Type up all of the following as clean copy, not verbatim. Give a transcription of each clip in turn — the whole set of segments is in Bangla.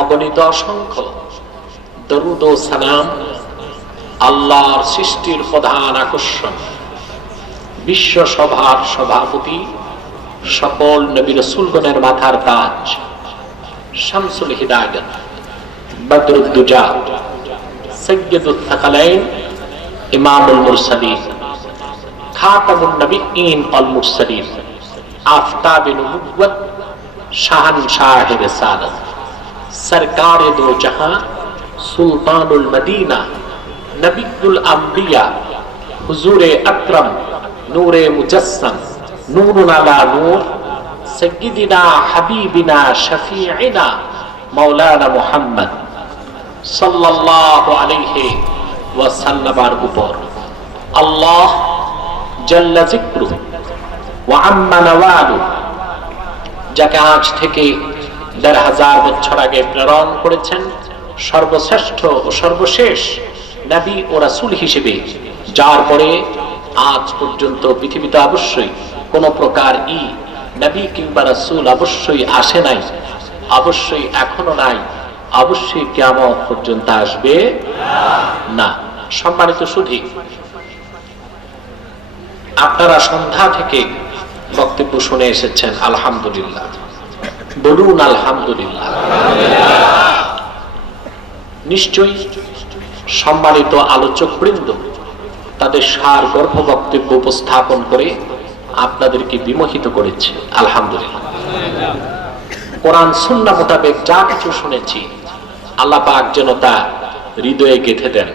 অগণিত অসংখ্য দরুদ ও সালাম আল্লাহর সৃষ্টির প্রধান আকর্ষণ, বিশ্ব সভার সভাপতি, সকল নবী রাসূলগণের মাথার তাজ, শামসুল হিদায়াত, বদরুদ্দুজা, সাইয়্যিদুত থাকালাইন, ইমামুল মুরসালিন, খাতামুন নবিয়্যিন ওয়াল মুরসালিন, আফতাবে নবুওয়াত, শাহনশাহে রিসালাত, সরকারে দো জাহাं, সুলতানুল মদিনা, নবিয়ুল আম্বিয়া, হুজুরে আকরম, নূরে মুজাসসাম, নূরুন আলা নূর, সাইয়্যিদিনা হাবিবিনা শফিঈনা মাওলানা মুহাম্মদ সাল্লাল্লাহু আলাইহি ওয়াসাল্লামের উপর আল্লাহ জাল্লা যিকরু ওয়া আম্মা নাওয়ালু, যাকে আজ থেকে ১৫০০ বছর আগে প্রেরণ করেছেন সর্বশ্রেষ্ঠ ও সর্বশেষ নবী ও রাসূল হিসেবে, যার পরে আজ পর্যন্ত পৃথিবীতে অবশ্যই কোন প্রকার নবী কিংবা রাসূল অবশ্যই আসে নাই, অবশ্যই এখনো নাই, অবশ্যই কিয়ামত পর্যন্ত আসবে না। সম্মানিত সুধী, আপনারা সন্ধ্যা থেকে বক্তব্য শুনে এসেছেন, আলহামদুলিল্লাহ। বলুন আলহামদুলিল্লাহ। নিশ্চয়ই সম্মানিত আলোচক বৃন্দ তাদের সারগর্ভ বক্তব্য উপস্থাপন করে আপনাদেরকে বিমোহিত করেছে, আলহামদুলিল্লাহ। কোরআন সুন্নাহ মোতাবেক যা কিছু শুনেছি আল্লাহ পাক যেন তা হৃদয়ে গেঁথে দেন।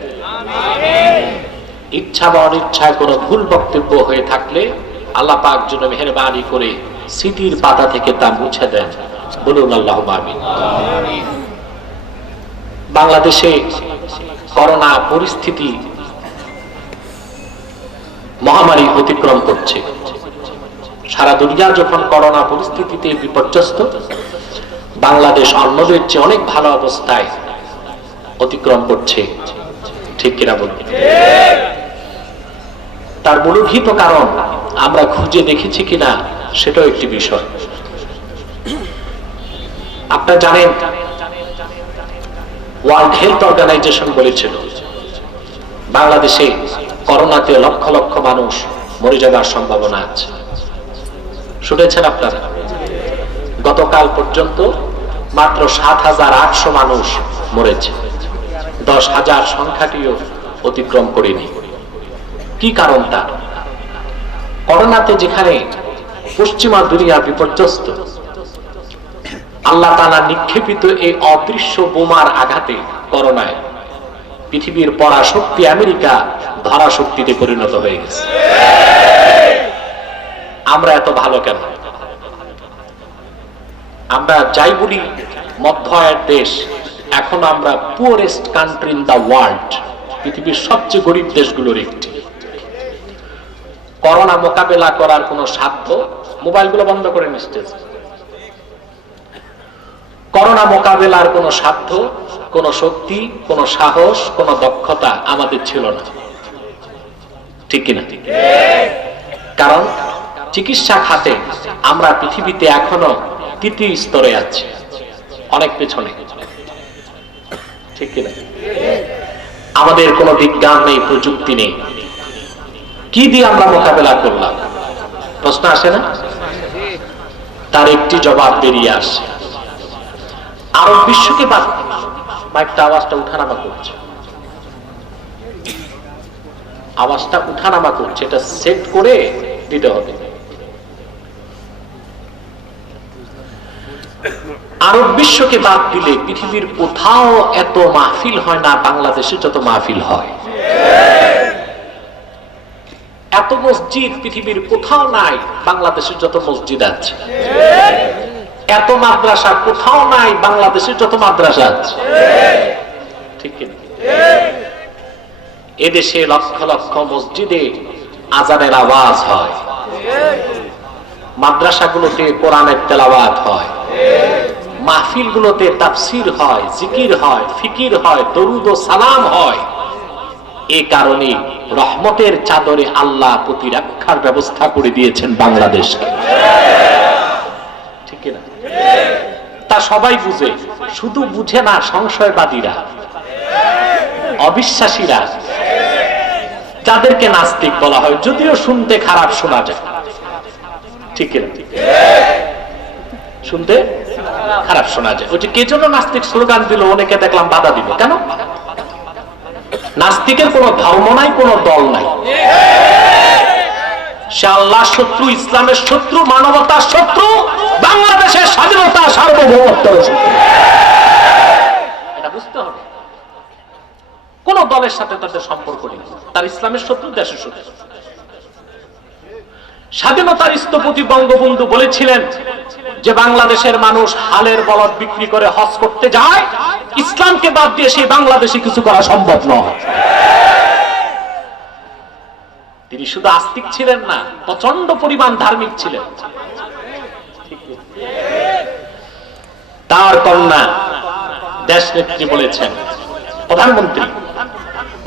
ইচ্ছা বা অনিচ্ছায় কোনো ভুল বক্তব্য হয়ে থাকলে আল্লাহ পাক যেন মেহেরবানি করে স্মৃতির পাতা থেকে তা মুছে দেন। বলুন আল্লাহুম্মা আমিন। বাংলাদেশে করোনা পরিস্থিতি মহামারী অতিক্রম করছে। সারা দুনিয়া যখন করোনা পরিস্থিতিতে বিপর্যস্ত, বাংলাদেশ অন্যদের চেয়ে অনেক ভালো অবস্থায় অতিক্রম করছে, ঠিক কিনা বলুন? তার মূলভূত কারণ আমরা খুঁজে দেখেছি কিনা সেটাও একটি বিষয়। আপনারা জানেন, ওয়ার্ল্ড হেলথ অর্গানাইজেশন বলেছিল বাংলাদেশে করোনাতে লক্ষ লক্ষ মানুষ মরে যাবার সম্ভাবনা আছে। শুনেছেন আপনারা? গতকাল পর্যন্ত মাত্র ৭,৮০০ মানুষ মরেছে, ১০,০০০ সংখ্যাটিও অতিক্রম করেনি। কি কারণ তার? করোনাতে যেখানে পশ্চিমা দুনিয়া বিপর্যস্ত, আল্লাহ তাআলা নিক্ষেপিত এই অদৃশ্য বোমার আঘাতে করোনায় পৃথিবীর পরাশক্তি আমেরিকা ধরাশক্তিতে পরিণত হয়ে গেছে। আমরা এত ভালো কেন? আমরা যাই বলি মধ্য আয়ের দেশ, এখন আমরা poorest country in the world, পৃথিবীর সবচেয়ে গরিব দেশগুলোর একটি। করোনা মোকাবেলা করার কোনো সাধ্য, মোবাইলগুলো বন্ধ করে নিচ্ছে, করোনা মোকাবেলার কোনো সাধ্য, কোনো শক্তি, কোনো সাহস, কোনো দক্ষতা আমাদের ছিল না, ঠিক কিনা? কারণ চিকিৎসা খাতে আমরা পৃথিবীতে এখনো ৩য় স্তরে আছি, অনেক পেছনে, ঠিক কিনা? আমাদের কোনো বিজ্ঞান নেই, প্রযুক্তি নেই। কি দিয়ে আমরা মোকাবেলা করলাম? প্রশ্ন আসে না? তার একটি জবাব বেরিয়ে আসে, আরব বিশ্বকে বাদ। মাইকটা আওয়াজটা উঠানামা করছে, আওয়াজটা উঠানামা করছে, এটা সেট করে দিতে হবে। আরব বিশ্বকে বাদ দিলে পৃথিবীর কোথাও এত মাহফিল হয় না বাংলাদেশে যত মাহফিল হয়। এত মসজিদ পৃথিবীর কোথাও নাই বাংলাদেশের যত মসজিদ আছে। এত মাদ্রাসা কোথাও নাই বাংলাদেশের যত মাদ্রাসা আছে, ঠিক কিনা? এদেশে লক্ষ লক্ষ মসজিদে আজানের আওয়াজ হয়, মাদ্রাসাগুলোতে কোরআনের তেলাওয়াত হয়, মাহফিলগুলোতে তাফসীর হয়, জিকির হয়, ফিকির হয়, দরুদ ও সালাম হয়। এই কারণে রহমতের চাদরে আল্লাহ প্রতিরক্ষার ব্যবস্থা করে দিয়েছেন বাংলাদেশকে, ঠিক কিনা? তা সবাই বুঝে, শুধু বুঝে না সংশয়বাদীরা, অবিশ্বাসীরা, যাদেরকে নাস্তিক বলা হয়, যদিও শুনতে খারাপ শোনা যায়, ঠিক না? শুনতে খারাপ শোনা যায়। ওই যে কে জন্য নাস্তিক স্লোগান দিল, অনেকে দেখলাম বাধা দিল। কেন? নাস্তিকের কোনো ধর্ম নাই, কোনো দল নাই। সে আল্লাহর শত্রু, ইসলামের শত্রু, মানবতার শত্রু, বাংলাদেশের স্বাধীনতা সার্বভৌমত্বের শত্রু। এটা বুঝতে হবে। কোন দলের সাথে তাদের সম্পর্ক নেই। তার ইসলামের শত্রু, দেশের শত্রু। স্বাধীনতার স্থপতি বঙ্গবন্ধু বলেছিলেন যে বাংলাদেশের মানুষ হালের বলদ বিক্রি করে হজ করতে যায়, ইসলামকে বাদ দিয়ে সেই বাংলাদেশে কিছু করা সম্ভব নয়। তিনি শুধু আস্তিক ছিলেন না, প্রচন্ড পরিমাণ ধার্মিক ছিলেন। তার কন্যা দেশ নেত্রী বলেছেন, প্রধানমন্ত্রী,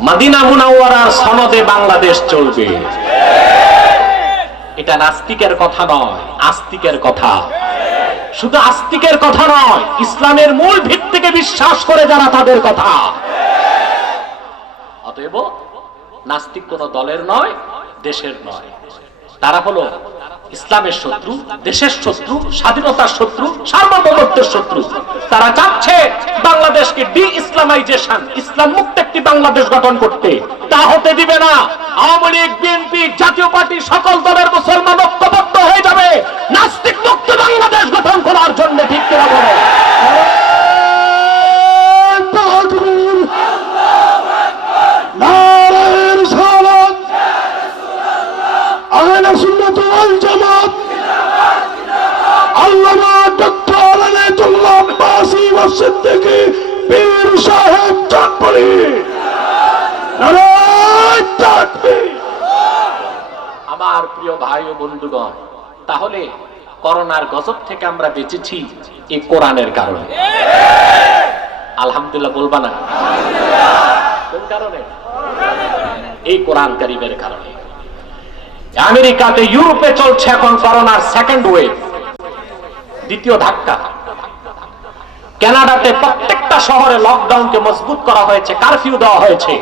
মদিনা মুনাওয়ারার সনদে বাংলাদেশ চলবে। এটা নাস্তিকের কথা নয়, আস্তিকের কথা। শুধু আস্তিকের কথা নয়, ইসলামের মূল ভিত্তিকে বিশ্বাস করে যারা, তাদের কথা। অতএব নাস্তিক কোন দলের নয়, দেশের নয়। তারা হলো ইসলামের শত্রু, দেশের শত্রু, স্বাধীনতার শত্রু, সার্বভৌমত্বের শত্রু। তারা চাচ্ছে বাংলাদেশকে ডি ইসলামাইজেশন, ইসলাম মুক্ত একটি বাংলাদেশ গঠন করতে। তা হতে দিবে না। আওয়ামী লীগ, বিএনপি, জাতীয় পার্টি, সকল দলের মুসলমান ঐক্যবদ্ধ হয়ে যাবে নাস্তিক মুক্ত বাংলাদেশ গঠন করার জন্য। ঠিক কিনা বলো? আমার প্রিয় ভাই ও বন্ধুগণ, তাহলে করোনার গজব থেকে আমরা বেঁচেছি এই কোরআনের কারণে। আলহামদুলিল্লাহ বলবা না? কোন কারণে? এই কোরআন কারীমের কারণে। আমেরিকাতে, ইউরোপে চলছে এখন করোনার সেকেন্ড ওয়েভ, দ্বিতীয় ধাক্কা। কানাডাতে প্রত্যেকটা শহরে লকডাউনকে মজবুত করা হয়েছে, কারফিউ দেওয়া হয়েছে,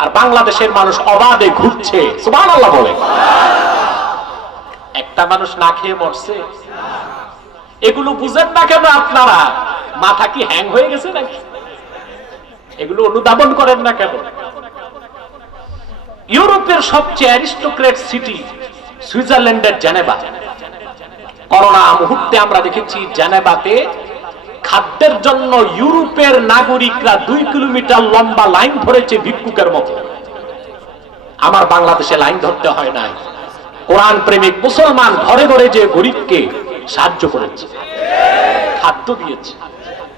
আর বাংলাদেশের মানুষ অবাধে ঘুরছে। সুবহানাল্লাহ বলে। একটা মানুষ না খেয়ে মরছে। এগুলো বুঝেন না কেন আপনারা? মাথা কি হ্যাং হয়ে গেছে নাকি? এগুলো অনুধাবন করেন না কেন? ইউরোপের সবচেয়ে অ্যারিস্টোক্রেট সিটি সুইজারল্যান্ডের জেনেভা। করোনা মুহূর্তে আমরা দেখেছি জেনেভাতে খাদ্যের জন্য ইউরোপের নাগরিকরা 2 কিলোমিটার লম্বা লাইন ধরেছে ভিক্ষুকের মতো। আমার বাংলাদেশে লাইন ধরতে হয় নাই। কোরআন প্রেমিক মুসলমান ঘরে ঘরে যে গরিবকে সাহায্য করেছে, খাদ্য দিয়েছে,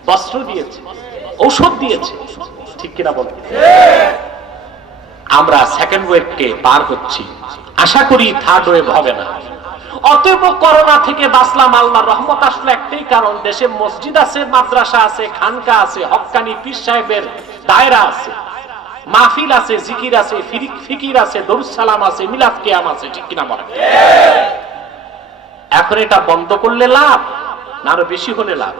বস্ত্র দিয়েছে, ঔষধ দিয়েছে। ঠিক কিনা বলেন? আমরা সেকেন্ড ওয়েভকে পার হচ্ছি, আশা করি থার্ড ওয়েভ হবে না। অতএব করোনা থেকে বাঁচলাম, আল্লাহর রহমত আসলে একটাই কারণ, দেশে মসজিদ আছে, মাদ্রাসা আছে, খানকা আছে, হক্কানি পীর সাহেবের দায়রা আছে, মাহফিল আছে, জিকির আছে, ফিকির আছে, দরুদ সালাম আছে, মিলাদ কিয়াম আছে। ঠিক কিনা বলেন? এখন এটা বন্ধ করলে লাভ না আরো বেশি হলে লাভ?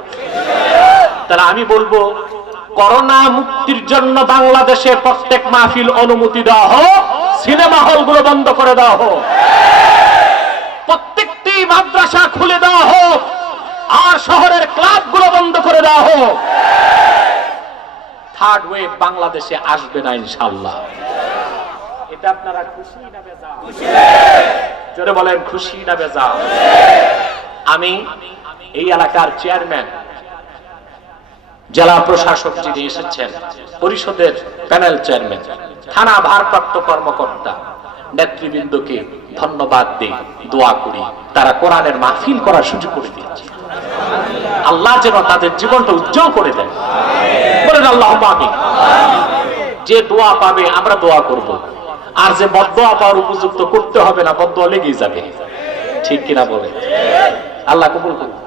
তাহলে আমি বলবো, করোনা মুক্তির জন্য বাংলাদেশে প্রত্যেক মাহফিল অনুমতি দেওয়া হোক, সিনেমা হলগুলো বন্ধ করে দেওয়া হোক, প্রত্যেকটি মাদ্রাসা খুলে দেওয়া হোক, আর শহরের ক্লাবগুলো বন্ধ করে দেওয়া হোক। থার্ড ওয়েভ বাংলাদেশে আসবে না ইনশাআল্লাহ। এটা আপনারা খুশি না বেজার? জোরে বলেন, খুশি না বেজার? আমি এই এলাকার চেয়ারম্যান, জেলা প্রশাসক যিনি এসেছেন, পরিষদের প্যানেল চেয়ারম্যান, থানা ভারপ্রাপ্ত কর্মকর্তা, নেতৃবৃন্দকে ধন্যবাদ দিই, দোয়া করি, তারা কোরআনের মাহফিল করার সুযোগ করে দিয়েছে। আল্লাহ যেন তাদের জীবনটা উজ্জ্বল করে দেন। বলেন আল্লাহুম্মা আমিন। যে দোয়া পাবে আমরা দোয়া করব, আর যে বদদোয়া পাওয়ার উপযুক্ত করতে হবে না, বদদোয়া লেগেই যাবে। ঠিক কিনা বলে? আল্লাহ কবুল করুন।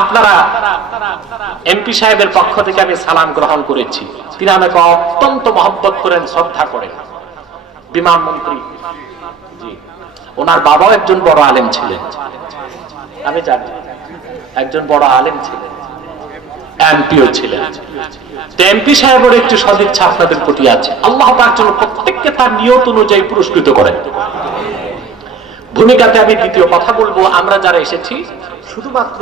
আপনারা এমপি সাহেবের পক্ষ থেকে আমি সালাম গ্রহণ করেছি। তিনি আমাকে অত্যন্ত মহব্বত করেন, শ্রদ্ধা করেন। বিমান মন্ত্রী, জি, ওনার বাবাও একজন বড় আলেম ছিলেন, আমি জানি। একজন বড় আলেম ছিলেন, এমপিও ছিলেন। এমপি সাহেবের একটি সদিচ্ছা আপনাদের প্রতি আছে, আল্লাহ পাক যেন প্রত্যেককে তার নিয়ত অনুযায়ী পুরস্কৃত করেন। ভূমিকাতে আমি দ্বিতীয় কথা বলবো, আমরা যারা এসেছি শুধুমাত্র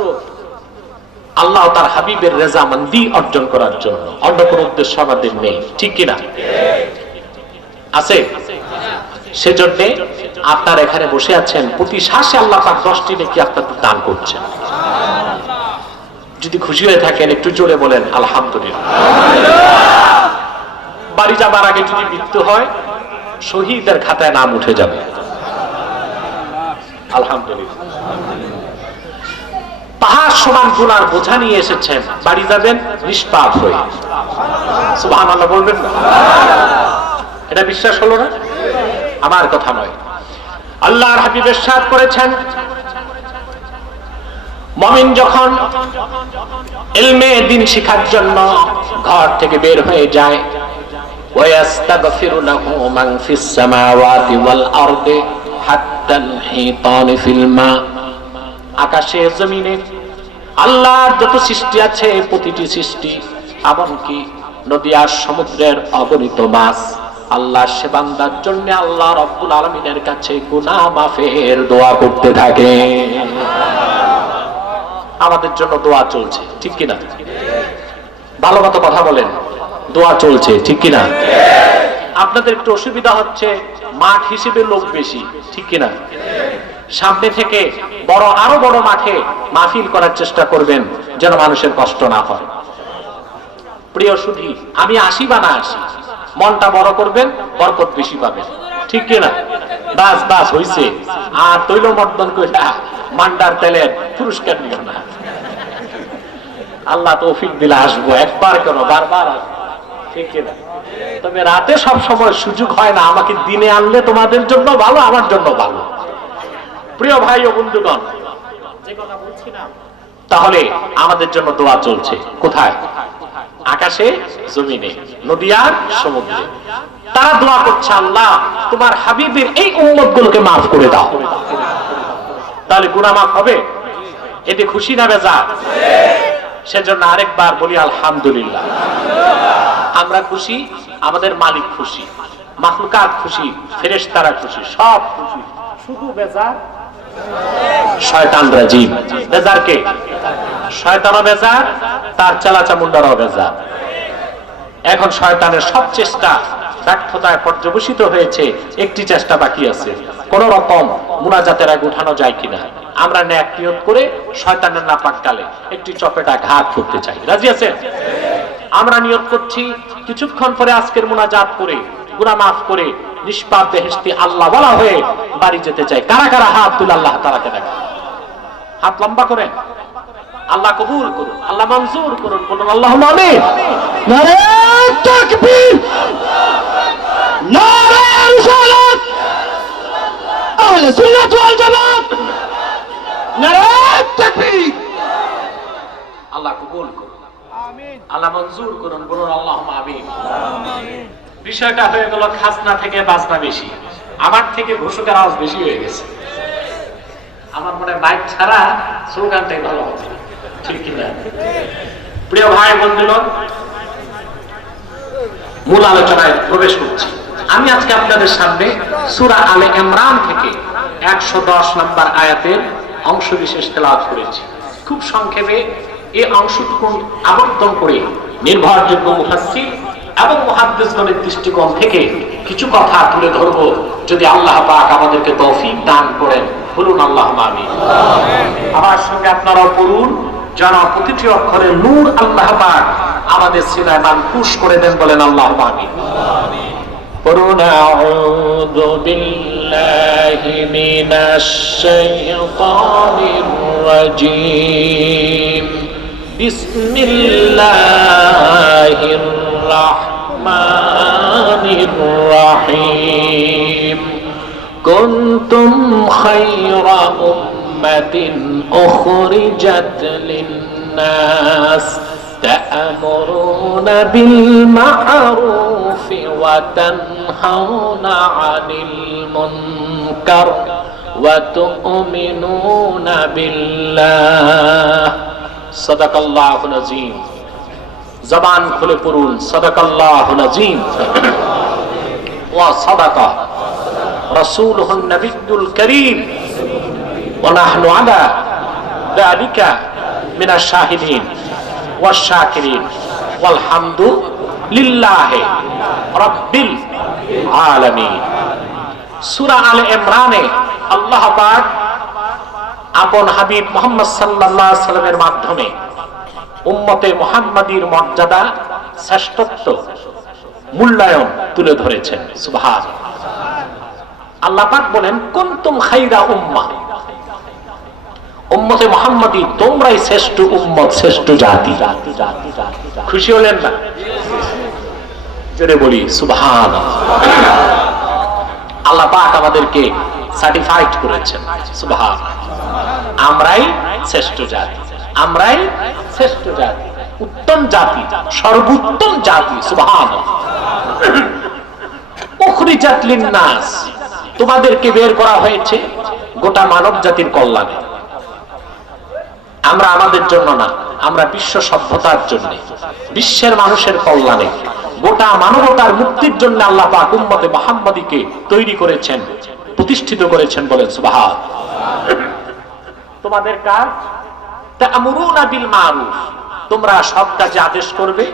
আল্লাহ তার হাবিবের রেজামন্দি অর্জন করার জন্য, অন্য কোনো উদ্দেশ্য আমাদের নেই, ঠিক কিনা? আছে? সেজন্য আপনার এখানে বসে আছেন, প্রতি শ্বাসে আল্লাহ পাক 10টি নেকি আপনাদের দান করছেন। যদি খুশি হয়ে থাকেন একটু জোরে বলেন আলহামদুলিল্লাহ। বাড়ি যাবার আগে যদি মৃত্যু হয়, শহীদের খাতায় নাম উঠে যাবে, আলহামদুলিল্লাহ। পাহাড় সমান গুনার বোঝা নিয়ে এসেছেন, বাড়ি যাবেন নিষ্পাপ হয়ে, সুবহানাল্লাহ বলবেন না? এটা বিশ্বাস হলো না? আমার কথা নয়, আল্লাহর হাবিব ইরশাদ করেছেন, মুমিন যখন ইলমে দ্বীন শিখার জন্য ঘর থেকে বের হয়ে যায়, ওয়াস্তাগফিরু লাহু মান ফিস সামাওয়াতি ওয়াল আরদি হাত্তাল হিতান ফিল মা, আকাশে জমিনে আল্লাহর যত সৃষ্টি আছে প্রতিটি সৃষ্টি, এমনকি নদী আর সমুদ্রের অগণিত মাছ, আল্লাহর সে বান্দার জন্য আল্লাহ রাব্বুল আলামিনের কাছে গুনাহ মাফের দোয়া করতে থাকে। আমাদের জন্য দোয়া চলছে, ঠিক কিনা? ভালো মতো কথা বলেন, দোয়া চলছে, ঠিক কিনা? আপনাদের একটু অসুবিধা হচ্ছে, মাঠ হিসেবে লোক বেশি, ঠিক কিনা? সামনে থেকে বড় আরো বড় মাঠে মাহফিল করার চেষ্টা করবেন, যেন মানুষের কষ্ট না হয়। প্রিয় সুধী, আমি আসি বা না আসি, মনটা বড় করবেন, বরকত বেশি পাবেন, ঠিক কিনা? বাস বাস হইছে, আর তৈল মর্দন কইরা মান্ডার তেলের পুরস্কার নিও না। আল্লাহ তৌফিক দিলে আসবো, একবার কেন বারবার আসবো, ঠিক কিনা? তবে রাতে সব সময় সুযোগ হয় না, আমাকে দিনে আনলে তোমাদের জন্য ভালো, আমার জন্য ভালো। প্রিয় ভাই ও বন্ধুগণ, যে কথা বলছিলাম, তাহলে আমাদের জন্য দোয়া চলছে কোথায়? আকাশে জমিনে, নদী আর সমুদ্রে। তারা দোয়া করছে, আল্লাহ তোমার হাবিবের এই উম্মতগুলোকে মাফ করে দাও। তাহলে গুনাহ মাফ হবে, এতে খুশি না বেজার? সেজন্য আরেকবার বলি আলহামদুলিল্লাহ। আমরা খুশি, আমাদের মালিক খুশি, মাখলুকাত খুশি, ফেরেশতারা খুশি, সব খুশি, শুধু বেজার শয়তান রাজিম। বেজার কে? শয়তানও বেজার, তার চালাচামুন্ডারাও বেজার। এখন শয়তানের সব চেষ্টা ব্যর্থতায় পর্যবসিত হয়েছে, একটি চেষ্টা বাকি আছে, কোন রকম মুনাজাতের আগে উঠানো যায় কিনা। আমরা নেক নিয়ত করে শয়তানের নাপাক গালে একটি চপেটা ঘাত করতে চাই, রাজি আছেন? আমরা নিয়ত করছি কিছুক্ষণ পরে আজকের মুনাজাত করে গুনাহ মাফ করে নিষ্পাপ বেহেশতি আল্লাহ বলা হয়ে বাড়ি যেতে চাই। কারা কারা হাত তুলে আল্লাহ তাআলাকে দেখেন, হাত লম্বা করেন। আল্লাহ কবুল করুন, আল্লাহ মঞ্জুর করুন, বলুন আল্লাহুম্মা আমিন। নারে তাকবীর, নারে রিসালাত, আহলে সুন্নাত ওয়াল জামাত, নারে তাকবীর। আল্লাহ কবুল করুন, আমিন। আল্লাহ মঞ্জুর করুন, বলুন আল্লাহুম্মা আমিন। বিষয়টা হয়ে গেল খাজনা থেকে বাজনা বেশি, আমার থেকে ঘোষকের আওয়াজ বেশি হয়ে গেছে। আমার মনে মাইক ছাড়া স্লোগানটাই ভালো হবে, ঠিক কিনা? প্রিয় ভাই বন্ধুগণ, মূল আলোচনায় প্রবেশ করছি। আমি আজকে আপনাদের সামনে সূরা আলে ইমরান থেকে 110 নম্বর আয়াতের অংশ বিশেষ তেলাওয়াত করেছি। খুব সংক্ষেপে এই অংশটুকু আবর্তন করে নির্ভরযোগ্য মুফাসসির এবং মুহাদ্দিসগণের দৃষ্টিকোণ থেকে কিছু কথা তুলে ধরবো, যদি আল্লাহ পাক আমাদেরকে তৌফিক দান করেন। বলুন আল্লাহুম্মা আমিন। আমার সঙ্গে আপনারাও পড়ুন, যেন প্রতিটি অক্ষরে নূর আল্লাহ পাক আমাদের সিনায় মানকুশ করে দেন। বলেন আল্লাহুম্মা আমিন। পড়ুন, আউযু বিল্লাহি মিনাশ শাইতানির রাজীম, বিসমিল্লাহির রাহমানির রাহিম। কুনতুম খায়রা উম্মাতিন উখরিজাত লিন-নাস তা'মুরুনা বিল মা'রুফি ওয়া তানহাউনা 'আনিল মুনকার ওয়া তুমিনুনা বিল্লাহ। সাদাকাল্লাহুল আযীম। জবান খুলে পড়ুন সাদাকাল্লাহুল আযীম। ওয়া সাদাকা রাসূলুহুন নবিয়্যুল কারীম ওয়া নাহনু আলা যালিকা মিনাশ শাহিদিন ওয়াশ শাকিরিন ওয়াল হামদু লিল্লাহি রাব্বিল আলামিন। সূরা আলে ইমরানে আল্লাহ পাক আপন হাবিব মুহাম্মদ সাল্লাল্লাহু আলাইহি সাল্লামের মাধ্যমে উম্মতে মুহাম্মাদীর মর্যাদা, শ্রেষ্ঠত্ব, মূল্যায়ন তুলে ধরেছেন। সুবহানাল্লাহ। আল্লাহ পাক বলেন কুনতুম খায়রা উম্মাহ, উম্মতে মুহাম্মাদী তোমরাই শ্রেষ্ঠ উম্মত, শ্রেষ্ঠ জাতি। খুশি হলেন না? জোরে বলি সুবহানাল্লাহ। আল্লাহ পাক আমাদেরকে সার্টিফাইড করেছেন। সুবহানাল্লাহ। আমরাই শ্রেষ্ঠ জাতি, আমরাই শ্রেষ্ঠ জাতি, উত্তম জাতি, সর্বোত্তম জাতি। সুবহানাল্লাহ। উখরিজাত লিন-নাস, তোমাদেরকে বের করা হয়েছে গোটা মানব জাতির কল্যাণে। আমরা আমাদের জন্য না, আমরা বিশ্ব সভ্যতার জন্য, বিশ্বের মানুষের কল্যাণে, গোটা মানবতার মুক্তির জন্য আল্লাহ পাক উম্মতে মুহাম্মাদীকে তৈরি করেছেন, প্রতিষ্ঠিত করেছেন। বলেন সুবহানাল্লাহ। তোমাদের কাজ তা'মুরুনা বিল মারুফ, তোমরা সৎ কাজে আদেশ করবে,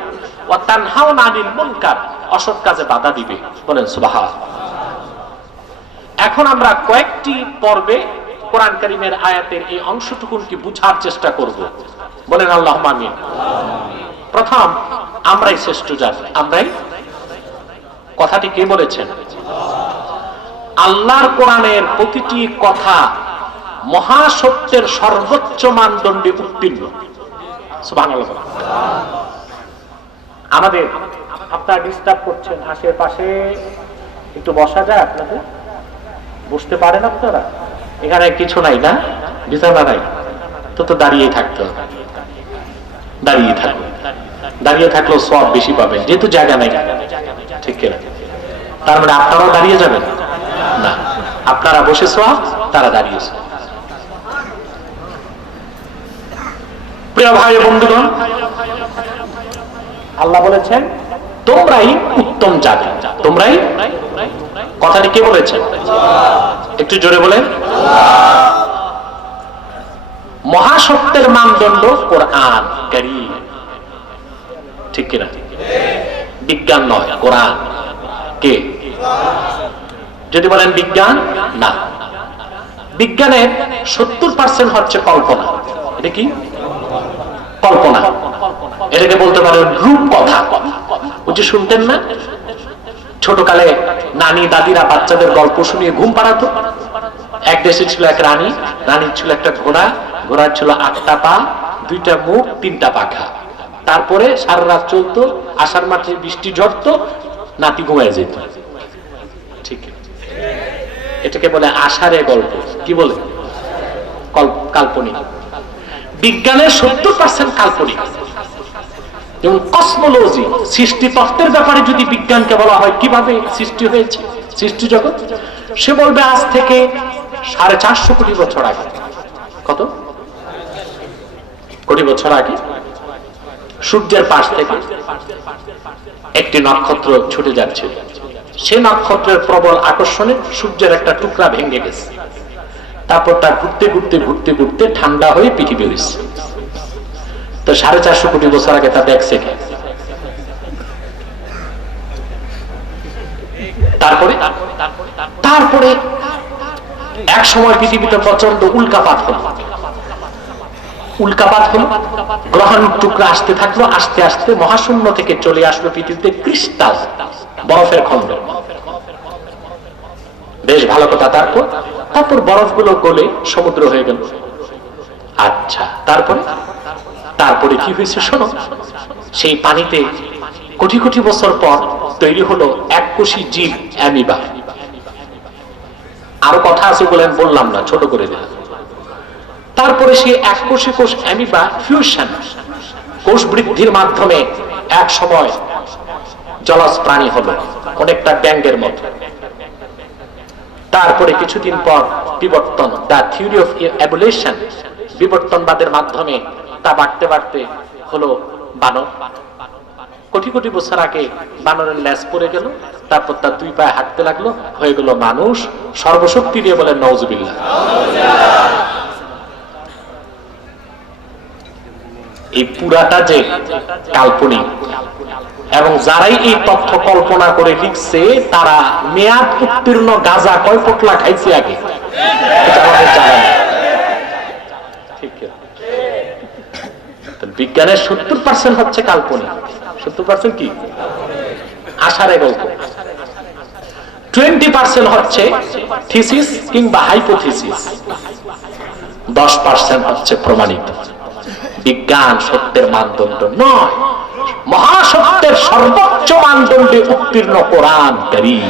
ওয়া তানহাউনা আনিল মুনকার, অসৎ কাজে বাধা দিবে। বলেন সুবহানাল্লাহ। এখন আমরা কয়েকটি পর্বে কোরআন কারীমের আয়াতের এই অংশটুকুন কি বুঝার চেষ্টা করব। বলেন আল্লাহুম্মা আমিন। প্রথম, আমরাই শ্রেষ্ঠ জাতি। আমরাই, কথাটি কে বলেছেন? আল্লাহর কোরআনের প্রতিটি কথা মহাসত্যের সর্বোচ্চ মানদণ্ডে উত্তীর্ণ। সুবহানাল্লাহ। আমাদের, আপনারা ডিস্টার্ব করছেন আশেপাশে, একটু বসা যায় আপনাদের? বসতে পারেন আপনারা? এখানে কিছু নাই না, বিছানা নাই, তো দাঁড়িয়ে থাকতে হবে। দাঁড়িয়ে থাকবে, দাঁড়িয়ে থাকলেও সওয়াব বেশি পাবেন, যেহেতু জায়গা নাই। ঠিক কিনা? তার মানে আপনারাও দাঁড়িয়ে যাবেন না, আপনারা বসে সওয়াব, তারা দাঁড়িয়ে সওয়াব। প্রিয় ভাই বন্ধুগণ, আল্লাহ বলেছেন তোমরাই উত্তম জাতি, তোমরাই। কথাটি কে বলেছেন? একটু জোরে বলেন। মহাসত্যের মানদণ্ড কোরআন কারীম। ঠিক কিনা? বিজ্ঞান নয়, কোরআন। কে? যদি বলেন বিজ্ঞান, না, বিজ্ঞানের 70% হচ্ছে কল্পনা। এটা কি? কল্পনা। এটাকে বলতে পারেন রূপকথা। ওই যে শুনতেন না, ছোটকালে নানি দাদিরা বাচ্চাদের গল্প শুনিয়ে ঘুম পাড়াতো। এক দেশে ছিল এক রানী, রানীর ছিল একটা ঘোড়া, ঘোড়ার ছিল 8টা পা, 2টা মুখ, 3টা পাখা। তারপরে সারা রাত চলতো, আষাঢ় মাঠে বৃষ্টি ঝরতো, নাতি ঘুমায় যেত। ঠিক, এটাকে বলে আষাঢ়ে গল্প। কি বলে? কাল্পনিক। বিজ্ঞানের 70% কাল্পনিক। যেমন কসমোলজি, সৃষ্টি তত্ত্বের ব্যাপারে যদি বিজ্ঞানকে বলা হয় কিভাবে সৃষ্টি হয়েছে, সৃষ্টি জগৎ, সে বলবে আজ থেকে 450 কোটি বছর আগে। কত কোটি বছর আগে সূর্যের পাশ থেকে একটি নক্ষত্র ছুটে যাচ্ছে। সে নক্ষত্রের প্রবল আকর্ষণে সূর্যের একটা টুকরা ভেঙে গেছে। তারপর তা ঘুরতে ঘুরতে ঘুরতে ঘুরতে ঠান্ডা হয়ে পৃথিবী হয়েছে। তো 450 কোটি বছর আগে তা দেখছে কে? তারপরে এক সময় পৃথিবীতে প্রচন্ড উল্কাপাত হলো। গ্রহণ টুকরা আসতে থাকলো, আস্তে আস্তে মহাশূন্য থেকে চলে আসলো পৃথিবীতে ক্রিস্টাল, বরফের খন্ড। বেশ ভালো কথা। তারপর বরফগুলো গলে সমুদ্র হয়ে গেল। আচ্ছা, তারপরে কি হয়েছে শোনো। সেই পানিতে কোটি কোটি বছর পর তৈরি হলো এককোষী জীব, অ্যামিবা। আরো কথা আছে বলেন, বললাম না, ছোট করে দিলাম। তারপরে সেই এককোষী কোষ অ্যামিবা ফিউশন, কোষ বৃদ্ধির মাধ্যমে এক সময় জলজ প্রাণী হলো, অনেকটা ব্যাঙের মতো। তারপরে কিছুদিন পর বিবর্তন, দ্য থিওরি অফ এভলিউশন, বিবর্তনবাদের মাধ্যমে তা বাড়তে বাড়তে হলো বানর। কোটি কোটি বছর আগে বানরের ল্যাজ পড়ে গেল, তারপর তার দুই পায়ে হাঁটতে লাগলো, হয়ে গেল মানুষ। সর্বশক্তি দিয়ে বলেন নাউজুবিল্লাহ। এই পুরাটা যে কাল্পনিক, এবং যারাই এই তথ্য কল্পনা করে লিখছে তারা মেয়াদ উত্তীর্ণ গাঁজা কয় পোটলা খাইছে আগে, এটা আমাদের জানা নেই। ঠিক, বিজ্ঞানের 70% হচ্ছে কাল্পনিক। 70% কি আশারে গল্প, 20% হচ্ছে থিসিস কিংবা হাইপোথিসিস, 10% হচ্ছে প্রমাণিত। বিজ্ঞান সত্যের মানদণ্ড নয়, মহাসত্যের সর্বোচ্চ মানদণ্ডে উত্তীর্ণ কোরআন কারীম।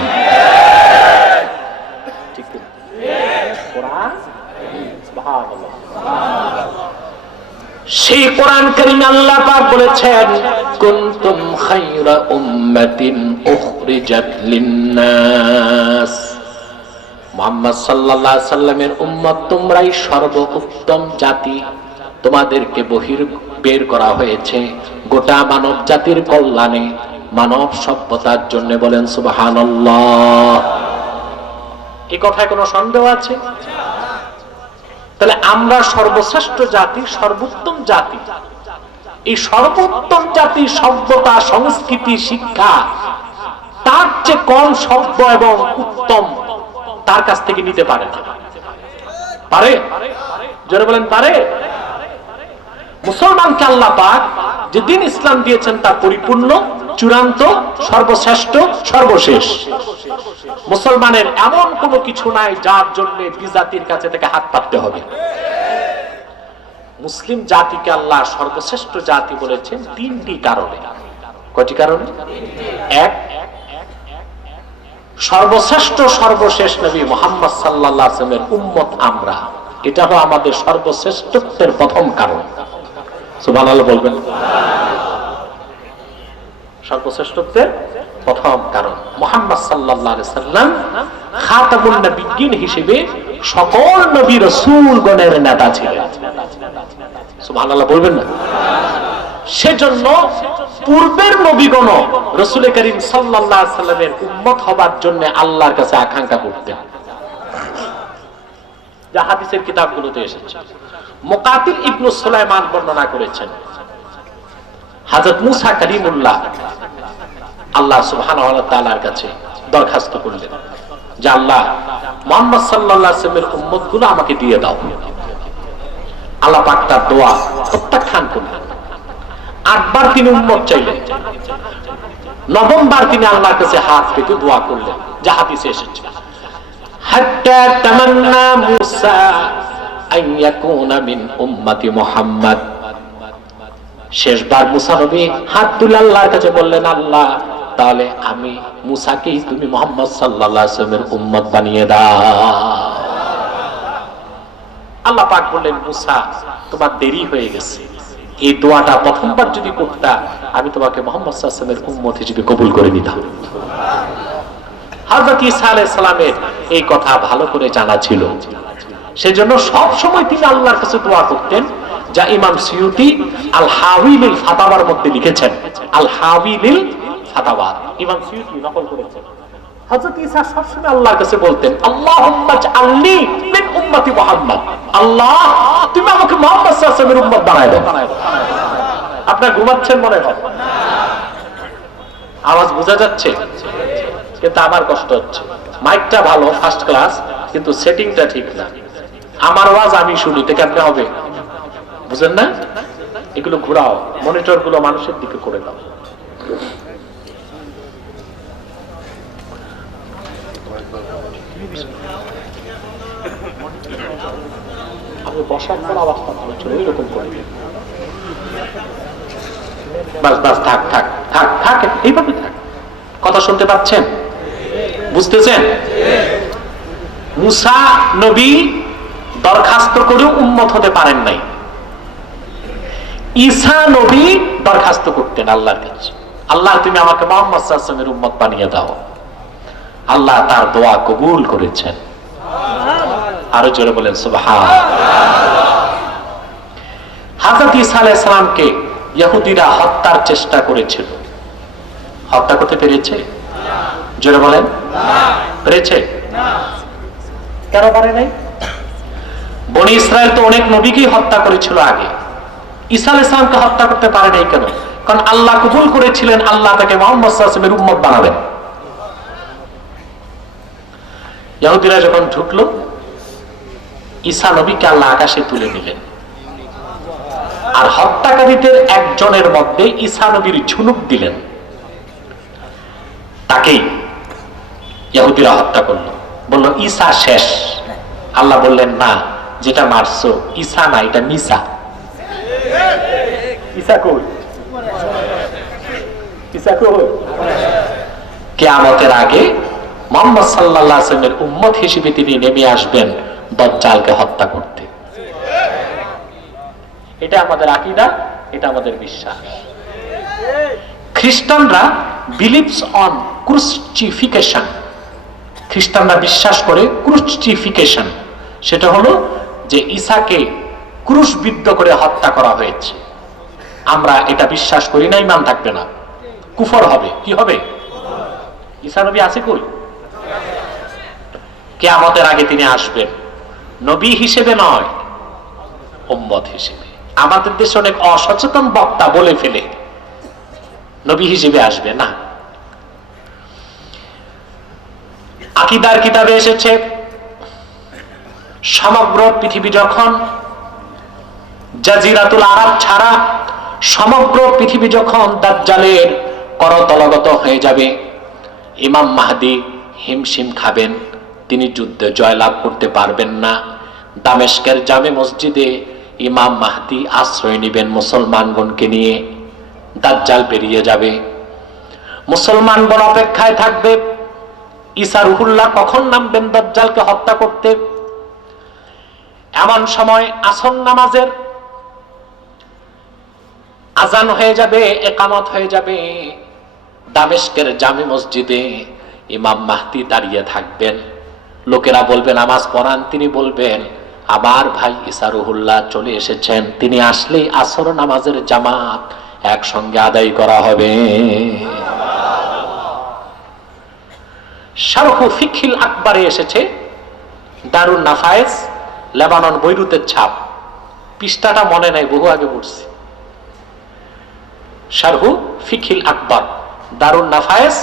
সেই কোরআন কারীম আল্লাহ পাক বলেছেন, কুনতুম খায়রা উম্মাতিন উখরিজাত লিন-নাস, মুহাম্মদ সাল্লাল্লাহু আলাইহি সাল্লামের উম্মত তোমরাই সর্বোত্তম জাতি, তোমাদেরকে বের করা হয়েছে গোটা মানব জাতির কল্যাণে, মানব সভ্যতার জন্য। বলেন সুবহানাল্লাহ। এই কথায় কোনো সন্দেহ আছে? তাহলে আমরা সর্বশ্রেষ্ঠ জাতি, সর্বোত্তম জাতি। এই সর্বোত্তম জাতি সভ্যতা, সংস্কৃতি, শিক্ষা তার চেয়ে কম সভ্য এবং উত্তম তার কাছ থেকে নিতে পারে না। পারে? জোরে বলেন পারে? মুসলমানকে আল্লাহ পাক যে দিন ইসলাম দিয়েছেন তা পরিপূর্ণ, চূড়ান্ত, সর্বশ্রেষ্ঠ, সর্বশেষ। মুসলমানের এমন কোনো কিছু নাই যার জন্য বিজাতির কাছে থেকে হাত পাততে হবে। মুসলিম জাতিকে আল্লাহ সর্বশ্রেষ্ঠ জাতি বলেছেন তিনটি কারণে। কয়টি কারণে? এক, সর্বশ্রেষ্ঠ সর্বশেষ নবী মুহাম্মদ সাল্লাল্লাহু আলাইহি ওয়াসাল্লামের উম্মত আমরা, এটা হলো আমাদের সর্বশ্রেষ্ঠত্বের প্রথম কারণ। সুবহানাল্লাহ বলবেন। সর্বশ্রেষ্ঠত্বের প্রথম কারণ মুহাম্মদ সাল্লাল্লাহু আলাইহি ওয়াসাল্লাম খাতামুন নবিয়্যিন হিসেবে সকল নবী রাসূলগণের নেতা ছিলেন। সুবহানাল্লাহ বলবেন না? সেজন্য পূর্বের নবীগণ রাসূল করিম সাল্লাল্লাহু আলাইহি ওয়াসাল্লামের উম্মত হবার জন্য আল্লাহর কাছে আকাঙ্ক্ষা করতেন, যা হাদিসের কিতাবগুলোতে এসেছে। মুকাতিল ইবনে সুলাইমান বর্ণনা করেছেন, হযরত মুসা কালিমুল্লাহ আল্লাহ সুবহানাহু ওয়া তাআলার কাছে দরখাস্ত করলেন যে আল্লাহ, মুহাম্মদ সাল্লাল্লাহু আলাইহি ওয়াসাল্লামের উম্মতগুলো আমাকে দিয়ে দাও। আল্লাহ পাক তার দোয়া প্রত্যাখ্যান করলেন। 8 বার তিনি উম্মত চাইলেন, 9ম বার তিনি আল্লাহর কাছে হাত পেতে দোয়া করলেন, যা হাদিসে এসেছে। হাত্তা তামান্না মুসা আন ইয়াকুনা মিন উম্মতি মুহাম্মদ। শেষবার মুসা নবী হাত তুলে আল্লাহর কাছে বললেন, আল্লাহ তাহলে আমি মুসাকে তুমি মুহাম্মদ সাল্লাল্লাহু আলাইহি ওয়াসাল্লামের উম্মত বানিয়ে দাও। আল্লাহ পাক বললেন, মুসা তোমার দেরি হয়ে গেছে, এই দোয়াটা প্রথমবার যদি করতা আমি তোমাকে মুহাম্মদ সাল্লাল্লাহু আলাইহি ওয়াসাল্লামের উম্মত হিসেবে কবুল করে নিতাম। হযরত ঈসা আলাইহিস সালামের এই কথা ভালো করে জানা ছিল, সেজন্য সব সময় তিনি আল্লাহর কাছে দোয়া করতেন, যা ইমাম সিয়ুতি আল হাওয়ি লিল ফাতাওয়ার মধ্যে লিখেছেন। আল হাওয়ি লিল ফাতাওয়া ইমাম সিয়ুতি নকল করেছেন। হযরত ঈসা সব সময় আল্লাহর কাছে বলতেন, আল্লাহুম্মা জাআলনি মিন উম্মতি মুহাম্মদ, আল্লাহ তুমি আমাকে মুহাম্মদ সাল্লাল্লাহু আলাইহি ওয়াসাল্লামের উম্মত বানায় দাও। আপনারা ঘুমাচ্ছেন মনে হয়, আওয়াজ বোঝা যাচ্ছে, কিন্তু আমার কষ্ট হচ্ছে। মাইকটা ভালো, ফার্স্ট ক্লাস, কিন্তু সেটিংটা ঠিক না। আমার আওয়াজ আমি শুনি, তো কেমনে হবে? বুঝেন না? এগুলো ঘোরাও, মনিটর গুলো মানুষের দিকে করে দাও। আমি বসার পর আওয়াজটা ভালো ছিল, এরকম করে। বাস বাস, থাক থাক থাক থাক, এইভাবে থাক। কথা শুনতে পাচ্ছেন? বুঝতেছেন? মুসা নবী দরখাস্ত করেও উম্মত হতে পারেন নাই। ঈসা নবী দরখাস্ত করতেন আল্লাহর কাছে, আল্লাহ তুমি আমাকে মুহাম্মদ সাল্লাল্লাহু আলাইহি ওয়াসাল্লামের উম্মত বানিয়ে দাও। আল্লাহ তার দোয়া কবুল করেছেন। আরো জোরে বলেন সুবহানাল্লাহ। হযরত ঈসা আলাইহিস সালামকে ইহুদিরা হত্যার চেষ্টা করেছিল, হত্যা করতে পেরেছে? জোরে বলেন পেরেছে? কেন পারে নাই? বনি ইসরায়েল তো অনেক নবীকেই হত্যা করেছিল আগে, ঈসা আলাইহিস সালামকে হত্যা করতে পারে নাই কেন? কারণ আল্লাহ কবুল করেছিলেন আল্লাহ তাকে মুহাম্মদ সাল্লাল্লাহু আলাইহি ওয়াসাল্লামের উম্মত বানাবেন। ইহুদিরা যখন ঢুকলো, ঈসা নবীকে আল্লাহ আকাশে তুলে নিলেন, আর হত্যাকারীদের একজনের মধ্যে ঈসা নবীর ঝুনুক দিলেন, তাকেই ইহুদিরা হত্যা করলো। বলল ঈসা শেষ। আল্লাহ বললেন না, যেটা মারছো ঈসা না, এটা মিসা। ঈসা কই? ঈসা কই? কিয়ামতের আগে মুহাম্মদ সাল্লাল্লাহু আলাইহি ওয়াসাল্লামের উম্মত হিসেবে তিনি নেমে আসবেন দাজ্জালকে হত্যা করতে। এটা আমাদের আকীদা, এটা আমাদের বিশ্বাস। খ্রিস্টানরা বিলিভস অন ক্রুসিফিকেশন। খ্রিস্টানরা বিশ্বাস করে ক্রুসিফিকেশন, সেটা হলো যে ঈসাকে ক্রুশবিদ্ধ করে হত্যা করা হয়েছে। আমরা এটা বিশ্বাস করি না, ঈমান থাকবে না, কুফর হবে। কি হবে? ঈসা নবী আছে কই? কিয়ামতের আগে তিনি আসবেন, নবী হিসেবে নয়, উম্মত হিসেবে। আমাদের দেশে অনেক অসচেতন বক্তা বলে ফেলে নবী হিসেবে আসবে না। আকীদার কিতাবে এসেছে সমগ্র পৃথিবী যখন, জাজিরাতুল আরব ছাড়া সমগ্র পৃথিবী যখন দাজ্জালের করতলগত হয়ে যাবে, ইমাম মাহদী হিমশিম খাবেন, তিনি যুদ্ধে জয়লাভ করতে পারবেন না। দামেস্কের জামে মসজিদে ইমাম মাহদী আশ্রয় নেবেন মুসলমানগণকে নিয়ে, দাজ্জাল বেরিয়ে যাবে, মুসলমানগণ অপেক্ষায় থাকবে ঈসা রুহুল্লাহ কখন নামবেন দাজ্জালকে হত্যা করতে। এমন সময় আসর নামাজের আজান হয়ে যাবে, একামত হয়ে যাবে, দামেস্কের জামে মসজিদে ইমাম মাহদী দাঁড়িয়ে থাকবেন, লোকেরা বলবে নামাজ পড়ান, তিনি বলবেন আমার ভাই ঈসা রুহুল্লাহ চলে এসেছেন, তিনি আসলেই আসর নামাজের জামাত একসঙ্গে আদায় করা হবে। শারহু ফিকহিল আকবরে এসেছে, দারুন নাফায়েস, লেবানন, বৈরুতের ছাপ, পৃষ্ঠাটা মনে নাই, বহু আগে পড়ছি। শারহু ফিকহিল আকবর, দারুন নাফায়েস,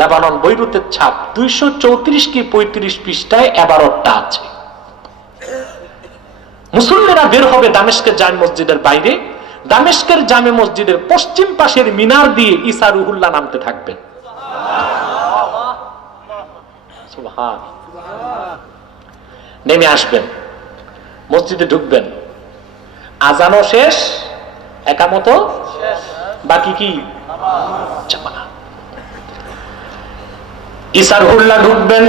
লেবানন, বৈরুতের ছাপ, 234 কি 35 পৃষ্ঠায় এবারটা আছে। মুসল্লিরা বের হবে দামেস্কের জামে মসজিদের বাইরে, দামেস্কের জামে মসজিদের পশ্চিম পাশের মিনার দিয়ে ঈসা রুহুল্লাহ নামতে থাকবেন। নেমে আসবেন, মসজিদে ঢুকবেন, আজানও শেষ, একামত বাকি কি? ঈসা রুহুল্লাহ ঢুকবেন।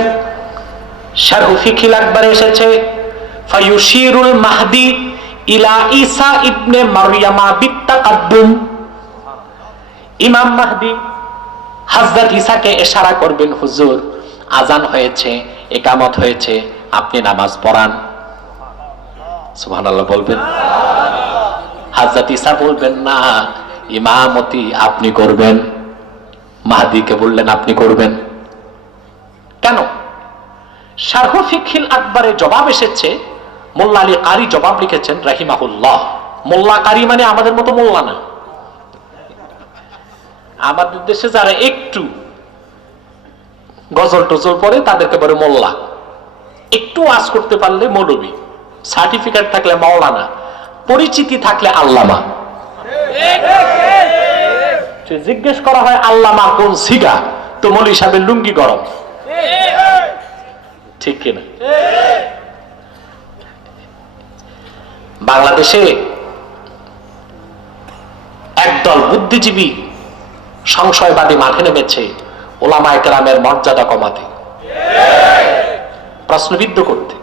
শারহু ফিকহিল আকবরে এসেছে ফায়ুশিরুল মাহদী ইলা ঈসা ইবনে মারইয়ামা বিত্তাকাদ্দুম, ইমাম মাহদী হযরত ঈসাকে ইশারা করবেন, হুজুর আজান হয়েছে, ইকামত হয়েছে, আপনি নামাজ পড়ান। সুবহানাল্লাহ বলবেন। হযরত ঈসা বলবেন না, ইমামতি আপনি করবেন। মাহদীকে বললেন আপনি করবেন। কেন? শারহু ফিকহিল আকবরে জবাব এসেছে, মোল্লা আলী কারি জবাব লিখেছেন রাহিমাহুল্লাহ। মোল্লা কারি মানে আমাদের মতো মোল্লা না, আমাদের দেশে যারা একটু গজল টজল পড়ে তাদেরকে বলে মোল্লা, একটু ওয়াজ করতে পারলে মৌলবী, সার্টিফিকেট থাকলে মাওলানা, পরিচিতি থাকলে আল্লামা। জিজ্ঞেস করা হয় আল্লামা কোন সিগা, তো মৌলভী সাহেবের লুঙ্গি গরম, ঠিক কিনা? বাংলাদেশে একদল বুদ্ধিজীবী সংশয়বাদী মাঠে নেমেছে ওলামায়ে কেরামের মর্যাদা কমাতে, প্রশ্নবিদ্ধ করতে।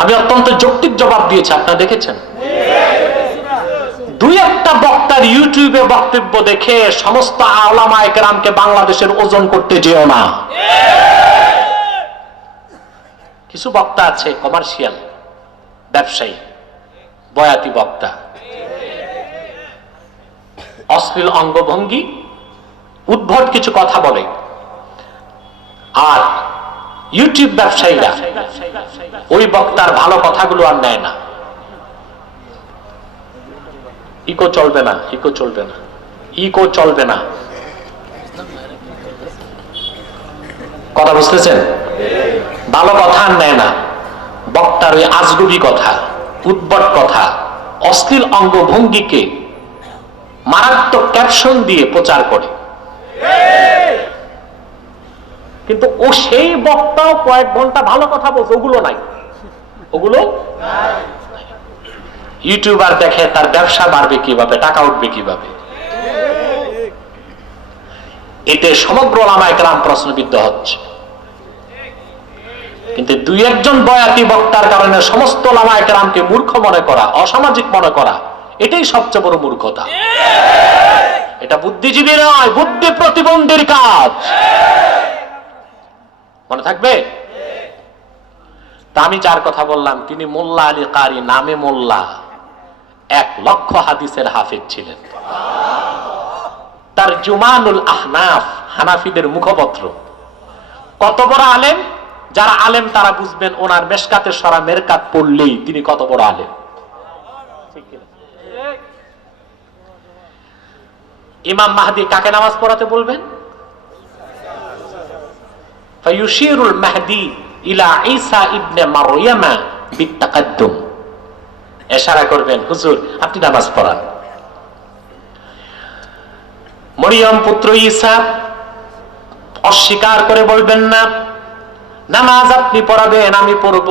আমি অত্যন্ত যৌক্তিক জবাব দিয়েছি, আপনারা দেখেছেন। দুই একটা বক্তার ইউটিউবে বক্তব্য দেখে সমস্ত ওলামায়ে কেরামকে বাংলাদেশের ওজন করতে যেও না। কিছু বক্তা আছে কমার্শিয়াল ব্যবসায়ী, বয়াতি বক্তা, অশ্লীল অঙ্গভঙ্গি, উদ্ভট কিছু কথা বলে। আর ইউটিউব ব্যবসায়ীরা ওই বক্তার ভালো কথাগুলো আর নেয় না। ইকো চলবে না, ইকো চলবে না, ইকো চলবে না। কথা বুঝতেছেন? ভালো কথা আর নেয় না, বক্তার ওই আজগুবি কথা, উদ্ভট কথা, অশ্লীল অঙ্গভঙ্গিকে মারাত্মক ক্যাপশন দিয়ে প্রচার করে। কিন্তু ও সেই বক্তাও কয়েক ঘন্টা ভালো কথা বলছে, ওগুলো নাই, ওগুলো ইউটিউবার দেখে তার ব্যবসা বাড়বে কিভাবে, টাকা উঠবে কিভাবে। এতে সমগ্র ওলামায়ে কেরাম প্রশ্নবিদ্ধ হচ্ছে। কিন্তু দুই একজন বয়াতি বক্তার কারণে সমস্ত ওলামায়ে কেরামকে মূর্খ মনে করা, অসামাজিক মনে করা, এটাই সবচেয়ে বড় মূর্খতা। এটা বুদ্ধিজীবী নয়, বুদ্ধি প্রতিবন্ধীর কাজ। মনে থাকবে? তা আমি যার কথা বললাম তিনি মোল্লা আলী কারি নামে মোল্লা, 1 লক্ষ হাদিসের হাফেজ ছিলেন। তার জুমানুল আহনাফ, হানাফিদের মুখপত্র। কত বড় আলেম! যারা আলেম তারা বুঝবেন ওনার মেশকাতে সরা মেরকাত পড়লেই তিনি কত বড় আলেম। ইমাম মাহদি কাকে নামাজ পড়াতে বলবেন? ফায়ুশিরুল মাহদি ইলা ঈসা ইবনে মারইয়ামা বিত্তাকাদ্দুম। ইশারা করবেন, হুজুর আপনি নামাজ পড়ান। মরিয়ম পুত্র ঈসা অস্বীকার করে বলবেন না, নামাজ আপনি পড়াবেন, আমি পড়ব।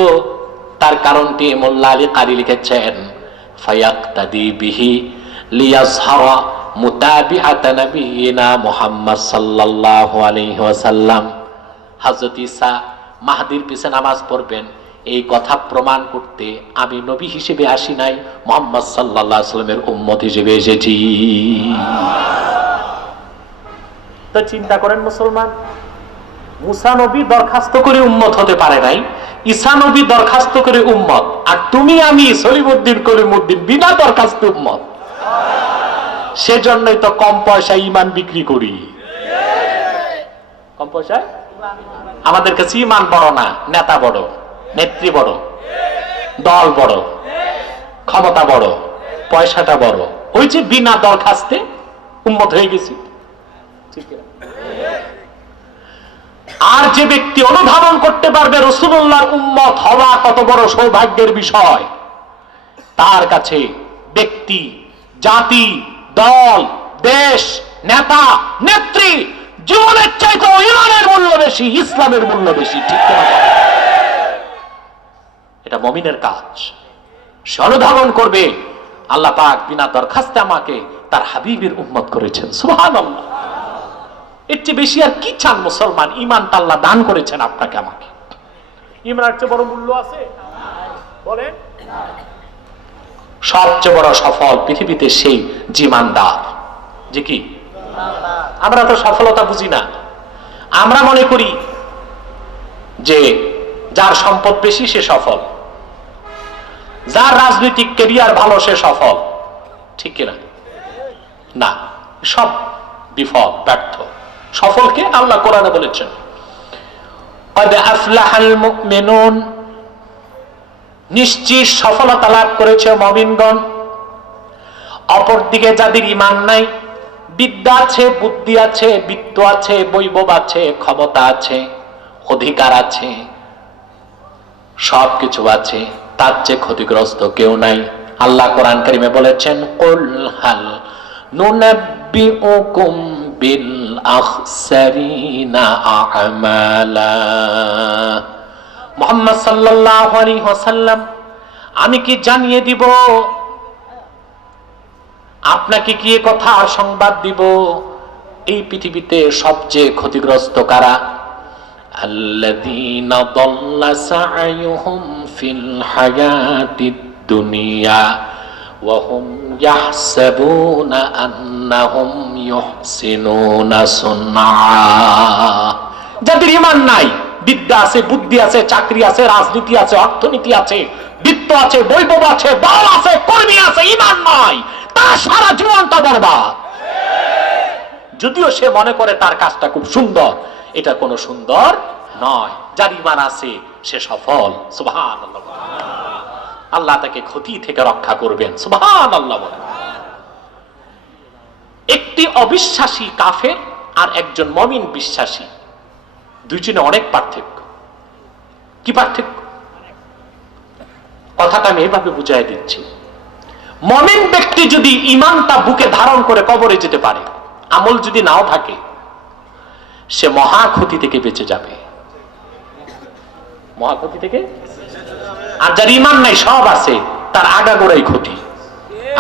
তার কারণটি মোল্লা আলী কারি লিখেছেন, ফায়াক্তাদি বিহি লিয়াজহারা মুতাবিআত নবিয়িনা মুহাম্মদ সাল্লাল্লাহু আলাইহি ওয়াসাল্লাম। হযরত ঈসা মাহদির পিছে নামাজ পড়বেন, এই কথা প্রমাণ করতে আমি নবী হিসেবে আসি নাই, মুহাম্মদ সাল্লাল্লাহু আলাইহি ওয়াসাল্লামের উম্মত হিসেবে এসেছি। তো চিন্তা করেন মুসলমান, মুসা নবী দরখাস্ত করে উম্মত হতে পারে নাই, ঈসা নবী দরখাস্ত করে উম্মত, আর তুমি আমি সলিমুদ্দিন কলিমুদ্দিন বিনা দরখাস্ত উম্মত। সেজন্যই তো কম পয়সায় ঈমান বিক্রি করি। কম পয়সায় আমাদের কাছে ঈমান বড় না, নেতা বড়, নেত্রী বড়, দল বড়, ক্ষমতা বড়, পয়সাটা বড়। ওই যে বিনা দরখাস্তে উম্মত হয়ে গেছি। আর যে ব্যক্তি অনুধাবন করতে পারবে রাসূলুল্লাহর উম্মত হওয়া কত বড় সৌভাগ্যের বিষয়, তার কাছে ব্যক্তি, জাতি, দল, দেশ, নেতা, নেত্রী জীবনের চাইতে ঈমানের মূল্য বেশি, ইসলামের মূল্য বেশি। ঠিক না? এটা মুমিনের কাজ। সে অনুধাবন করবে আল্লাহ পাক বিনা দরখাস্তে আমাকে তার হাবিবের উম্মত করেছেন। সুবহানাল্লাহ। এর চেয়ে বেশি আর কি চান মুসলমান? ঈমানটা আল্লাহ দান করেছেন আপনাকে আমাকে। ঈমানের চেয়ে বড় মূল্য আছে? বলেন। সবচেয়ে বড় সফল পৃথিবীতে সেই জীমানদার, যে কি আমরা তো সফলতা বুঝি না। আমরা মনে করি যে যার সম্পদ বেশি সে সফল, যার রাজনৈতিক ক্যারিয়ার ভালো সে সফল। ঠিক কিনা? না, সব বিফল, ব্যর্থ। সফলকে আল্লাহ কোরআনে বলেছেন, قد أفلح المؤمنون, নিশ্চিত সফলতা লাভ করেছে মুমিনগণ। অপরদিকে যাদের ঈমান নাই, বিদ্যা আছে, বুদ্ধি আছে, বিত্ত আছে, বৈভব আছে, ক্ষমতা আছে, অধিকার আছে, সবকিছু আছে, তার চেয়ে ক্ষতিগ্রস্ত কেউ নাই। আল্লাহ কোরআন কারিমে বলেছেন, কুল হাল নুনাব্বিউকুম বিল আখসারিনা আমালা। মুহাম্মদ সাল্লাল্লাহু আলাইহি ওয়াসাল্লাম, আমি কি জানিয়ে দিব, আপনাকে কি এ কথা সংবাদ দিব, এই পৃথিবীতে সবচেয়ে ক্ষতিগ্রস্ত কারা? আল্লাযীনা দাল্লা সা'য়ুহুম ফিল হায়াতিদ দুনিয়া ওয়া হুম ইয়াহসাবুনা আন্নাহুম ইউহসিনুনা সুনআ। যাদের ঈমান নাই, বিদ্যা আছে, বুদ্ধি আছে, চাকরি আছে, রাজনীতি আছে, অর্থনীতি আছে, বিত্ত আছে, বৈভব আছে, বল আছে, কর্মী আছে, ঈমান নাই, তার সারা জীবনটা বরবাদ। যদিও সে মনে করে তার কাজটা খুব সুন্দর, এটা কোনো সুন্দর নয়। যার ঈমান আছে সে সফল। সুবহানাল্লাহ। আল্লাহ তাকে ক্ষতি থেকে রক্ষা করবেন। সুবহানাল্লাহ। একটি অবিশ্বাসী কাফের আর একজন মুমিন বিশ্বাসী, দুইজনে অনেক পার্থক্য। কি পার্থক্য? কথাটা আমি এভাবে বুঝাই দিচ্ছি। মুমিন ব্যক্তি যদি ঈমানটা বুকে ধারণ করে কবরে যেতে পারে, আমল যদি নাও থাকে, সে মহা ক্ষতি থেকে বেঁচে যাবে। মহা ক্ষতি থেকে। আর যার ঈমান নাই, সব আছে, তার আগাগোড়াই ক্ষতি।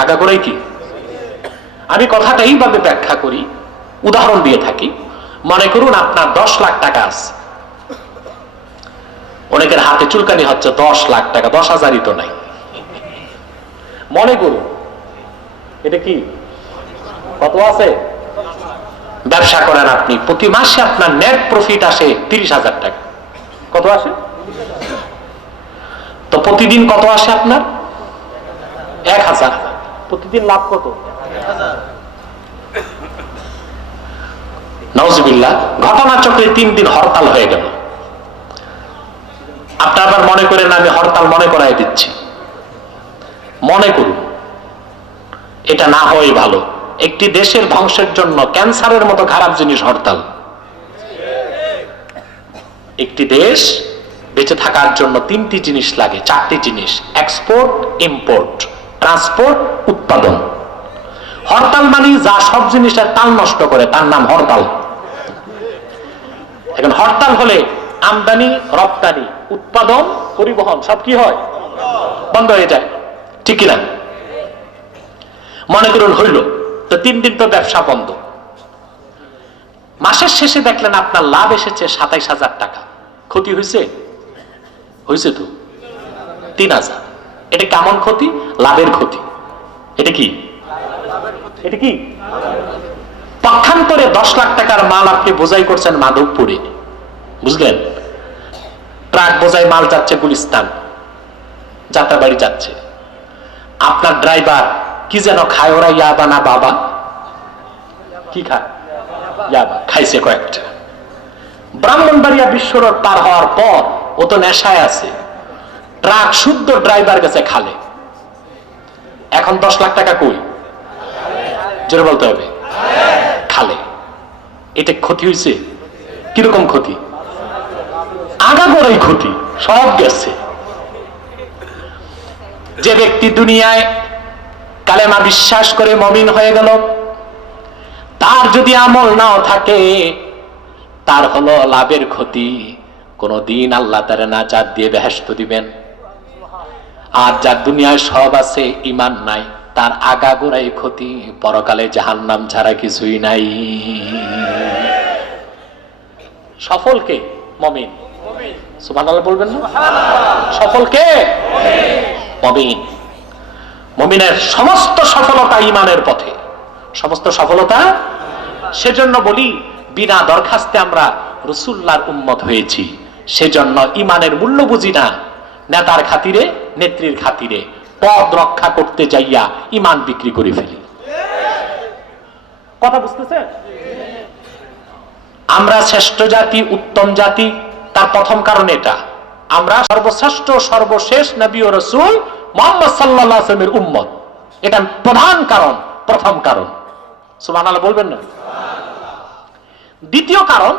আগাগোড়াই কি? আমি কথাটা এইভাবে ব্যাখ্যা করি, উদাহরণ দিয়ে থাকি। মনে করুন আপনার 10 লাখ টাকা আছে, অনেকের হাতে চুলকানি হচ্ছে 10 লাখ টাকা, 10,000ই তো নাই। মনে করুন এটা কি কত আছে? ব্যবসা করেন আপনি, প্রতি মাসে আপনার নেট প্রফিট আসে 30,000 টাকা। কত আসে? তো প্রতিদিন কত আসে আপনার? 1,000। প্রতিদিন লাভ কত? নাউজুবিল্লাহ। ঘটনা চক্রে 3 দিন হরতাল হয়ে গেল। আপনার আবার মনে করেন আমি হরতাল মনে করাই দিচ্ছি। মনে করুন এটা না হয় ভালো। একটি দেশের ধ্বংসের জন্য ক্যান্সারের মতো খারাপ জিনিস হরতাল। একটি দেশ বেঁচে থাকার জন্য 3টি জিনিস লাগে, 4টি জিনিস: এক্সপোর্ট, ইম্পোর্ট, ট্রান্সপোর্ট, উৎপাদন। হরতাল মানে যা সব জিনিসের তাল নষ্ট করে, তার নাম হরতাল। এখন হরতাল হলে আমদানি, রপ্তানি, উৎপাদন, পরিবহন সব কি হয়? বন্ধ হয়ে যায়। ঠিক কিনা? মনে করুন হইল, তো 3 দিন তো ব্যবসা বন্ধ। মাসের শেষে দেখলেন আপনার লাভ এসেছে 27,000 টাকা। ক্ষতি হয়েছে? হয়েছে তো 3,000। এটা কেমন ক্ষতি? লাভের ক্ষতি। এটা কি? এটা কি? পক্ষান্তরে 10 লাখ টাকার মাল আপনি বোঝাই করছেন মাধবপুরে, বুঝলেন? ট্রাক বোঝাই মাল যাচ্ছে গুলিস্তান, যাত্রাবাড়ি যাচ্ছে। আপনার ড্রাইভার কি যেন খায়, ওরা ইয়াবা না বাবা কি খায়? ইয়াবা খাইছে কয়েকটা। ব্রাহ্মণবাড়িয়া বিশ্ব রোড পার হওয়ার পর ও তো নেশায় আছে, ট্রাক শুদ্ধ ড্রাইভার গেছে খালে। এখন 10 লাখ টাকা কই? জোরে বলতে হবে। খালে। এটা ক্ষতি হয়েছে? কিরকম ক্ষতি? আগাগোড়াই ক্ষতি, সব গেছে। যে ব্যক্তি দুনিয়ায় কালেমা বিশ্বাস করে মুমিন হয়ে গেল, তার যদি আমল নাও থাকে, তার হলো লাভের ক্ষতি। কোনদিন আল্লাহ তার নাজাত দিয়ে বেহেশত দিবেন। আর যার দুনিয়ায় সব আছে, ঈমান নাই, তার আগাগোড়াই ক্ষতি, পরকালে জাহান্নাম ছাড়া কিছুই নাই। সফল কে? মুমিন। সুবহানাল্লাহ বলবেন না? সফল কে? মুমিন। মুমিনের সমস্ত সফলতা ঈমানের পথে, সমস্ত সফলতা। সেজন্য বলি, বিনা দরখাস্তে আমরা রাসূলুল্লাহর উম্মত হয়েছি। সেজন্য ঈমানের মূল্য বুঝি না, নেতার খাতিরে, নেত্রীর খাতিরে পদ রক্ষা করতে যাইয়া ঈমান বিক্রি করে ফেলি। কথা বুঝতেছেন? আমরা শ্রেষ্ঠ জাতি, উত্তম জাতি, তার প্রথম কারণ এটা, আমরা সর্বশ্রেষ্ঠ সর্বশেষ নবী ও রাসূল মুহাম্মদ সাল্লাল্লাহু আলাইহি ওয়াসাল্লামের উম্মত। এটা প্রধান কারণ, প্রথম কারণ। সুবহানাল্লাহ বলবেন না? দ্বিতীয় কারণ,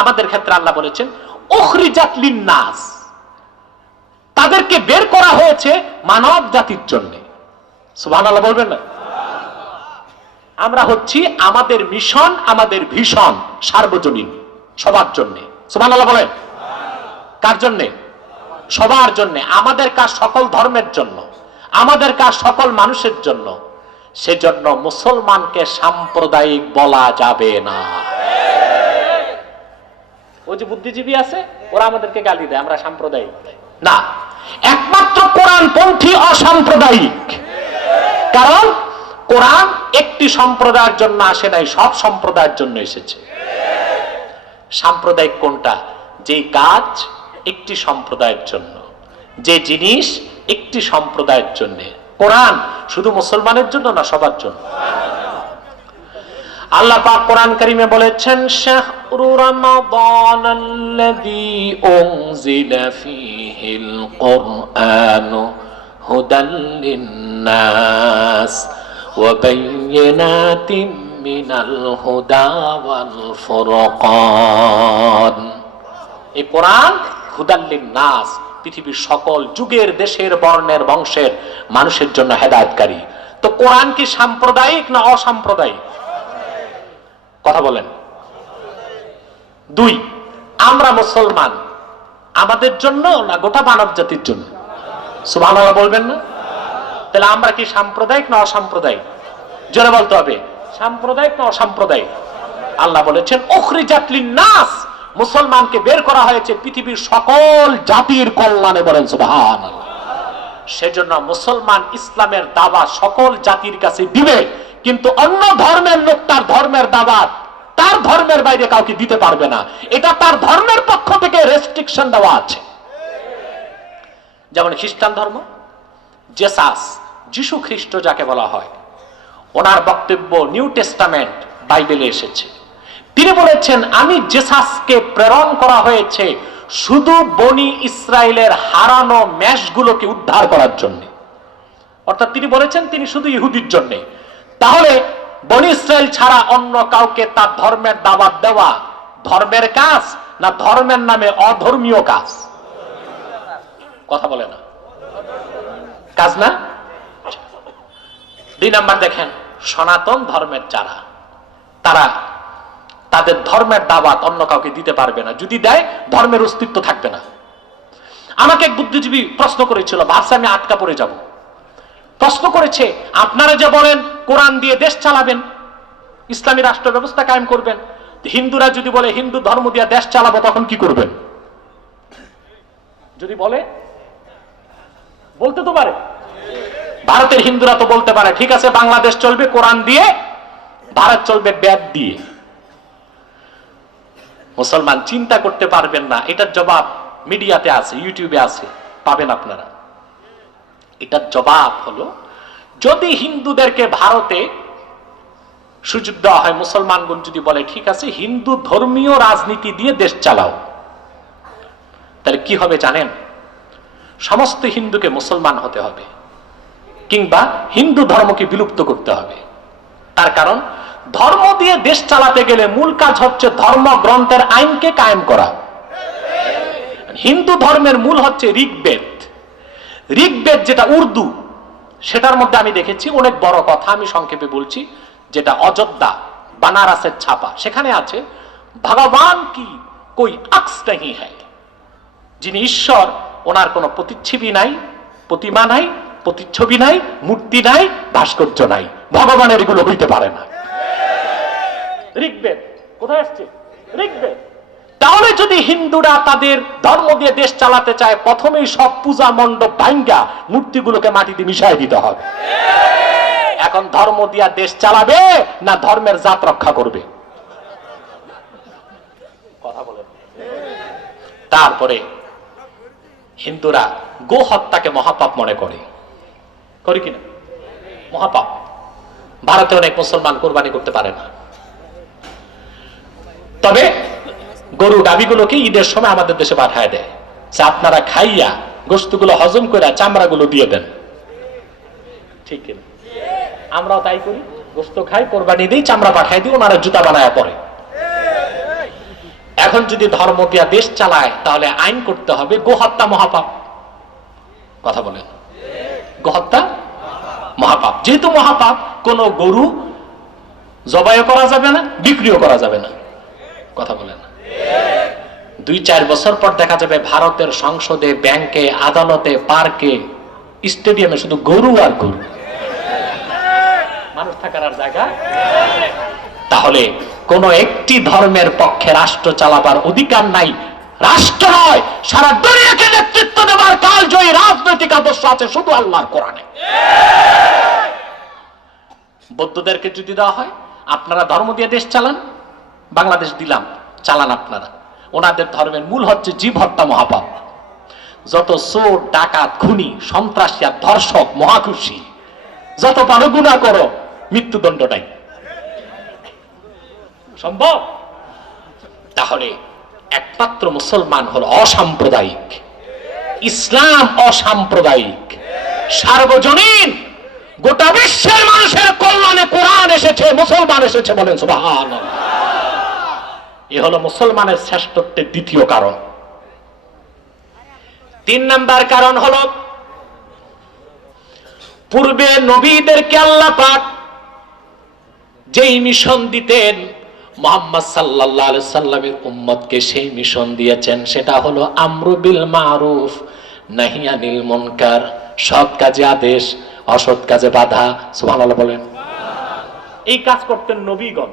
আমাদের ক্ষেত্রে আল্লাহ বলেছেন উখরিজাত লিন-নাস, তাদেরকে বের করা হয়েছে মানব জাতির জন্য। সুবহানাল্লাহ বলবেন না? আমরা হচ্ছি, আমাদের মিশন, আমাদের ভিশন সার্বজনীন, সবার জন্য। সুবহানাল্লাহ বলেন। কার জন্য? সবার জন্য। আমাদের কাজ সকল ধর্মের জন্য, আমাদের কাজ সকল মানুষের জন্য। সেজন্য মুসলমানকে সাম্প্রদায়িক বলা যাবে না। ওই যে বুদ্ধিজীবী আছে, ওরা আমাদেরকে গালি দেয় আমরা সাম্প্রদায়িক না। একমাত্র কোরআনপন্থী অসাম্প্রদায়িক। কারণ কোরআন একটি সম্প্রদায়ের জন্য আসে নাই, সব সম্প্রদায়ের জন্য এসেছে। সাম্প্রদায়িক কোনটা? যে কাজ একটি সম্প্রদায়ের জন্য, যে জিনিস একটি সম্প্রদায়ের জন্য। কোরআন শুধু মুসলমানের জন্য না, সবার জন্য। আল্লাহ পাক কোরআন কারীমে বলেছেন, শাহরু রমাদানাল্লাযী উনজিলা ফীহিল কুরআনু হুদাল লিন্নাস ওয়া বায়্যিনাতিন মিনাল হুদা ওয়াল ফুরকান। এই কোরআন হুদাল লিন্নাস, পৃথিবীর সকল যুগের, দেশের, বর্ণের, বংশের মানুষের জন্য হেদায়েতকারী। তো কোরআন কি সাম্প্রদায়িক না অসাম্প্রদায়িক? কথা বলেন। দুই, আমরা মুসলমান আমাদের জন্য না গোটা মানব জাতির জন্য? সুবহানাল্লাহ বলবেন না? তাহলে আমরা কি সাম্প্রদায়িক না অসাম্প্রদায়িক? জোরে বলতে হবে, সাম্প্রদায়িক না অসাম্প্রদায়িক? আল্লাহ বলেছেন উখরিজাত লিন-নাস, মুসলমানকে বের করা হয়েছে পৃথিবীর সকল জাতির কল্যাণে। বলেন সুবহানাল্লাহ। সেজন্য মুসলমান ইসলামের দাওয়াত সকল জাতির কাছে দিবে, কিন্তু অন্য ধর্মের লোক তার ধর্মের দাওয়াত তার ধর্মের বাইরে কাউকে দিতে পারবে না। এটা তার ধর্মের পক্ষ থেকে রেস্ট্রিকশন দেওয়া আছে। যেমন খ্রিস্টান ধর্ম, জেসাস, যিশু খ্রিস্ট যাকে বলা হয়, ওনার বক্তব্য নিউ টেস্টামেন্ট বাইবেলে এসেছে। তিনি বলেছেন, আমি জেসাসকে প্রেরণ করা হয়েছে শুধু বনি ইসরায়েলের হারানো মেষগুলোকে উদ্ধার করার জন্য। অর্থাৎ তিনি বলেছেন তিনি শুধু ইহুদির জন্য। তাহলে বনি ইসরায়েল ছাড়া অন্য কাউকে তার ধর্মের দাওয়াত দেওয়া ধর্মের কাজ না ধর্মের নামে অধর্মীয় কাজ? কথা বলে না, কাজ না? দুই নাম্বার দেখেন, সনাতন ধর্মের যারা, তারা তাদের ধর্মের দাওয়াত অন্য কাউকে দিতে পারবে না। যদি দেয়, ধর্মের অস্তিত্ব থাকবে না। আমাকে এক বুদ্ধিজীবী প্রশ্ন করেছিল, ভাবছে আমি আটকা পড়ে যাব। প্রশ্ন করেছে, আপনারা যে বলেন কোরআন দিয়ে দেশ চালাবেন, ইসলামী রাষ্ট্র ব্যবস্থা কায়েম করবেন, হিন্দুরা যদি বলে হিন্দু ধর্ম দিয়ে দেশ চালাবো, তখন কি করবেন? যদি বলে, বলতে তো পারে। ভারতের হিন্দুরা তো বলতে পারে, ঠিক আছে বাংলাদেশ চলবে কোরআন দিয়ে, ভারত চলবে বেদ দিয়ে। মুসলমান চিন্তা করতে পারবেন না। এটার জবাব মিডিয়াতে আছে, ইউটিউবে আছে, পাবেন আপনারা। এটার জবাব হলো, যদি হিন্দুদেরকে ভারতে সুযোগ দেওয়া হয়, মুসলমানগণ যদি বলে ঠিক আছে হিন্দু ধর্মীয় রাজনীতি দিয়ে দেশ চালাও, তাহলে কি হবে জানেন? সমস্ত হিন্দুকে মুসলমান হতে হবে, কিংবা হিন্দু ধর্মকে বিলুপ্ত করতে হবে। তার কারণ, ধর্ম দিয়ে দেশ চালাতে গেলে মূল কাজ হচ্ছে ধর্মগ্রন্থের আইনকে কায়েম করা। হিন্দু ধর্মের মূল হচ্ছে ঋগ্বেদ। ঋগ্বেদ যেটা উর্দু, সেটার মধ্যে আমি দেখেছি অনেক বড় কথা, আমি সংক্ষেপে বলছি, যেটা অযোধ্যা বানারসের ছাপা, সেখানে আছে ভগবান কি কোই অক্স नहीं है, যিনি ঈশ্বর ওনার কোনো প্রতিচ্ছবি নাই, প্রতিমা নাই, প্রতিচ্ছবি নাই, মূর্তি নাই, ভাস্কর্য নাই, ভগবানের এগুলো হইতে পারে না। ঋগ্বেদ কোথায় আসছে? ঋগ্বেদ। তাহলে যদি হিন্দুরা তাদের ধর্ম দিয়ে দেশ চালাতে চায়, প্রথমেই সব পূজা মণ্ডপ ভাঙ্গা মূর্তিগুলোকে মাটিতে মিশাই দিতে হবে। এখন ধর্ম দিয়া দেশ চালাবে না ধর্মের জাত রক্ষা করবে? কথা বলেন। তারপরে হিন্দুরা গো হত্যাকে মহাপাপ মনে করে, করে কিনা? মহাপাপ। ভারতে অনেক মুসলমান কোরবানি করতে পারে না, তবে গরু গাভীগুলোকে ঈদের সময় আমাদের দেশে পাঠায় দেয়, যে আপনারা খাইয়া গোশতগুলো হজম করে চামড়াগুলো দিয়ে দেন। ঠিক কিনা? আমরাও তাই করি, গোশত খাই, কোরবানি দিই, চামড়া পাঠাই দিই, ওনারা জুতা বানায় পরে। এখন যদি ধর্ম দিয়া দেশ চালায়, তাহলে আইন করতে হবে গো হত্যা মহাপাপ। কথা বলেন, গো হত্যা মহাপাপ। যেহেতু মহাপাপ, কোন গরু জবাই করা যাবে না, বিক্রিও করা যাবে না। কথা বলেন। 2-4 বছর পর দেখা যাবে ভারতের সংসদে, ব্যাংকে, আদালতে, পার্কে, স্টেডিয়ামে শুধু গরু আর গরু, মানুষ থাকার আর জায়গা। তাহলে কোন একটি ধর্মের পক্ষে রাষ্ট্র চালাবার অধিকার নাই। রাষ্ট্র নয়, সারা দুনিয়াকে নেতৃত্ব দেবার কালজয়ী রাজনৈতিক আদর্শ আছে শুধু আল্লাহর কোরআনে। বৌদ্ধদেরকে যদি দেওয়া হয়, আপনারা ধর্ম দিয়ে দেশ চালান, বাংলাদেশ দিলাম, চালান আপনারা। ওনাদের ধর্মের মূল হচ্ছে জীব হত্যা মহাপাপ। যত চোর, ডাকাত, খুনি, সন্ত্রাসী আর ধর্ষক, মহাখুশি, যত পারো গুনাহ করো, মৃত্যুদণ্ডটাই সম্ভব। তাহলে একমাত্র মুসলমান হলো অসাম্প্রদায়িক, ইসলাম অসাম্প্রদায়িক, সার্বজনীন, গোটা বিশ্বের মানুষের কল্যাণে কোরআন এসেছে, মুসলমান এসেছে, বলেন সুবহানাল্লাহ। এ হলো মুসলমানের শ্রেষ্ঠত্বের দ্বিতীয় কারণ। 3 নাম্বার কারণ হলো পূর্বে নবীদেরকে আল্লাহ পাক যেই মিশন দিতেন, মুহাম্মদ সাল্লাল্লাহু আলাইহি সাল্লামের উম্মতকে সেই মিশন দিয়েছেন, সেটা হলো আমরু বিল মারুফ নাহি আনিল মুনকার, সৎ কাজে আদেশ, অসৎ কাজে বাধা। সুবহানাল্লাহ বলেন। এই কাজ করতেন নবীগণ।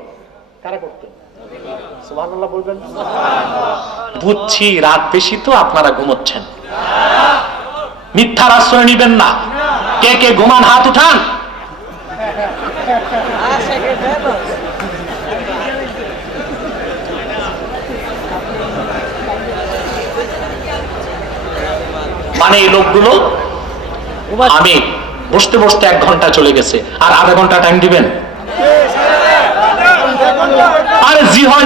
কারা করতেন? সুবহানাল্লাহ বলবেন। বুঝছি রাত বেশি তো আপনারা ঘুমোচ্ছেন, মিথ্যার আশ্রয় নিবেন না। কে কে ঘুমান হাত উঠান। মানে এই লোকগুলো আমি বসতে বসতে 1 ঘন্টা চলে গেছে, আর আধা ঘন্টা টাইম দিবেন। আরে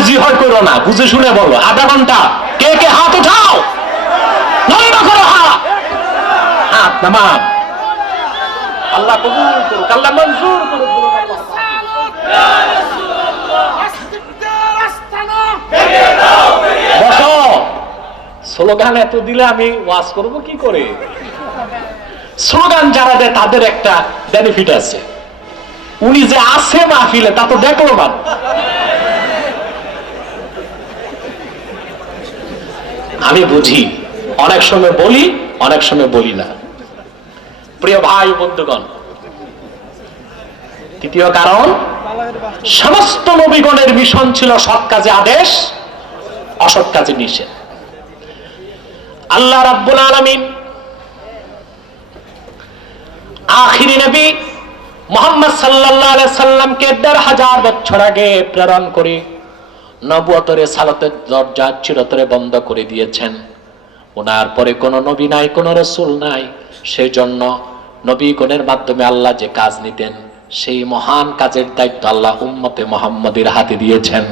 জি হয় করো না, বুঝে শুনে বলো। আধা ঘন্টা কে কে হাত উঠাও, লম্বা করো হাত নামান। আল্লাহ কবুল করুক, আল্লাহ মঞ্জুর করুক। বসো। স্লোগান এত দিলে আমি ওয়াজ করব কি করে? স্লোগান যারা দেয় তাদের একটা বেনিফিট আছে, উনি যে আছে মাহফিলে তা তো দেখলো না। আমি বুঝি, অনেক সময় বলি, অনেক সময় বলি না। প্রিয় ভাই বন্ধুগণ, তৃতীয় কারণ, সমস্ত নবীগণের মিশন ছিল সৎ কাজে আদেশ, অসৎ কাজে নিষেধ। আল্লাহ রাব্বুল আলামিন আখিরি নবী মুহাম্মদ সাল্লাল্লাহু আলাইহি সাল্লামকে ১৫০০ বছর আগে প্রেরণ করে নবুয়তের সালাতের দরজা চিরতরে বন্ধ করে দিয়েছেন। ওনার পরে কোনো নবী নাই, কোনো রাসূল নাই। সেই জন্য নবীগণের মাধ্যমে আল্লাহ যে কাজ নিতেন, সেই মহান কাজের দায়িত্ব আল্লাহ উম্মতে মুহাম্মাদের হাতে দিয়েছেন।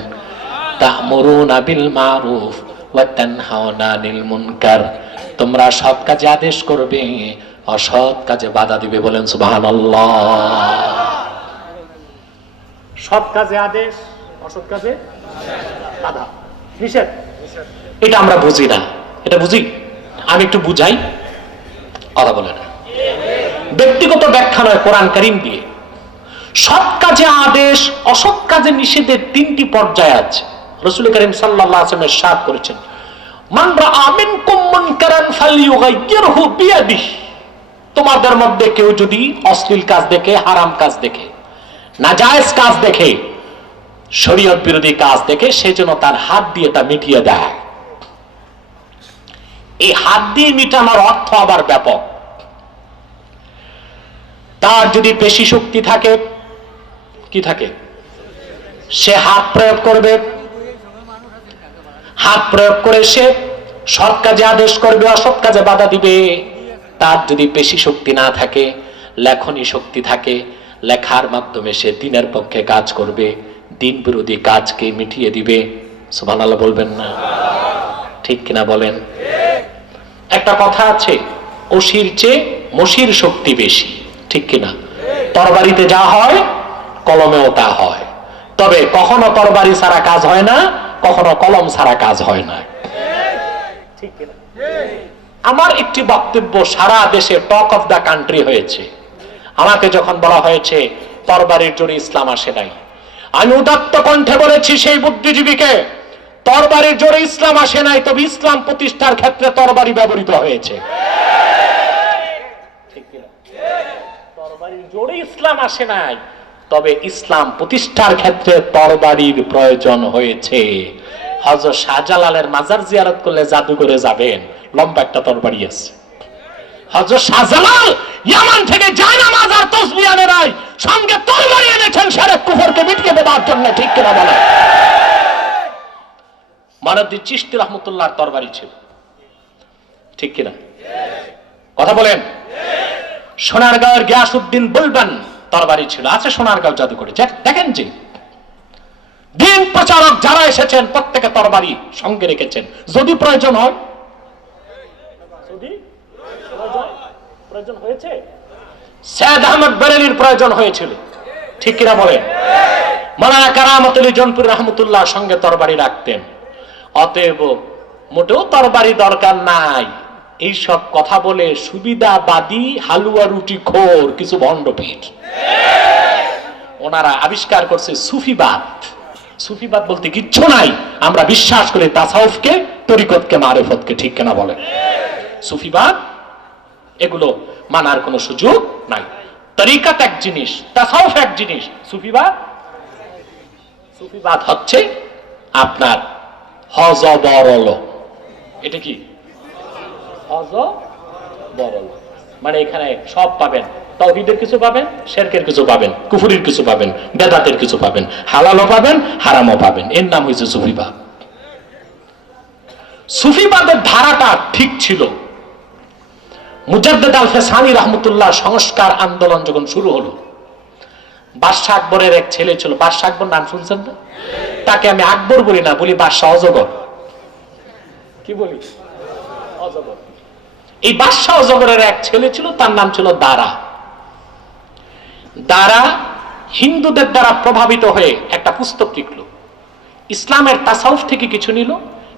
তা'মুরুনা বিল মারুফ ওয়া তানহাউনা আনিল মুনকার, তোমরা সৎ কাজে আদেশ করবে, অসৎ কাজে বাধা দিবে। বলেন সুবহানাল্লাহ। সৎ কাজে আদেশ, অসৎ কাজে বাধা, নিষেধ। এটা আমরা বুঝি না। এটা বুঝি? আমি একটু বুঝাই, কথা বলে না। ব্যক্তিগত ব্যাখ্যা নয়, কোরআন কারীম দিয়ে। সৎ কাজে আদেশ, অসৎ কাজে নিষেধের 3টি পর্যায় আছে। রাসূল করিম সাল্লাল্লাহু আলাইহি ওয়াসাল্লাম ইরশাদ করেছেন, মান রাআ মিনকুম মুনকারান ফালইয়ুগাইয়িরহু বিয়াদিহি, তোমাদের মধ্যে কেউ যদি অশ্লীল কাজ দেখে, হারাম কাজ দেখে, নাজায়েজ কাজ দেখে, শরীয়ত বিরোধী কাজ দেখে, সেজন্য তার হাত দিয়ে তা মিটিয়ে দেয়। এই হাত দিয়ে মিটানোর অর্থ আবার ব্যাপক। তার যদি পেশি শক্তি থাকে, কি থাকে, সে হাত প্রয়োগ করবে। হাত প্রয়োগ করে সে সৎ কাজে আদেশ করবে, অসৎ কাজে বাধা দিবে। তার যদি পেশি শক্তি না থাকে, লেখনী শক্তি থাকে, লেখার মাধ্যমে সে দিনের পক্ষে কাজ করবে, দিন বিরোধী কাজকে মিটিয়ে দিবে। সুবহানাল্লাহ বলবেন না? ঠিক কিনা বলেন? একটা কথা আছে, অসির চেয়ে মসির শক্তি বেশি, ঠিক কিনা? তরবারিতে যা হয় কলমেও তা হয়, তবে কখনো তরবারি ছাড়া কাজ হয় না, কখনো কলম ছাড়া কাজ হয় না, ঠিক কিনা? আমার একটি বক্তব্য সারা দেশে টক অফ দ্য কান্ট্রি হয়েছে। আমাকে যখন বলা হয়েছে তরবারির জোরে ইসলাম আসে নাই, আমি উদাত্ত কণ্ঠে বলেছি সেই বুদ্ধিজীবীকে, তরবারির জোরে ইসলাম আসে নাই, তবে ইসলাম প্রতিষ্ঠার ক্ষেত্রে তরবারি ব্যবহৃত হয়েছে। তরবারির জোরে ইসলাম আসে নাই, তবে ইসলাম প্রতিষ্ঠার ক্ষেত্রে তরবারির প্রয়োজন হয়েছে। হযরত শাহজালালের মাজার জিয়ারত করলে জাদুঘরে যাবেন, লম্বা একটা তরবারি আছে। হযরত শাহজালাল ইয়ামান থেকে জায়নামাজ আর তাসবিহ আনে নাই, সঙ্গে তরবারি এনেছেন শিরক কুফরকে মিটিয়ে দেওয়ার জন্য, ঠিক কিনা বলেন? মঈনুদ্দিন চিশতি রহমতুল্লাহর তরবারি ছিল, ঠিক কিনা? কথা বলেন। সোনারগাঁওয়ের গিয়াসউদ্দিন বুলবান তরবারি ছিল, আছে সোনারগাঁও জাদুঘরে, দেখেন যে দিন প্রচারক যারা এসেছেন প্রত্যেকে তরবারি সঙ্গে রেখেছেন, যদি প্রয়োজন হয়। যদি প্রয়োজন হয়েছে, সৈয়দ আহমদ বেরেলির প্রয়োজন হয়েছিল, ঠিক কিনা বলেন? মাওলানা কারামত আলী জৌনপুরী রাহমাতুল্লাহ সঙ্গে তরবারি রাখতেন। অতএব মোটেও তরবারি দরকার নাই এইসব কথা বলে সুবিধাবাদী হালুয়া রুটি খোর কিছু ভণ্ডপীর ওনারা আবিষ্কার করছে সুফিবাদ। সুফিবাদ বলতে কিচ্ছু নাই, আমরা বিশ্বাস করি তাসাউফকে, তরিকতকে, মারিফতকে, ঠিক কিনা বলেন? সুফিবাদ এগুলো মানার কোনো সুযোগ নাই। তরিকত এক জিনিস, তাসাউফ এক জিনিস, সুফিবাদ হচ্ছে আপনার হযবরল। এটা কি হযবরল? মানে এখানে সব পাবেন, তাওহীদের কিছু পাবেন, শিরকের কিছু পাবেন, কুফরির কিছু পাবেন, বেদাতের কিছু পাবেন, হালালও পাবেন, হারামও পাবেন। এর নাম হয়েছে সুফিবাদ। সুফিবাদের ধারাটা ঠিক ছিল। মুজাদ্দেদ আল ফেসানি রাহমাতুল্লাহ সংস্কার আন্দোলন যখন শুরু হলো, বাদশাহ আকবরের এক ছেলে ছিল, বাদশাহ আকবর নাম শুনছেন না? তাকে আমি আকবর বলি না, বলি বাদশাহ অজগর। কি বলি? অজগর। এই বাদশাহ অজগরের এক ছেলে ছিল, তার নাম ছিল দারা। দারা হিন্দুদের দ্বারা প্রভাবিত হয়ে একটা পুস্তক লিখল, ইসলামের তাসাউফ থেকে কিছু নিল,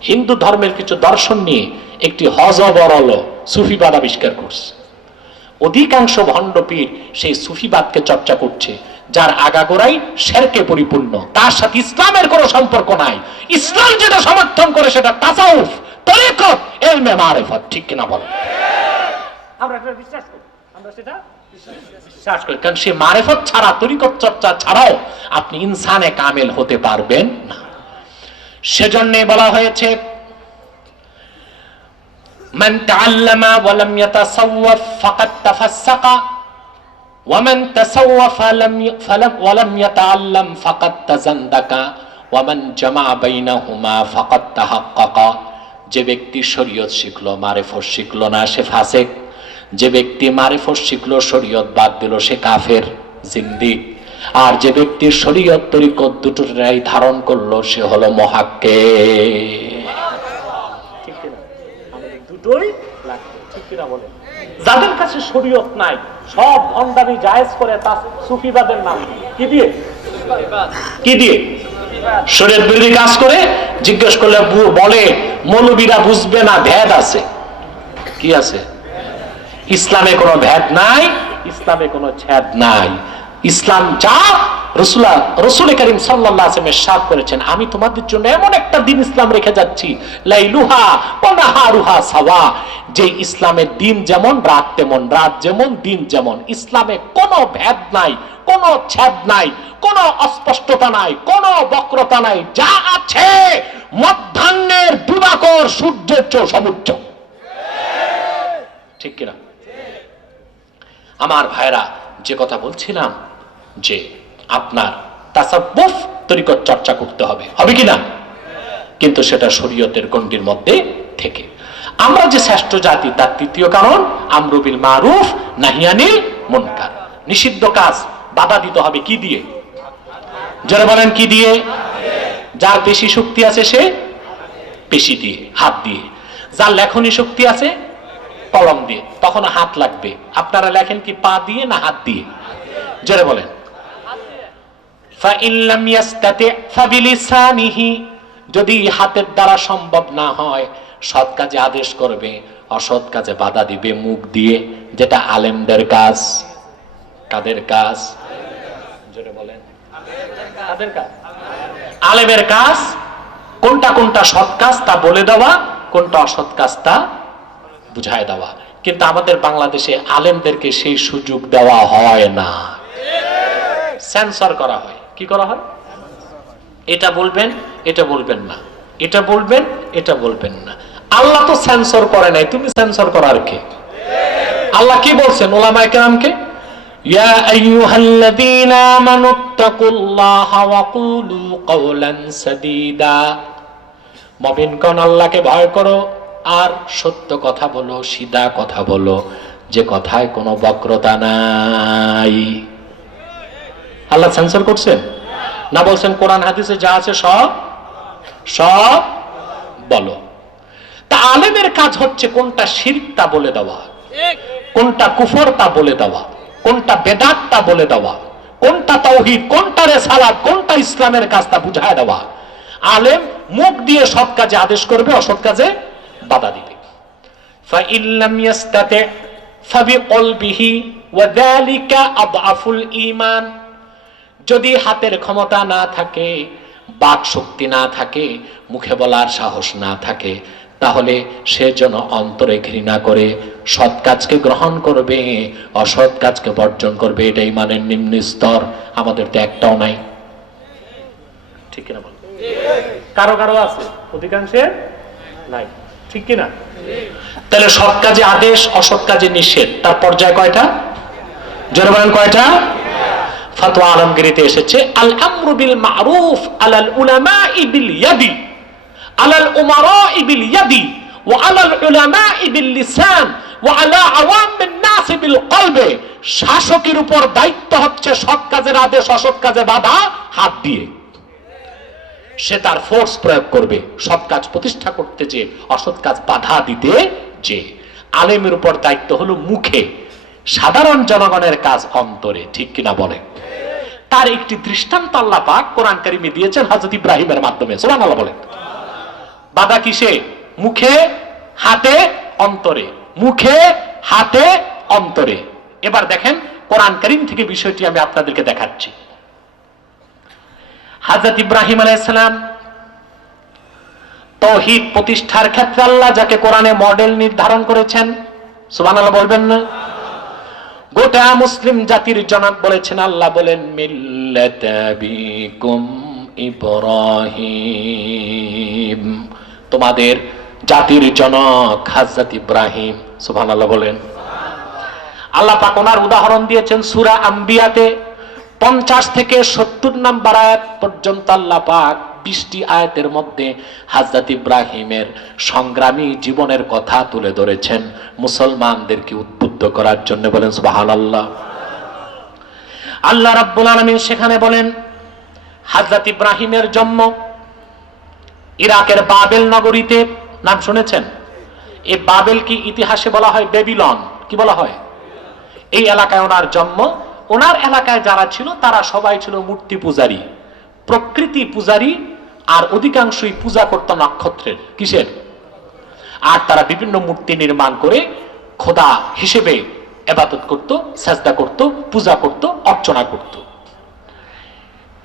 হিন্দু ধর্মের কিছু দর্শন নিয়ে একটি হযবরল সুফিবাদ আবিষ্কার করছে। অধিকাংশ ভণ্ডপীর সেই সুফিবাদকে চর্চা করছে, যার আগাগোড়াই শিরকে পরিপূর্ণ, তার সাথে ইসলামের কোনো সম্পর্ক নাই। ইসলাম যেটা সমর্থন করে সেটা তাসাউফ, তরিকত, ইলমে মারিফত, ঠিক কিনা বলেন? আমরা এটা বিশ্বাস করি, আমরা সেটা বিশ্বাস করি, কারণ সে মারিফত ছাড়া, তরিকত চর্চা ছাড়াও আপনি ইনসানে কামেল হতে পারবেন না। সেজন্য বলা হয়েছে মান তাআল্লামা ওয়া লাম ইয়াতাসাওয়াফ ফাকাদ তাফাসসাকা ওয়া মান তাসাওয়াফা ওয়া লাম ইয়াতাআল্লাম ফাকাদ তাজান্দাকা ওয়া মান জামাআ বাইনাহুমা ফাকাদ তাহাক্কাকা। যে ব্যক্তি শরীয়ত শিখলো, মারিফত শিখলো না, সে ফাসিক। যে ব্যক্তি মারিফত শিখলো, শরীয়ত বাদ দিল, সে কাফের, জিন্দিক। আর যে ব্যক্তির শরীয়ত তরিকত দুটোটাই ধারণ করলো, সে হলো মুহাক্কিক। ঠিক কিনা? আমাদের দুটোই লাগবে, ঠিক কিনা বলেন? যাদের কাছে শরীয়ত নাই, সব ভণ্ডামি জায়েজ করে, তা সুফিবাদের নাম কি দিয়ে? কি দিয়ে? শরীয়ত বিরোধী কাজ করে। জিজ্ঞেস করলে বলে মৌলবীরা বুঝবে না, ভেদ আছে। কি আছে? ইসলামে কোনো ভেদ নাই, ইসলামে কোনো ছেদ নাই। ইসলাম যা রাসূল করিম সাল্লাল্লাহু আলাইহি ওয়াসাল্লাম ইরশাদ করেছেন, আমি তোমাদের জন্য এমন একটা দিন ইসলাম রেখে যাচ্ছি, লাইলুহা ওয়া নাহারুহা সাওয়া, যে ইসলামের দিন যেমন রাত তেমন, রাত যেমন দিন যেমন। ইসলামে কোনো ভেদ নাই, কোনো ছেদ নাই, কোনো অস্পষ্টতা নাই, কোনো বক্রতা নাই। যা আছে মধ্যাহ্নের দিবাকর সূর্যের চেয়ে সমুচ্চ। ঠিক কিনা? আমার ভাইরা, যে কথা বলছিলাম যে আপনার তাসাব্বুফ তরিকত চর্চা করতে হবে, হবে কিনা? কিন্তু সেটা শরীয়তের গণ্ডির মধ্যে থেকে। আমরা যে শ্রেষ্ঠ জাতি, তার তৃতীয় কারণ আমরু বিল মারুফ নাহি আনিল মুনকার। নিষিদ্ধ কাজ বাধা দিতে হবে কি দিয়ে? যারা বলেন কি দিয়ে? যার পেশি শক্তি আছে সে পেশি দিয়ে, হাত দিয়ে। যার লেখনী শক্তি আছে কলম দিয়ে, তখন হাত লাগবে। আপনারা লেখেন কি পা দিয়ে না হাত দিয়ে? যারা বলেন ফাইল্লাম ইয়াস্তাতি ফাবিলিসানিহি, যদি হাতের দ্বারা সম্ভব না হয়, সৎ কাজে আদেশ করবে, অসৎ কাজে বাধা দিবে মুখ দিয়ে, যেটা আলেমদের কাজ। কাদের কাজ? জোরে বলেন। কাদের কাজ? আলেমের কাজ। কোনটা কোনটা সৎ কাজ তা বলে দেওয়া, কোনটা অসৎ কাজ তা বুঝায় দেওয়া। কিন্তু আমাদের বাংলাদেশে আলেমদেরকে সেই সুযোগ দেওয়া হয় না, সেন্সর করা হয়। কি করা হয়? এটা বলবেন, এটা বলবেন না, এটা বলবেন, এটা বলবেন না। আল্লাহ তো সেন্সর করে নাই, তুমি সেন্সর করার কে? আল্লাহ কি বলছেন উলামায়ে কেরামকে? ইয়া আইয়ুহাল্লাযীনা আমানুত্তাকুল্লাহা ওয়া কুলু কাওলান সাদীদা মুমিনগণ আল্লাহকে ভয় করো আর সত্য কথা বলো, সিধা কথা বলো, যে কথায় কোনো বক্রতা নাই। আল্লাহ সেন্সর করছেন না? বলছেন কোরআন হাদিসে যা আছে সব সব বলো। তা আলেমের কাজ হচ্ছে কোনটা শিরক তা বলে দেওয়া, কোনটা কুফর তা বলে দেওয়া, কোনটা বেদাত তা বলে দেওয়া, কোনটা তাওহীদ, কোনটা রিসালাত, কোনটা ইসলামের কাজ তা বুঝায় দেওয়া। আলেম মুখ দিয়ে সৎ কাজে আদেশ করবে, অসৎ কাজে বাধা দিবে। ফাইন লাম ইয়াস্তাতি ফাবিকলবিহি ওয়া যালিকা আদআফুল ঈমান। যদি হাতের ক্ষমতা না থাকে, বাক শক্তি না থাকে, মুখে বলার সাহস না থাকে, তাহলে সে যেন অন্তরে ঘৃণা করে সৎ কাজকে গ্রহণ করবে, অসৎ কাজকে বর্জন করবে। এটা ঈমানের নিম্ন স্তর। আমাদের তো একটাও নাই, ঠিক কিনা বল? কারো কারো আছে, অধিকাংশের নাই, ঠিক কিনা? তাহলে সৎ কাজে আদেশ, অসৎ কাজে নিষেধ, তার পর্যায় কয়টা? জোরে বলেন কয়টা? ফতোয়া আলমগীরিতে এসেছে আল আমরু বিল মারুফ আলাল উলামাই বিল ইয়াদি, আলাল উমারাই বিল ইয়াদি, ওয়া আলাল উলামাই বিল লিসান, ওয়া আলা আওয়ামিন নাস বিল কলবে। শাসকের উপর দায়িত্ব হচ্ছে সৎ কাজের আদেশ, অসৎ কাজে বাধা হাত দিয়ে। সে তার ফোর্স প্রয়োগ করবে সৎ কাজ প্রতিষ্ঠা করতে, যে অসৎ কাজ বাধা দিতে। যে আলেমের উপর দায়িত্ব হলো মুখে, সাধারণ জনগণের কাজ অন্তরে, ঠিক কিনা বলে? তার একটি দৃষ্টান্ত আল্লাহ পাক কোরআন কারিমে দিয়েছেন হযরত ইব্রাহিমের মাধ্যমে। সুবহানাল্লাহ বলেন। বাধা কিসে? মুখে, হাতে, অন্তরে। মুখে, হাতে, অন্তরে। এবার দেখেন কোরআন কারিম থেকে বিষয়টি আমি আপনাদেরকে দেখাচ্ছি। হযরত ইব্রাহিম আলাইহিস সালাম তাওহীদ প্রতিষ্ঠার ক্ষেত্রে আল্লাহ যাকে কোরআনে মডেল নির্ধারণ করেছেন, সুবহানাল্লাহ বলবেন না? গোটা মুসলিম জাতির জনক বলেছেন, আল্লাহ বলেন মিল্লাতা বিকুম ইব্রাহিম, তোমাদের জাতির জনক হযরত ইব্রাহিম। সুবহানাল্লাহ বলেন। আল্লাহ পাক ওনার উদাহরণ দিয়েছেন সূরা আম্বিয়াতে 50 থেকে 70 নম্বর আয়াত পর্যন্ত। আল্লাহ পাক 20টি আয়াতের মধ্যে হযরত ইব্রাহিমের সংগ্রামী জীবনের কথা তুলে ধরেছেন মুসলমানদেরকে উদ্বুদ্ধ করার জন্য। বলেন সুবহানাল্লাহ। আল্লাহ রাব্বুল আলামিন সেখানে বলেন হযরত ইব্রাহিমের জন্ম ইরাকের বাবেল নগরীতে। নাম শুনেছেন? এই বাবেল কি ইতিহাসে বলা হয় বেবিলন, কি বলা হয়? এই এলাকায় ওনার জন্ম। ওনার এলাকায় যারা ছিল তারা সবাই ছিল মূর্তি পূজারী, প্রকৃতি পূজারী, আর অধিকাংশই পূজা করত নক্ষত্রের। কিসের? আর তারা বিভিন্ন মূর্তি নির্মাণ করে খোদা হিসেবে ইবাদত করত, সাজদা করত, পূজা করত, অর্চনা করত।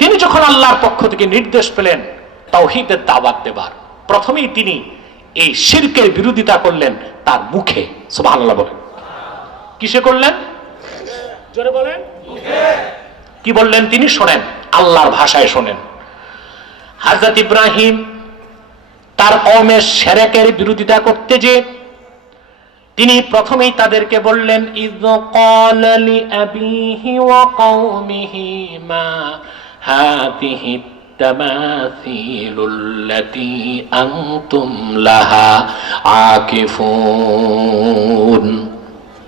তিনি যখন আল্লাহর পক্ষ থেকে নির্দেশ পেলেন তাওহীদের দাওয়াত দেবার, প্রথমেই তিনি এই শিরকের বিরোধিতা করলেন তার মুখে। সুবহানাল্লাহ বলেন। কিসে করলেন? জোরে বলেন। কি বললেন তিনি? শোনেন, আল্লাহর ভাষায় শোনেন। হযরত ইব্রাহিম তার কওমের শিরকের বিরোধিতা করতে যে তিনি প্রথমেই তাদেরকে বললেন ইয ক্বালা লিআবিহি ওয়া কওমিহি মা হাযিহি তামাসিলুল্লাতী আনতুম লাহা আকিফুন।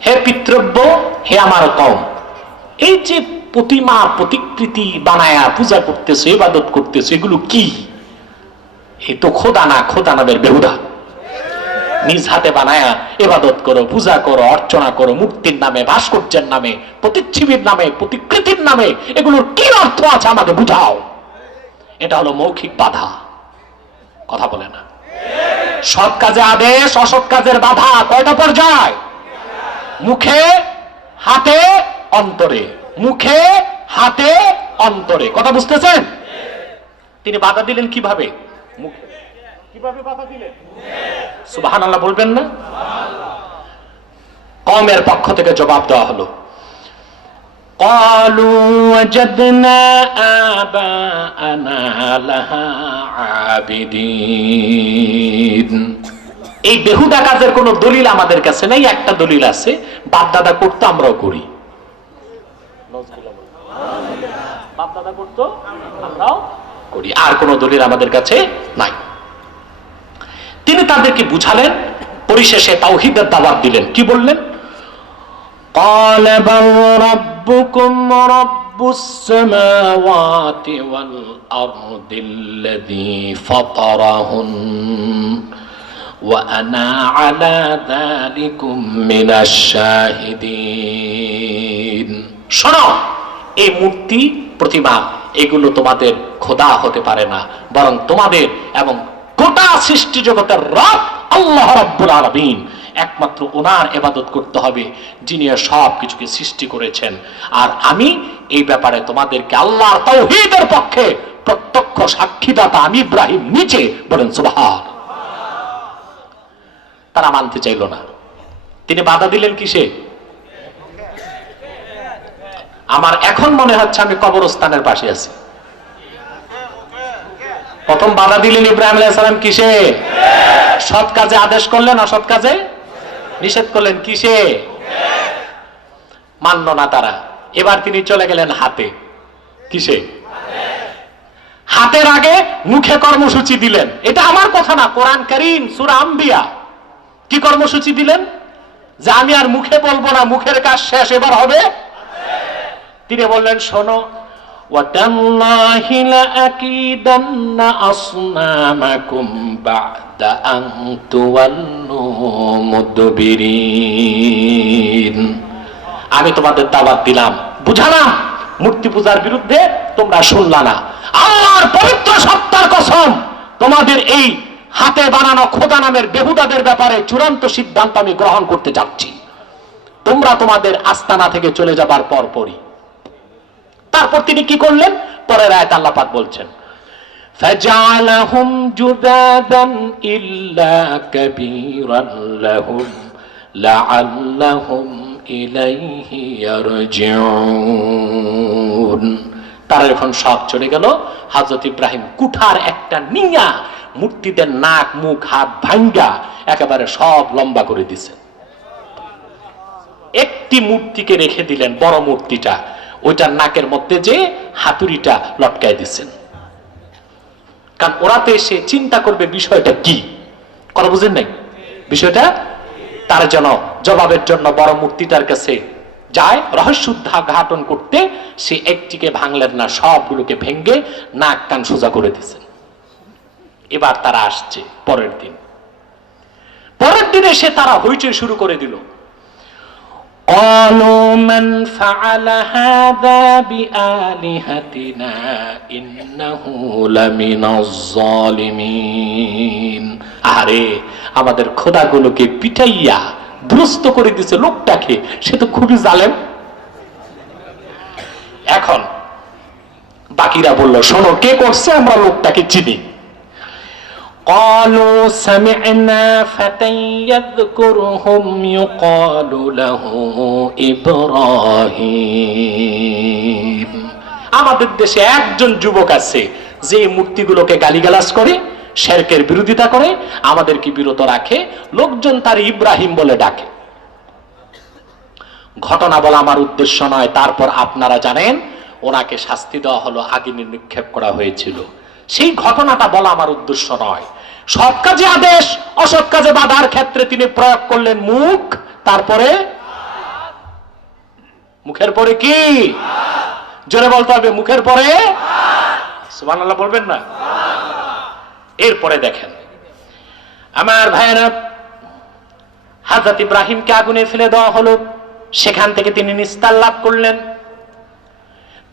হে পিতৃব্য, হে আমার কওম, এই যে প্রতিমা প্রতিকৃতি বানায়া পূজা করতেছে, ইবাদত করতেছে, এগুলো কি? এই তো খোদা না, খোদা নামের বেহুদা। নিজ হাতে বানায়া ইবাদত করো, পূজা করো, অর্চনা করো মূর্তির নামে, ভাস্কর্যের নামে, প্রতিচ্ছবির নামে, প্রতিকৃতির নামে। এগুলোর কি অর্থ আছে আমাকে বুঝাও। এটা হলো মৌখিক বাধা। কথা বলে না। সৎ কাজে আদেশ, অসৎ কাজের বাধা কয়টা পর্যায়? মুখে, হাতে, অন্তরে। মুখে, হাতে, অন্তরে। কথা বুঝতেছেন? তিনি বাধা দিলেন কিভাবে? মুখে। কিভাবে বাধা দিলেন? সুবহানাল্লাহ বলবেন না? কওমের পক্ষ থেকে জবাব দেওয়া হলো ক্বালু ওয়াজাদনা আবাআনা লাহা আবিদিন। এই বেহুদা কাজের কোন দলিল আমাদের কাছে নেই। একটা দলিল আছে, বাপ দাদা করতো, আমরাও করি। বাপ দাদা করতো, আমরাও করি। আর কোন দলিল আমাদের কাছে নাই। তিনি তাদেরকে বুঝালেন, পরিশেষে তাওহীদের দাওয়াত দিলেন। কি বললেন? قال بل ربكم رب السماوات والأرض الذي فطرهن وأنا على ذلكم من الشاهدين। শোনো, এই মূর্তি প্রতিমা এগুলো তোমাদের খোদা হতে পারে না, বরং তোমাদের এবং গোটা সৃষ্টি জগতের রব আল্লাহ রাব্বুল আলামিন, একমাত্র ওনার ইবাদত করতে হবে যিনি সব কিছুকে সৃষ্টি করেছেন। আর আমি এই ব্যাপারে তোমাদেরকে আল্লাহর তাওহীদের পক্ষে প্রত্যক্ষ সাক্ষীদাতা আমি ইব্রাহিম নিজে। বলেন সুবহান। তারা মানতে চাইল না। তিনি বাধা দিলেন কিসে? আমার এখন মনে হচ্ছে আমি কবরস্থানের পাশে আছি। প্রথম বাধা দিলেন ইব্রাহিম আলাইহিস সালাম কিসে? সৎ কাজে আদেশ করলেন, অসৎ কাজে নিষেধ করলেন। কিসে? মানল না তারা। এবার তিনি চলে গেলেন হাতে। কিসে? হাতের আগে মুখে কর্মসূচি দিলেন। এটা আমার কথা না, কোরআন কারীম সূরা আম্বিয়া। কি কর্মসূচি দিলেন? যে আমি আর মুখে বলবো না, মুখের কাজ শেষ, এবার হবে। তিনি বললেন, শোনো, ওয়াতাল্লাহি লাআকিদান্না আসনামাকুম বা'দা আন তুওয়াল্লু মুদবিরিন। আমি তোমাদের দাওয়াত দিলাম, বুঝালাম, মূর্তি পূজার বিরুদ্ধে, তোমরা শুনলা না। আল্লাহর পবিত্র সত্তার কসম, তোমাদের এই হাতে বানানো খোদা নামের বেহুদাদের ব্যাপারে চূড়ান্ত সিদ্ধান্ত আমি গ্রহণ করতে যাচ্ছি। তোমরা তোমাদের আস্তানা থেকে চলে যাবার পরপরই। তারপর তিনি কি করলেন? পরের আয়াত আল্লাহ পাক বলছেন, ফাজআলাহুম জুদাদান ইল্লা কাবীরান লাহুম লাআল্লাহুম ইলাইহি ইয়ারজিউন। তারা যখন সব চলে গেল, হযরত ইব্রাহিম কুঠার একটা নিয়া মূর্তিদের নাক, মুখ, হাত ভাঙ্গা একেবারে সব লম্বা করে দিছেন। একটি মূর্তিকে রেখে দিলেন, বড় মূর্তিটা, ওইটার নাকের মধ্যে যে হাতুড়িটা লটকায় দিচ্ছেন। কারণ ওরা তো এসে চিন্তা করবে বিষয়টা কি, কথা বুঝেন নাই বিষয়টা। তার যেন জবাবের জন্য বড় মূর্তিটার কাছে যায় রহস্য উদ্ঘাটন করতে, সে একটিকে ভাঙলেন না, সবগুলোকে ভেঙ্গে নাক কান সোজা করে দিচ্ছেন। এবার তারা আসছে পরের দিন। পরের দিন এসে তারা হইচই শুরু করে দিল। قالوا من فعل هذا بآلهتنا إنه لمن الظالمين। আরে আমাদের খোদাগুলোকে পিটাইয়া দুরস্ত করে দিয়েছে লোকটাকে, সে তো খুবই জালেম। এখন বাকিরা বলল, শোনো, কে করছে, আমরা লোকটাকে চিনি। قالوا سمعنا فتى يذكرهم يقال له إبراهيم। আমাদের দেশে একজন যুবক আছে যে মূর্তিগুলোকে গালিগালাজ করে, শিরকের বিরোধিতা করে, আমাদেরকে বিরত রাখে, লোকজন তার ইব্রাহিম বলে ডাকে। ঘটনা বলা আমার উদ্দেশ্য নয়। তারপর আপনারা জানেন ওনাকে শাস্তি দেওয়া হলো, আগুনে নিক্ষেপ করা হয়েছিল। সেই ঘটনাটা বলা আমার উদ্দেশ্য নয়। সৎ কাজে আদেশ, অসৎ কাজে বাধার ক্ষেত্রে তিনি প্রয়োগ করলেন মুখ, তারপরে মুখের পরে কি? জোরে বলতে হবে, মুখের পরে সুবহানাল্লাহ বলবেন না? এরপরে দেখেন আমার ভাইয়েরা, হযরত ইব্রাহিমকে আগুনে ফেলে দেওয়া হলো, সেখান থেকে তিনি নিস্তার লাভ করলেন।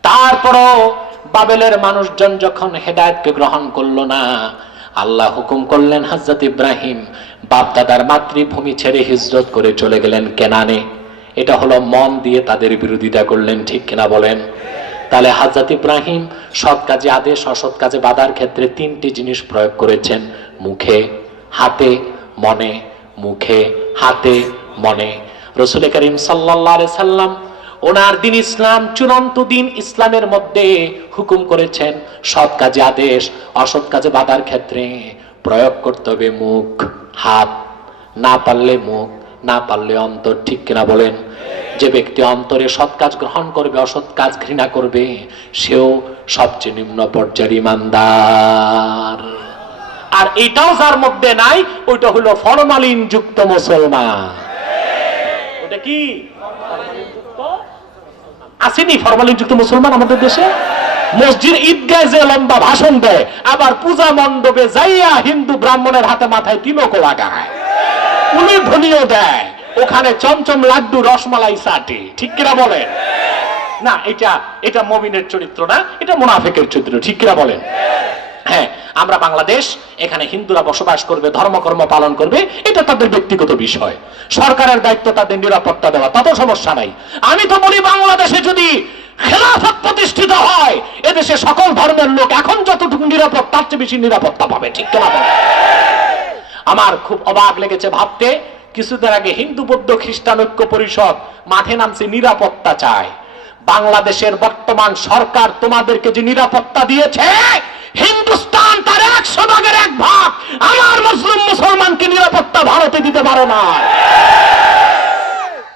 তারপরও বাবেলের মানুষজন যখন হেদায়েতকে গ্রহণ করলো না, আল্লাহ হুকুম করলেন হযরত ইব্রাহিম বাপ দাদার মাতৃভূমি ছেড়ে হিজরত করে চলে গেলেন কেনানে। এটা হলো মন দিয়ে তাদের বিরোধিতা করলেন, ঠিক কিনা বলেন? তাহলে হযরত ইব্রাহিম সৎ কাজে আদেশ, অসৎ কাজে বাধার ক্ষেত্রে তিনটি জিনিস প্রয়োগ করেছেন, মুখে, হাতে, মনে। মুখে, হাতে, মনে। রাসূল করিম সাল্লাল্লাহু আলাইহি সাল্লাম ওনার দিন ইসলাম, চূড়ান্ত দিন ইসলামের মধ্যে হুকুম করেছেন সৎ কাজে আদেশ, অসৎ কাজে বাধার ক্ষেত্রে প্রয়োগ করতে হবে মুখ, হাত। না পারলে মুখ, না পারলে অন্তর, ঠিক কিনা বলেন? যে ব্যক্তি অন্তরে সৎ কাজ গ্রহণ করবে, অসৎ কাজ ঘৃণা করবে, সেও সবচেয়ে নিম্ন পর্যায়ের ঈমানদার। আর এটাও যার মধ্যে নাই, ওইটা হলো ফরমালিন যুক্ত মুসলমান। ওটা কি আসেনি ফরমালিন যুক্ত মুসলমান আমাদের দেশে? মসজিদ ঈদগায় যে লম্বা ভাষণ দেয়, আবার পূজা মণ্ডপে যাইয়া হিন্দু ব্রাহ্মণের হাতে মাথায় তিলক লাগায়, উনি ধনিও দেয়, ওখানে চমচম লাড্ডু রসমালাই চাটে। ঠিক কিনা বলেন? না, এটা মুমিনের চরিত্র না, এটা মুনাফিকের চরিত্র। ঠিক কিনা বলেন? হ্যাঁ, আমরা বাংলাদেশ, এখানে হিন্দুরা বসবাস করবে, ধর্মকর্ম পালন করবে, এটা তাদের ব্যক্তিগত বিষয়। সরকারের দায়িত্ব তাদের নিরাপত্তা দেওয়া, তাতে সমস্যা নাই। আমি তো বলি, বাংলাদেশে যদি খেলাফত প্রতিষ্ঠিত হয়, এদেশে সকল ধর্মের লোক এখন যতটুকু নিরাপদ, তার চেয়ে বেশি নিরাপত্তা পাবে। ঠিক কিনা বলেন? আমার খুব অবাক লেগেছে ভাবতে, কিছুদিন আগে হিন্দু বৌদ্ধ খ্রিস্টান ঐক্য পরিষদ মাঠে নামছে, নিরাপত্তা চায়। বাংলাদেশের বর্তমান সরকার তোমাদেরকে যে নিরাপত্তা দিয়েছে, হিন্দুস্তান তার 100 ভাগের 1 ভাগ আমার মুসলমানকে নিরাপত্তা ভারতে দিতে পারে না।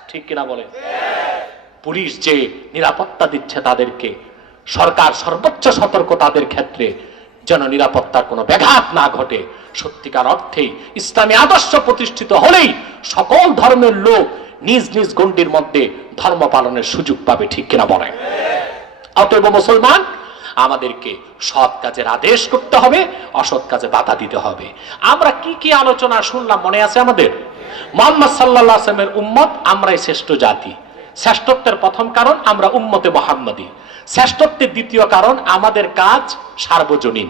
ঠিক কিনা বলেন? পুলিশ যে নিরাপত্তা দিচ্ছে তাদেরকে, সরকার সর্বোচ্চ সতর্ক তাদের ক্ষেত্রে, যেন নিরাপত্তার কোনো ব্যাঘাত না ঘটে। সত্যিকার অর্থেই ইসলামী আদর্শ প্রতিষ্ঠিত হলেই সকল ধর্মের লোক নিজ নিজ গণ্ডির মধ্যে ধর্ম পালনের সুযোগ পাবে। ঠিক কিনা বলেন? অতএব মুসলমান, আমাদেরকে সৎ কাজের আদেশ করতে হবে, অসৎ কাজে বাধা দিতে হবে। আমরা কি কি আলোচনা শুনলাম মনে আছে আমাদের? মুহাম্মদ সাল্লাল্লাহু আলাইহি ওয়াসাল্লামের উম্মত, আমরাই শ্রেষ্ঠ জাতি। শ্রেষ্ঠত্বের প্রথম কারণ আমরা উম্মতে মুহাম্মাদী। শ্রেষ্ঠত্বের দ্বিতীয় কারণ আমাদের কাজ সার্বজনীন।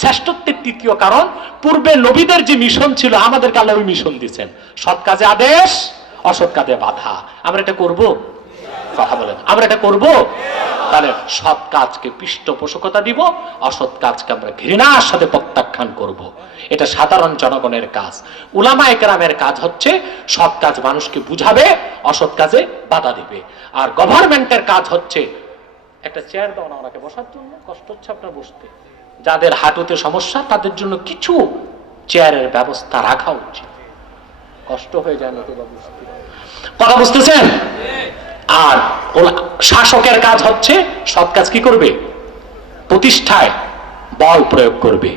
শ্রেষ্ঠত্বের তৃতীয় কারণ পূর্বে নবীদের যে মিশন ছিল, আমাদেরকে আল্লাহ ওই মিশন দিয়েছেন। সৎ কাজে আদেশ, অসৎ কাজে বাধা। আমরা এটা করব? কথা বলেন, আমরা এটা করব? তাহলে সৎ কাজকে পৃষ্ঠপোষকতা দিব, অসৎ কাজকে আমরা ঘৃণার সাথে প্রত্যাখ্যান করব। এটা সাধারণ জনগণের কাজ। উলামায়ে কেরামের কাজ হচ্ছে সৎ কাজ মানুষকে বুঝাবে, অসৎ কাজে বাধা দিবে। আর গভর্নমেন্টের কাজ হচ্ছে, একটা চেয়ার দাও না ওনাকে বসার জন্য, কষ্ট হচ্ছে আপনার বসতে। যাদের হাঁটুতে সমস্যা তাদের জন্য কিছু চেয়ারের ব্যবস্থা রাখা উচিত, কষ্ট হয়ে যায় না তো বসতে। কথা বুঝতেছেন? আর শাসকের কাজ হচ্ছে সৎ কাজ কি করবে? প্রতিষ্ঠায় বল প্রয়োগ করবে,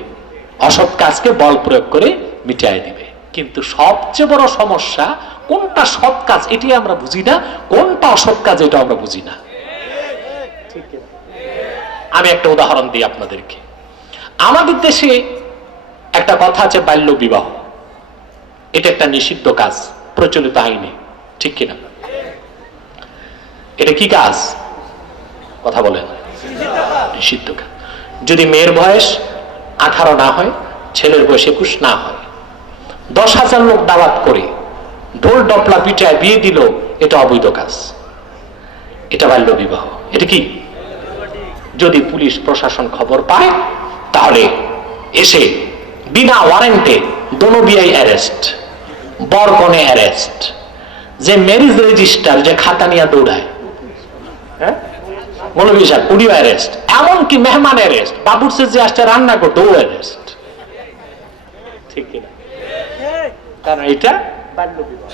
অসৎ কাজকে বল প্রয়োগ করে মিটিয়ে দিবে। কিন্তু সবচেয়ে বড় সমস্যা, কোনটা সৎ কাজ এটি আমরা বুঝি না, কোনটা অসৎ কাজ এটা আমরা বুঝি না। আমি একটা উদাহরণ দিই আপনাদেরকে। আমাদের দেশে একটা কথা আছে, বাল্য বিবাহ। এটা একটা নিষিদ্ধ কাজ প্রচলিত আইনে। ঠিক কিনা? এটা কি কাজ? কথা বলেন। নিষিদ্ধ কাজ। যদি মেয়ের বয়স 18 না হয়, ছেলের বয়স 21 না হয়, 10,000 লোক দাওয়াত করে ঢোল ডপলা পিটায় বিয়ে দিল, এটা অবৈধ কাজ, এটা বাল্য বিবাহ। এটা কি? যদি পুলিশ প্রশাসন খবর পায়, তাহলে এসে বিনা ওয়ারেন্টে দোনো বিয়াই অ্যারেস্ট, বর কনে অ্যারেস্ট, যে ম্যারেজ রেজিস্টার যে খাতা নিয়ে দৌড়ায়, হ্যাঁ, মৌলভী সাহেব উনিও অ্যারেস্ট, এমনকি মেহমান অ্যারেস্ট, বাবুর্চি যে আসছে রান্না করতে ও অ্যারেস্ট। ঠিক কিনা? কারণ এটা বাল্য বিবাহ।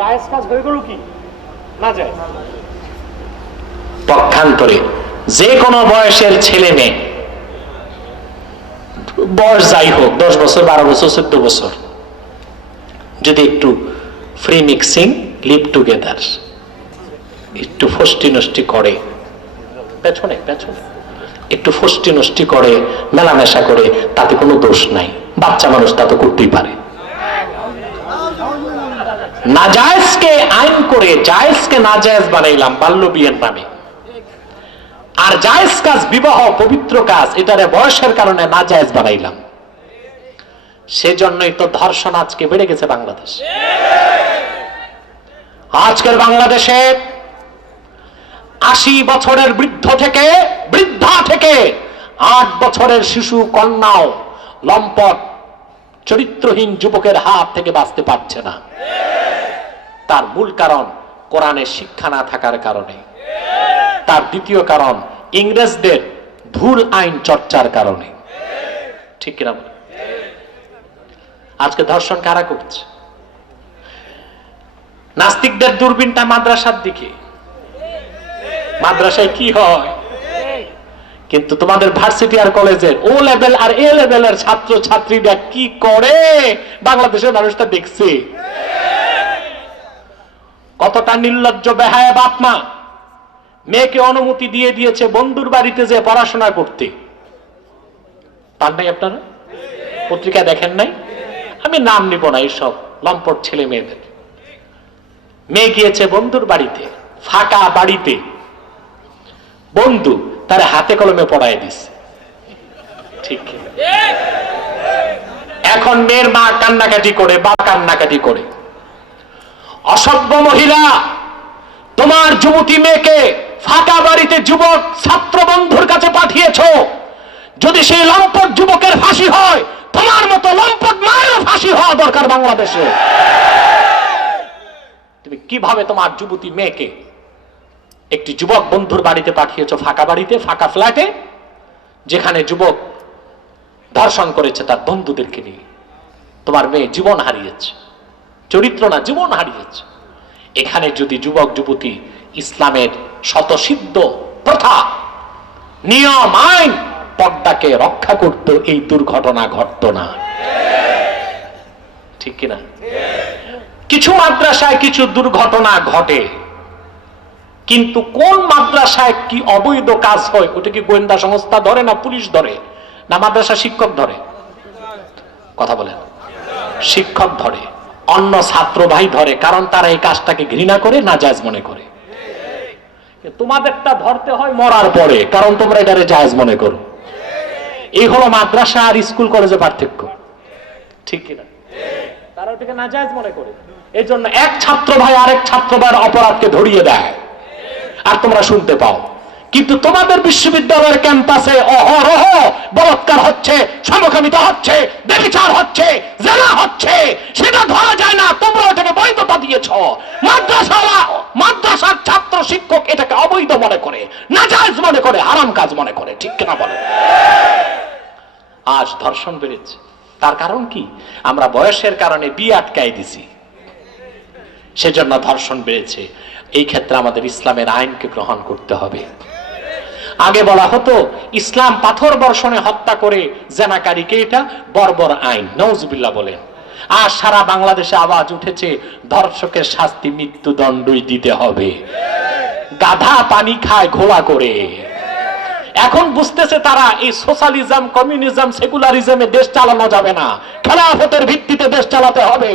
জায়েজ কাজ হয়ে গেল কি না জায়েজ? পক্ষান্তরে যে কোনো বয়সের ছেলে মেয়ে, বয়স যাই হোক, 10 বছর, 12 বছর, 14 বছর, যদি একটু ফ্রি মিক্সিং, লিভ টুগেদার, একটু ফষ্টি নষ্টি করে, পেছনে পেছনে একটু ফষ্টি নষ্টি করে, মেলামেশা করে, তাতে কোনো দোষ নাই। বাচ্চা মানুষ তা তো করতেই পারে। নাজায়েজকে আইন করে জায়েজকে নাজায়েজ বানাইলাম বাল্য বিয়ের নামে। আর জায়েজ কাজ, বিবাহ পবিত্র কাজ, এটারে বয়সের কারণে নাজায়েজ বানাইলাম। সেজন্যই তো ধর্ষণ আজকে বেড়ে গেছে বাংলাদেশ। আজকের বাংলাদেশে 80 বছরের বৃদ্ধা থেকে 8 বছরের শিশু কন্যাও লম্পট চরিত্রহীন যুবকের হাত থেকে বাঁচতে পারছে না। তার মূল কারণ কোরআনের শিক্ষা না থাকার কারণে। তার দ্বিতীয় কারণ ইংরেজদের ভুল আইন চর্চার কারণে। ঠিক কিনা? আজকে ধর্ষণ কারা করছে? নাস্তিকদের দূরবীনটা মাদ্রাসার দিকে। মাদ্রাসায় কি হয়? কিন্তু তোমাদের ভার্সিটি আর কলেজের ও লেভেল আর এ লেভেলের ছাত্র ছাত্রীরা কি করে বাংলাদেশের মানুষটা দেখছে। কতটা নির্লজ্জ বেহায়া বাপ মা মেয়েকে অনুমতি দিয়ে দিয়েছে বন্ধুর বাড়িতে যে পড়াশোনা করতে। পান নাই আপনারা? পত্রিকা দেখেন নাই? আমি নাম নিব না এইসব লম্পট ছেলে মেয়েদের। মেয়ে গিয়েছে বন্ধুর বাড়িতে, ফাঁকা বাড়িতে, বন্ধু তার হাতে কলমে পড়ায় দিছে। ঠিক, এখন মেয়ের মা কান্নাকাটি করে, বাবা কান্নাকাটি করে। অসভ্য মহিলা, তোমার যুবতী মেয়েকে ফাঁকা বাড়িতে যুবক ছাত্র বন্ধুর কাছে পাঠিয়েছো। যদি সেই লম্পট যুবকের ফাঁসি হয়, তোমার মতো লম্পট মায়েরও ফাঁসি হওয়া দরকার বাংলাদেশে। তুমি কিভাবে তোমার যুবতী মেয়েকে একটি যুবক বন্ধুর বাড়িতে পাঠিয়েছো, ফাঁকা বাড়িতে, ফাঁকা ফ্ল্যাটে, যেখানে যুবক ধর্ষণ করেছে তার বন্ধুদেরকে নিয়ে। তোমার মেয়ে জীবন হারিয়েছে, চরিত্র না জীবন হারিয়েছে। এখানে যদি যুবক যুবতী ইসলামের শতসিদ্ধ প্রথা, নিয়ম, আইন, পর্দাকে রক্ষা করত, এই দুর্ঘটনা ঘটত না। ঠিক কিনা? কিছু মাদ্রাসায় কিছু দুর্ঘটনা ঘটে, কিন্তু কোন মাদ্রাসায় কি অবৈধ কাজ হয় ওটা কি গোয়েন্দা সংস্থা ধরে, না পুলিশ ধরে, না মাদ্রাসা শিক্ষক ধরে? কথা বলেন। শিক্ষক ধরে, অন্য ছাত্র ভাই ধরে, কারণ তারা এই কাজটাকে ঘৃণা করে, নাজায়েজ মনে করে। তোমাদেরটা ধরতে হয় মরার পরে, কারণ তোমরা এটারে জায়েজ মনে করো। এই হলো মাদ্রাসা আর স্কুল কলেজে পার্থক্য। ঠিক কিনা? তারা ওটাকে নাজায়েজ মনে করে, এই জন্য এক ছাত্র ভাই আরেক ছাত্র ভাইয়ের অপরাধকে ধরিয়ে দেয়, আর তোমরা শুনতে পাও। কিন্তু তোমাদের বিশ্ববিদ্যালয়ের ক্যাম্পাসে অহরহ বলাৎকার হচ্ছে, সমকামিতা হচ্ছে, ব্যভিচার হচ্ছে, জেনা হচ্ছে, সেটা ধরা যায় না। তোমরা এটাকে বৈধতা দিয়েছ। মাদ্রাসার ছাত্র শিক্ষক এটাকে অবৈধ মনে করে, নাজায়েজ মনে করে, হারাম কাজ মনে করে। ঠিক কিনা বলে? আজ ধর্ষণ বেড়েছে। তার কারণ কি? আমরা বয়সের কারণে বিয়ে আটকাই দিছি, সেজন্য ধর্ষণ বেড়েছে। এই ক্ষেত্রে আমাদের ইসলামের আইনকে গ্রহণ করতে হবে। আগে বলা হতো ইসলাম পাথর বর্ষণে হত্যা করে জেনাকারীকে এটা বর্বর আইন, নাউজুবিল্লাহ বলেন। আর সারা বাংলাদেশে আওয়াজ উঠেছে ধর্ষকের শাস্তি মৃত্যুদণ্ডই দিতে হবে। গাধা পানি খায় ঘোলা করে। এখন বুঝতেছে তারা এই সোশ্যালিজম, কমিউনিজম, সেকুলারিজমে দেশ চালানো যাবে না, খেলাফতের ভিত্তিতে দেশ চালাতে হবে।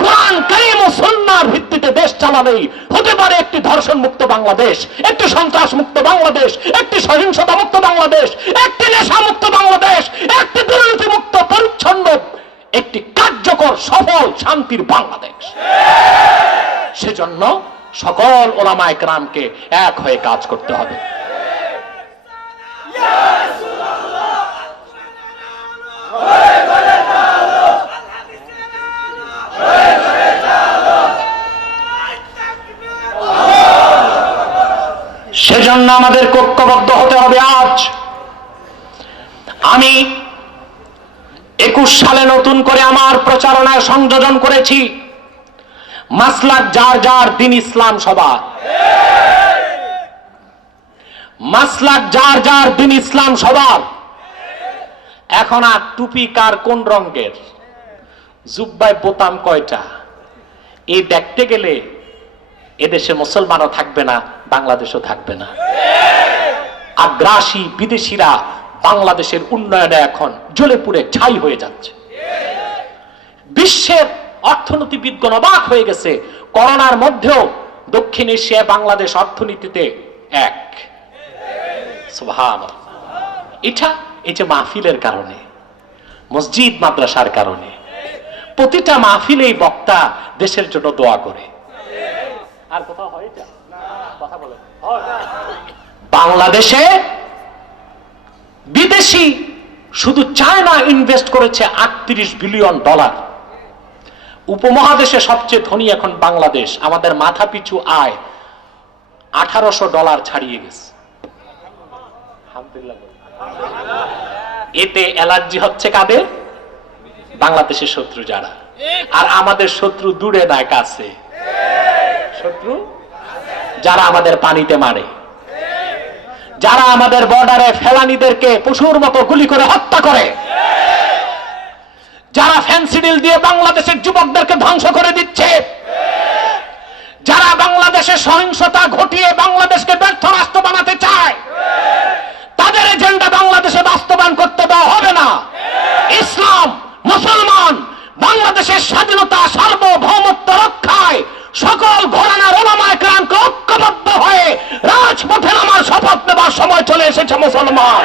কোরআন কারীম ও সুন্নাহর ভিত্তিতে দেশ চালালেই হতে পারে একটি ধর্ষণ মুক্ত বাংলাদেশ, একটি সন্ত্রাস মুক্ত বাংলাদেশ, একটি সহিংসতা মুক্ত বাংলাদেশ, একটি নেশা মুক্ত বাংলাদেশ, একটি দুর্নীতি মুক্ত, পরিচ্ছন্ন, একটি কার্যকর, সফল, শান্তির বাংলাদেশ। সেজন্য সকল ওলামায়ে কেরামকে এক হয়ে কাজ করতে হবে। সেজন্য আমাদের ঐক্যবদ্ধ হতে হবে। আজ আমি 21 সালে নতুন করে আমার প্রচারণায় সংযোজন করেছি মাসলাক যার যার দিন ইসলাম সবার। মাসলাক যার যার দিন ইসলাম সবার। এখন আর টুপি কার কোন রঙের, জুব্বায় বোতাম কয়টা, এই দেখতে গেলে এদেশে মুসলমানও থাকবে না, বাংলাদেশও থাকবে না। আগ্রাসী বিদেশিরা বাংলাদেশের উন্নয়নে এখন জ্বলে পুড়ে ছাই হয়ে যাচ্ছে। বিশ্বের অর্থনীতিবিদগণ অবাক হয়ে গেছে, করোনার মধ্যেও দক্ষিণ এশিয়ায় বাংলাদেশ অর্থনীতিতে এক। সুবহানাল্লাহ। এটা এই যে মাহফিলের কারণে, মসজিদ মাদ্রাসার কারণে, প্রতিটা মাহফিলেই বক্তা দেশের জন্য দোয়া করে। আর কোথাও হয় এটা? কথা বলে বাংলাদেশে বিদেশি শুধু চায়না ইনভেস্ট করেছে $38 বিলিয়ন। উপমহাদেশে সবচেয়ে ধনী এখন বাংলাদেশ। আমাদের মাথা পিছু আয় $1800 ছাড়িয়ে গেছে। এতে অ্যালার্জি হচ্ছে কাদের? বাংলাদেশের শত্রু যারা। আর আমাদের শত্রু দূরে নয়, কাছে। শত্রু যারা আমাদের পানিতে মারে, যারা আমাদের বর্ডারে ফেলানীদেরকে পশুর মতো গুলি করে হত্যা করে, যারা ফেন্সিডিল দিয়ে বাংলাদেশের যুবকদেরকে ধ্বংস করে দিচ্ছে, যারা বাংলাদেশে সহিংসতা ঘটিয়ে বাংলাদেশকে ব্যর্থ রাষ্ট্র বানাতে চায়, তাদের এজেন্ডা বাংলাদেশে বাস্তবায়ন করতে দেওয়া হবে না। ইসলাম, মুসলমান, বাংলাদেশের স্বাধীনতা, সার্বভৌমত্ব রক্ষায় সকল ঘরানার ওলামায়ে কেরামকে ঐক্যবদ্ধ হয়ে রাজপথে নামার শপথ নেবার সময় চলে এসেছে মুসলমান।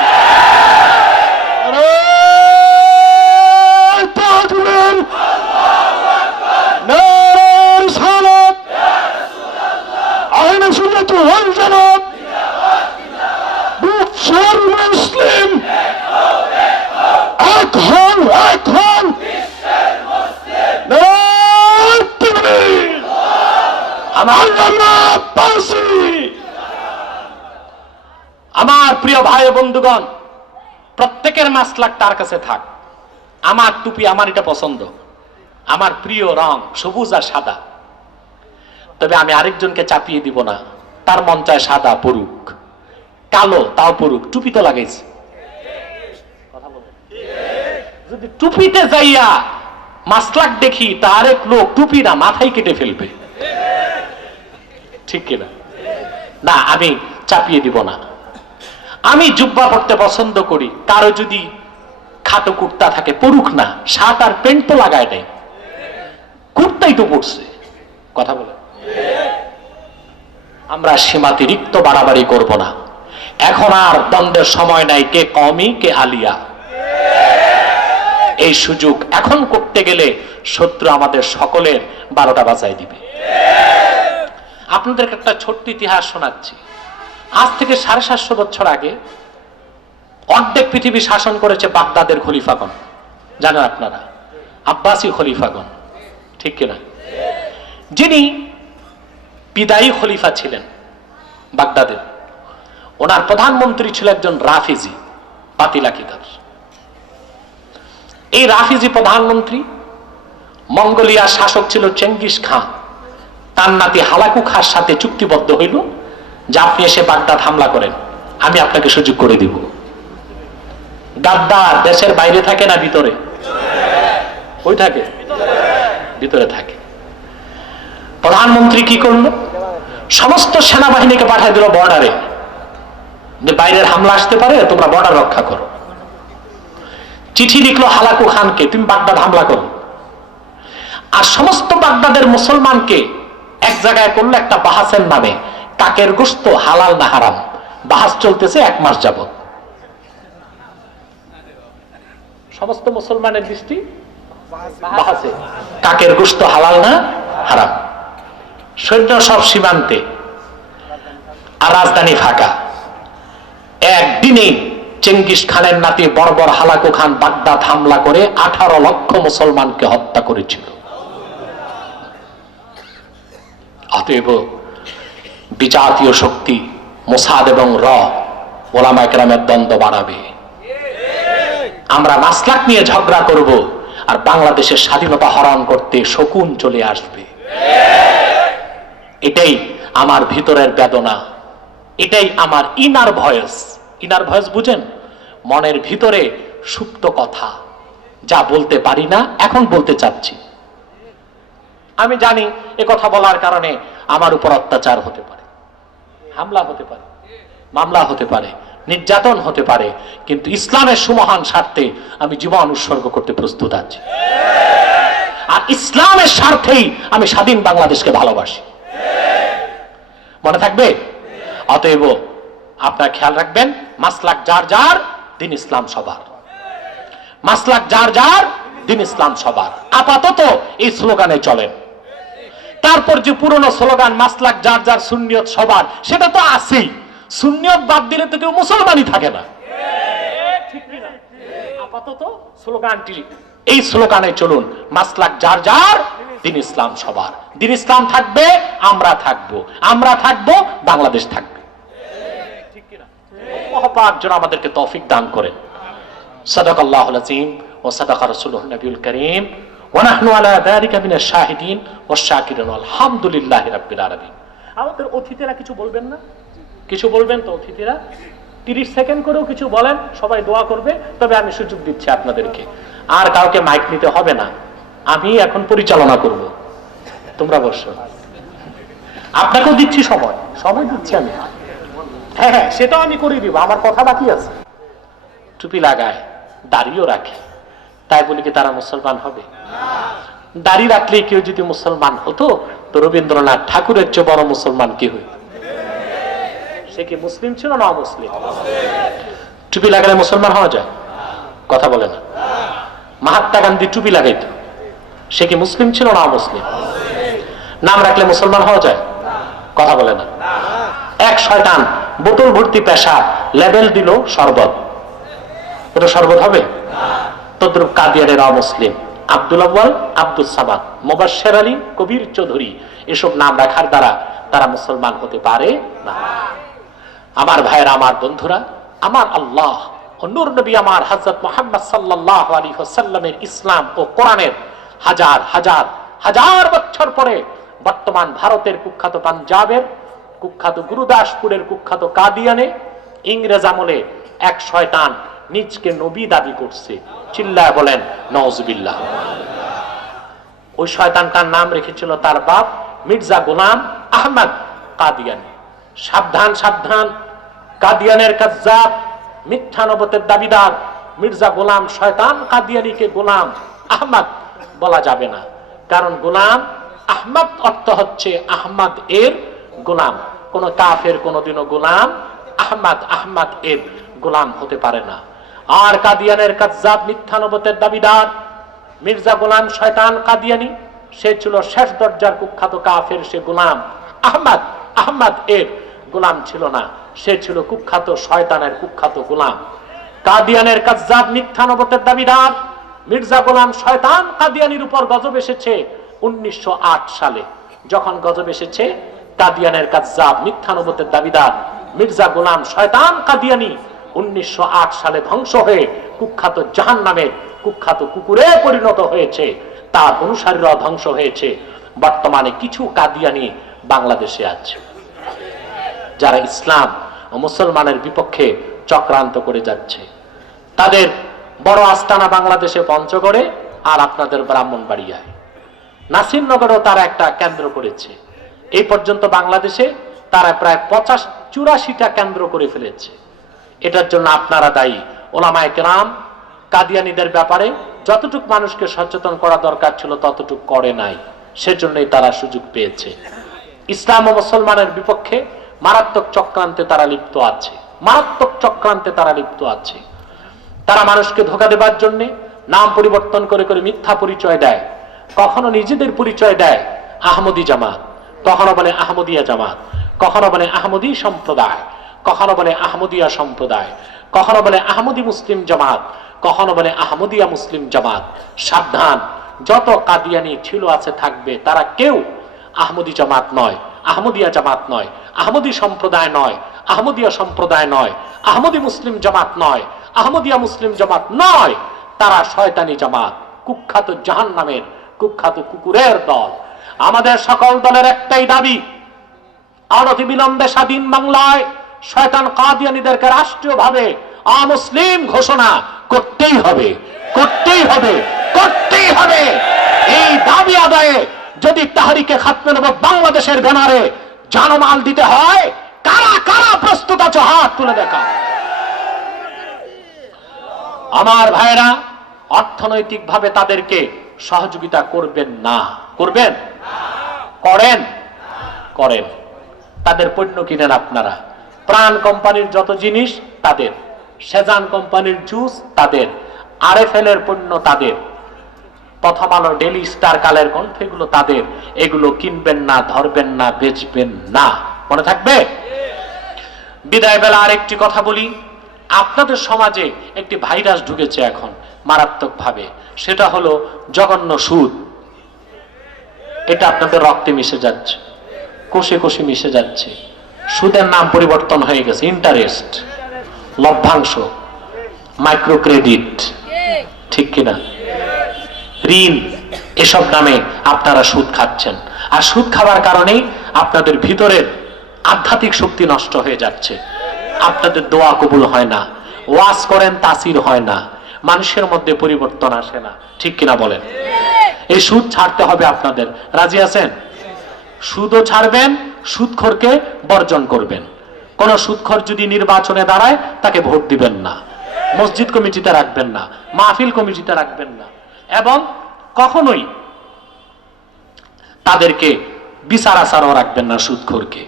মুসলিম এক হন, এক হন। আমার প্রিয় ভাই বন্ধুগণ, প্রত্যেকের মাসলাক তার কাছে থাক। আমার টুপি আমার এটা পছন্দ, আমার প্রিয় রং সবুজ আর সাদা। তবে আমি আরেকজনকে চাপিয়ে দিব না, তার মন চায় সাদা পড়ুক, কালো তাও পড়ুক, টুপি তো লাগাইছে। যদি টুপিতে যাইয়া মাসলাক দেখি, তার এক লোক টুপি না মাথায় কেটে ফেলবে, ঠিক কিনা? না, আমি চাপিয়ে দিব না। আমি জুব্বা পড়তে পছন্দ করি, কারো যদি খাটো কুর্তা থাকে পড়ুক না, শার্ট আর প্যান্ট তো লাগায় নাই, কুর্তাই তো পড়ছে। কথা বলে আমরা সীমাতিরিক্ত বাড়াবাড়ি করব না। এখন আর দ্বন্দ্বের সময় নাই, কে কওমি কে আলিয়া। এই সুযোগ এখন করতে গেলে শত্রু আমাদের সকলের 12টা বাজায় দিবে। আপনাদেরকে একটা ছোট্ট ইতিহাস শোনাচ্ছি। আজ থেকে 750 বছর আগে অর্ধেক পৃথিবী শাসন করেছে বাগদাদের খলিফাগণ, জানেন আপনারা, আব্বাসী খলিফাগণ, ঠিক কিনা? যিনি বিদায়ী খলিফা ছিলেন বাগদাদের, ওনার প্রধানমন্ত্রী ছিল একজন রাফিজি, বাতিলাকিদার। এই রাফিজি প্রধানমন্ত্রী, মঙ্গোলিয়ার শাসক ছিল চেঙ্গিস খান, তার নাতি হালাকু খাঁর সাথে চুক্তিবদ্ধ হইল যে আপনি এসে বাগদাদ হামলা করেন, আমি আপনাকে সুযোগ করে দিব। গাদ্দার দেশের বাইরে থাকে না ভিতরে? ওই থাকে, ভিতরে থাকে। প্রধানমন্ত্রী কি করল? সমস্ত সেনাবাহিনীকে পাঠিয়ে দিল বর্ডারে, যে বাইরের হামলা আসতে পারে, তোমরা বর্ডার রক্ষা করো। চিঠি লিখলো হালাকু খানকে, তুমি বাগদাদ হামলা করো। আর সমস্ত বাগদাদের মুসলমানকে এক জায়গায় করলো একটা বাহাসের নামে, কাকের গোশত হালাল না হারাম। বাহাস চলতেছে 1 মাস যাবত। সমস্ত মুসলমানের দৃষ্টি বাহাসে, কাকের গোশত হালাল না হারাম। সৈন্য সব সীমান্তে, আর রাজধানী ফাঁকা। একদিনেই চেঙ্গিস খানের নাতি বর্বর হালাকু খান বাগদাদ হামলা করে 18 লক্ষ মুসলমানকে হত্যা করেছিল। অতএব বিজাতীয় শক্তি মোসাদ এবং ওলামায়ে কেরামের দ্বন্দ্ব বাড়াবে। আমরা মাসলাক নিয়ে ঝগড়া করব, আর বাংলাদেশের স্বাধীনতা হরণ করতে শকুন চলে আসবে। এটাই আমার ভিতরের বেদনা, এটাই আমার ইনার ভয়েস। ইনার ভয়েস বুঝেন? মনের ভিতরে সুপ্ত কথা, যা বলতে পারি না, এখন বলতে চাচ্ছি। আমি জানি এ কথা বলার কারণে আমার উপর অত্যাচার হতে পারে, হামলা হতে পারে, মামলা হতে পারে, নির্যাতন হতে পারে, কিন্তু ইসলামের সুমহান স্বার্থে আমি জীবন উৎসর্গ করতে প্রস্তুত আছি। আর ইসলামের স্বার্থেই আমি স্বাধীন বাংলাদেশকে ভালোবাসি। মনে থাকবে? অতএব আপনারা খেয়াল রাখবেন, মাসলাক যার যার, দিন ইসলাম সবার। মাসলাক যার যার, দিন ইসলাম সবার। আপাতত এই স্লোগানে চলেন। তারপর যে পুরনো স্লোগান মাসলাক যার যার, সুন্নিয়ত সবার, সেটা তো আছেই। সুন্নিয়ত বাদ দিলে তো কেউ মুসলমানই থাকে না, ঠিক কিনা? আপাতত স্লোগানটি, এই স্লোগানে চলুন, মাসলাক যার যার, দিন ইসলাম সবার। দিন ইসলাম থাকবে, আমরা থাকবো, আমরা থাকবো, বাংলাদেশ থাকবে, ঠিক কিনা? মহাপাক যেন আমাদেরকে তৌফিক দান করেন। সাদাকাল্লাহুল আযীম ওয়া সাদাকা রাসূলুহুন নবিয়ুল কারীম ওয়া নাহনু আলা যালিকা মিনাশ শাহিদিন ওয়াশ শাকিরিন আলহামদুলিল্লাহি রাব্বিল আলামিন। আমাদের অতিথিরা কিছু বলবেন না? কিছু বলবেন তো অতিথিরা? 30 সেকেন্ড করেও কিছু বলেন, সবাই দোয়া করবে, তবে আমি সুযোগ দিচ্ছি আপনাদেরকে। আর কাউকে মাইক নিতে হবে না, আমি এখন পরিচালনা করব, তোমরা বসো। আপনাকেও দিচ্ছি সময়, সময় দিচ্ছি আমি। হ্যাঁ হ্যাঁ, সেটাও আমি করে দিব, আমার কথা বাকি আছে। টুপি লাগায়, দাড়িও রাখে, তাই বলে কি তারা মুসলমান হবে? দাড়ি রাখলে কেউ যদি মুসলমান হতো, তো রবীন্দ্রনাথ ঠাকুরের চেয়ে বড় মুসলমান কি হইত? সে কি মুসলিম ছিল না অমুসলিম? টুপি লাগালে মুসলমান হওয়া যায়? কথা বলে না। মহাত্মা গান্ধী টুপি লাগাইত, সে কি মুসলিম ছিল না অমুসলিম? নাম রাখলে মুসলমান হওয়া যায়? কথা বলে না। এক শয়তান বোতল ভর্তি পেশাব লেবেল দিল শরবত, ওটা শরবত হবে? তদ্রুপ কাদিয়ানের অমুসলিম আব্দুল আউয়াল, আব্দুল সামাদ, মোবাশ্বের আলী, কবির চৌধুরী, এসব নাম রাখার দ্বারা তারা মুসলমান হতে পারে না। আমার ভাইয়েরা, আমার বন্ধুরা, আমার আল্লাহ ও নূর নবী আমার হযরত মুহাম্মদ সাল্লাল্লাহু আলাইহি ওয়াসাল্লামের ইসলাম ও কোরআনের হাজার হাজার হাজার বছর পরে বর্তমান ভারতের কুখ্যাত পাঞ্জাবের, কুখ্যাত গুরুদাসপুরের, কুখ্যাত কাদিয়ানে ইংরেজ আমলে এক শয়তান নিজকে নবী দাবি করছে। চিল্লায় বলেন নাউজুবিল্লাহ। ওই শয়তানটার নাম রেখেছিল তার বাপ মির্জা গোলাম আহমদ কাদিয়ানি। সাবধান সাবধান, কাদিয়ানের কাজ্জাব, মিথ্যা নবুয়তের দাবিদার মির্জা গোলাম শয়তান কাদিয়ানিকে গোলাম আহমদ বলা যাবে না, কারণ গোলাম আহমদ অর্থ হচ্ছে আহমদ এর গোলাম। কোন কাফের কোনদিনও গোলাম আহমদ, আহমদ এর গোলাম হতে পারে না। আর কাদিয়ানের কাজ্জাব মিথ্যা নবুয়তের দাবিদার মির্জা গোলাম শয়তান কাদিয়ানি, সে ছিল শেষ দরজার কুখ্যাত কাফের, সে গোলাম আহমদ, আহমদ এর গোলাম ছিল না, সে ছিল কুখ্যাত শয়তানের কুখ্যাত গোলাম। কাদিয়ানের কাজ্জাব মিথ্যা নবুয়তের দাবিদার মির্জা গোলাম শয়তান কাদিয়ানির উপর গজব এসেছে 1908 সালে। যখন গজব এসেছে, কাদিয়ানের কাজ্জাব মিথ্যা নবুয়তের দাবিদার মির্জা গোলাম শয়তান কাদিয়ানি 1908 সালে ধ্বংস হয়ে কুখ্যাত জাহান্নামের কুখ্যাত কুকুরে পরিণত হয়েছে, তার অনুসারীরা ধ্বংস হয়েছে। বর্তমানে কিছু কাদিয়ানি বাংলাদেশে আছে, যারা ইসলাম ও মুসলমানের বিপক্ষে চক্রান্ত করে যাচ্ছে। তাদের বড় আস্তানা বাংলাদেশে পঞ্চগড়ে আর আপনাদের ব্রাহ্মণবাড়িয়ায়। নাসিরনগরেও তারা একটা কেন্দ্র করেছে। এই পর্যন্ত বাংলাদেশে তারা প্রায় 85-84টা কেন্দ্র করে ফেলেছে। এটার জন্য আপনারা দায়ী। ওলামায়ে কেরাম কাদিয়ানীদের ব্যাপারে যতটুকু মানুষকে সচেতন করা দরকার ছিল ততটুকু করে নাই, সেজন্যই তারা সুযোগ পেয়েছে। ইসলাম ও মুসলমানের বিপক্ষে মারাত্মক চক্রান্তে তারা লিপ্ত আছে, মারাত্মক চক্রান্তে তারা লিপ্ত আছে। তারা মানুষকে ধোঁকা দেবার জন্য নাম পরিবর্তন করে করে মিথ্যা পরিচয় দেয়। কখনো নিজেদের পরিচয় দেয় আহমদী জামাত, কখনো বলে আহমদিয়া জামাত, কখনো বলে আহমদী সম্প্রদায়, কখনো বলে আহমদিয়া সম্প্রদায়, কখনো বলে আহমদী মুসলিম জামাত, কখনো বলে আহমদিয়া মুসলিম জামাত। সাবধান, যত কাদিয়ানি ছিল আছে থাকবে, তারা কেউ আহমদী জামাত নয়, আহমদিয়া জামাত নয়, আহমদী সম্প্রদায় নয়, আহমদিয়া সম্প্রদায় নয়, আহমদী মুসলিম জামাত নয়, আহমদিয়া মুসলিম জামাত নয়। তারা শয়তানি জামাত, কুখ্যাত জাহান্নামের কুখ্যাত কুকুরের দল। আমাদের সকল দলের একটাই দাবি, অনতিবিলম্বে স্বাধীন বাংলায় শয়তান কাদিয়ানীদেরকে রাষ্ট্রীয়ভাবে অমুসলিম ঘোষণা করতেই হবে, করতেই হবে, করতেই হবে। এই দাবি আদায়ে যদি তাহরিকে খাতমে নবুয়ত বাংলাদেশের ব্যানারে জানমাল দিতে হয়, কারা কারা প্রস্তুত আছে হাত তুলে দেখা। আমার ভাইরা, অর্থনৈতিকভাবে তাদেরকে সহযোগিতা করবেন না, করবেন, করেন, করেন। তাদের পণ্য কিনেন আপনারা। প্রাণ কোম্পানির যত জিনিস তাদের, সেজান কোম্পানির জুস তাদের, আরএফএল এর পণ্য তাদের, প্রথম আলো, ডেইলি স্টার, কালের কণ্ঠ, এগুলো তাদের। এগুলো কিনবেন না, ধরবেন না, বেচবেন না, মনে থাকবে। বিদায় বেলা আরেকটি কথা বলি, আপনাদের সমাজে একটি ভাইরাস ঢুকেছে এখন মারাত্মক ভাবে, সেটা হলো জঘন্য সুদ। এটা আপনাদের রক্তে মিশে যাচ্ছে, কোষে কোষে মিশে যাচ্ছে। সুদের নাম পরিবর্তন হয়ে গেছে ইন্টারেস্ট, লভ্যাংশ, মাইক্রো ক্রেডিট, ঠিক কিনা? ঋণ, এসব নামে আপনারা সুদ খাচ্ছেন। আর সুদ খাওয়ার কারণেই আপনাদের ভিতরের আধ্যাত্মিক শক্তি নষ্ট হয়ে যাচ্ছে। আপনাদের দোয়া কবুল হয় না, ওয়াজ করেন তাসির হয় না, মানুষের মধ্যে পরিবর্তন আসে না, ঠিক কিনা বলেন? এই সুদ ছাড়তে হবে আপনাদের, রাজি আছেন? সুদও ছাড়বেন, সুদখোরকে বর্জন করবেন। কোন সুদখোর যদি নির্বাচনে দাঁড়ায় তাকে ভোট দিবেন না, মসজিদ কমিটিতে রাখবেন না, মাহফিল কমিটিতে রাখবেন না, এবং কখনোই তাদেরকে বিচার আচারও রাখবেন না সুদখোরকে,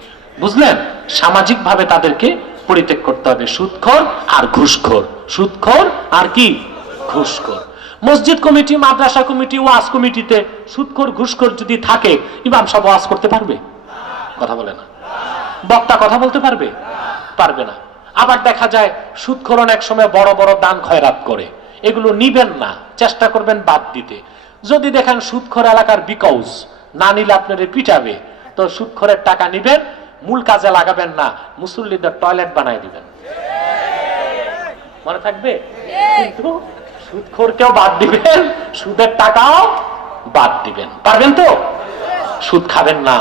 বুঝলেন? সামাজিক ভাবে তাদেরকে পরিত্যাগ করতে হবে। সুদখোর আর ঘুষখোর, সুদখোর আর কি ঘুষখোর। মসজিদ কমিটি, মাদ্রাসা কমিটি, ওয়াজ কমিটিতে সুদখোর ঘুষখোর যদি থাকে, ইমাম সাহেব ওয়াজ করতে পারবে? কথা বলে না। বক্তা কথা বলতে পারবে? পারবে না। আবার দেখা যায় সুদখোর অনেক সময় বড় বড় দান খয়রাত করে, এগুলো নিবেন না, চেষ্টা করবেন বাদ দিতে। যদি দেখেন সুদখোর এলাকার বিকৌজ, না নিলে আপনারে পিটাবে, তো সুদখোরের টাকা নিবেন, মূল কাজে লাগাবেন না, মুসল্লিদের টয়লেট বানায় দিবেন, মনে থাকবে? কিন্তু সুদখোরকেও বাদ দিবেন, সুদের টাকাও বাদ দিবেন, পারবেন তো? সুদ খাবেন না,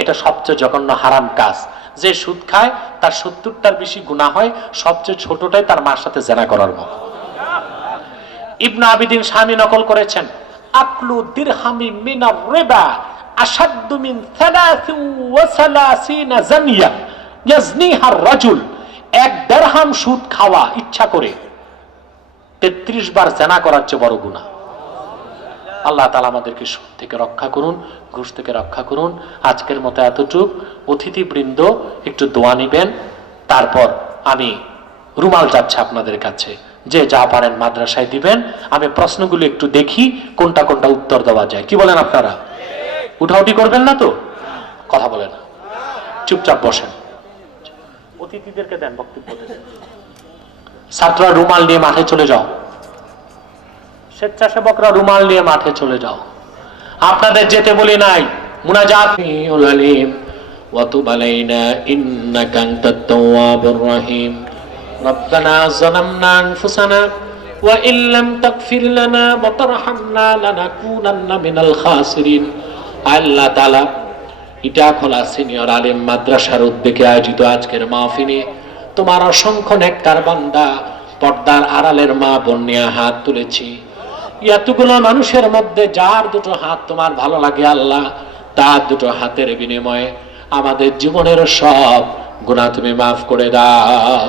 এটা সবচেয়ে জঘন্য হারাম কাজ। যে সুদ খায় তার 70টার বেশি গুনাহ হয়, সবচেয়ে ছোটটাই তার মার সাথে জেনা করার মতো। ইবনে আবিদিন শামী নকল করেছেন, আকলু দিরহামি মিনার রিবা আশাদ্দু মিন 33 জানিয়া ইয়াজনিহা রাজুল। এক দিরহাম সুদ খাওয়া ইচ্ছা করে 33 বার জেনা করার চেয়ে বড় গুনাহ। আল্লাহ তাআলা আমাদেরকে সুদ থেকে রক্ষা করুন, ঘুষ থেকে রক্ষা করুন। আজকের মতো এতটুক। অতিথিবৃন্দ একটু দোয়া নিবেন, তারপর আমি রুমাল যাচ্ছে আপনাদের কাছে, যে যা পারেন মাদ্রাসায় দিবেন। আমি প্রশ্নগুলো একটু দেখি কোনটা কোনটা উত্তর দেওয়া যায়, কি বলেন আপনারা? উঠাউঠি করবেন না তো? কথা বলে না, চুপচাপ বসেন। অতিথিদেরকে দেন বক্তব্য দেন। ছাত্ররা রুমাল নিয়ে মাঠে চলে যাও, স্বেচ্ছাসেবকরা রুমাল নিয়ে মাঠে চলে যাও। আপনাদের যেতে বলি নাই। মুনাজাত আলিম ওয়া তুব আলাইনা ইন্নাকা আনতাত তাওয়াবুর রহিম। রব্বানা যালামনা আনফুসানা ওয়া ইল্লাম তাগফির লানা ওয়া তারহামনা লানাকুনান্না মিনাল খাসিরিন। আল্লাহ তাআলা ইটাখোলা সিনিয়র আলিম মাদ্রাসার উদ্যোগে আয়োজিত আজকের মাহফিলে তোমার অসংখ্য নেককার বান্দা, পর্দার আড়ালের মা বোন নিয়ে হাত তুলেছি। এতগুলো মানুষের মধ্যে যার দুটো হাত তোমার ভালো লাগে আল্লাহ, তার দুটো হাতের বিনিময়ে আমাদের জীবনের সব গুনাহ তুমি মাফ করে দাও।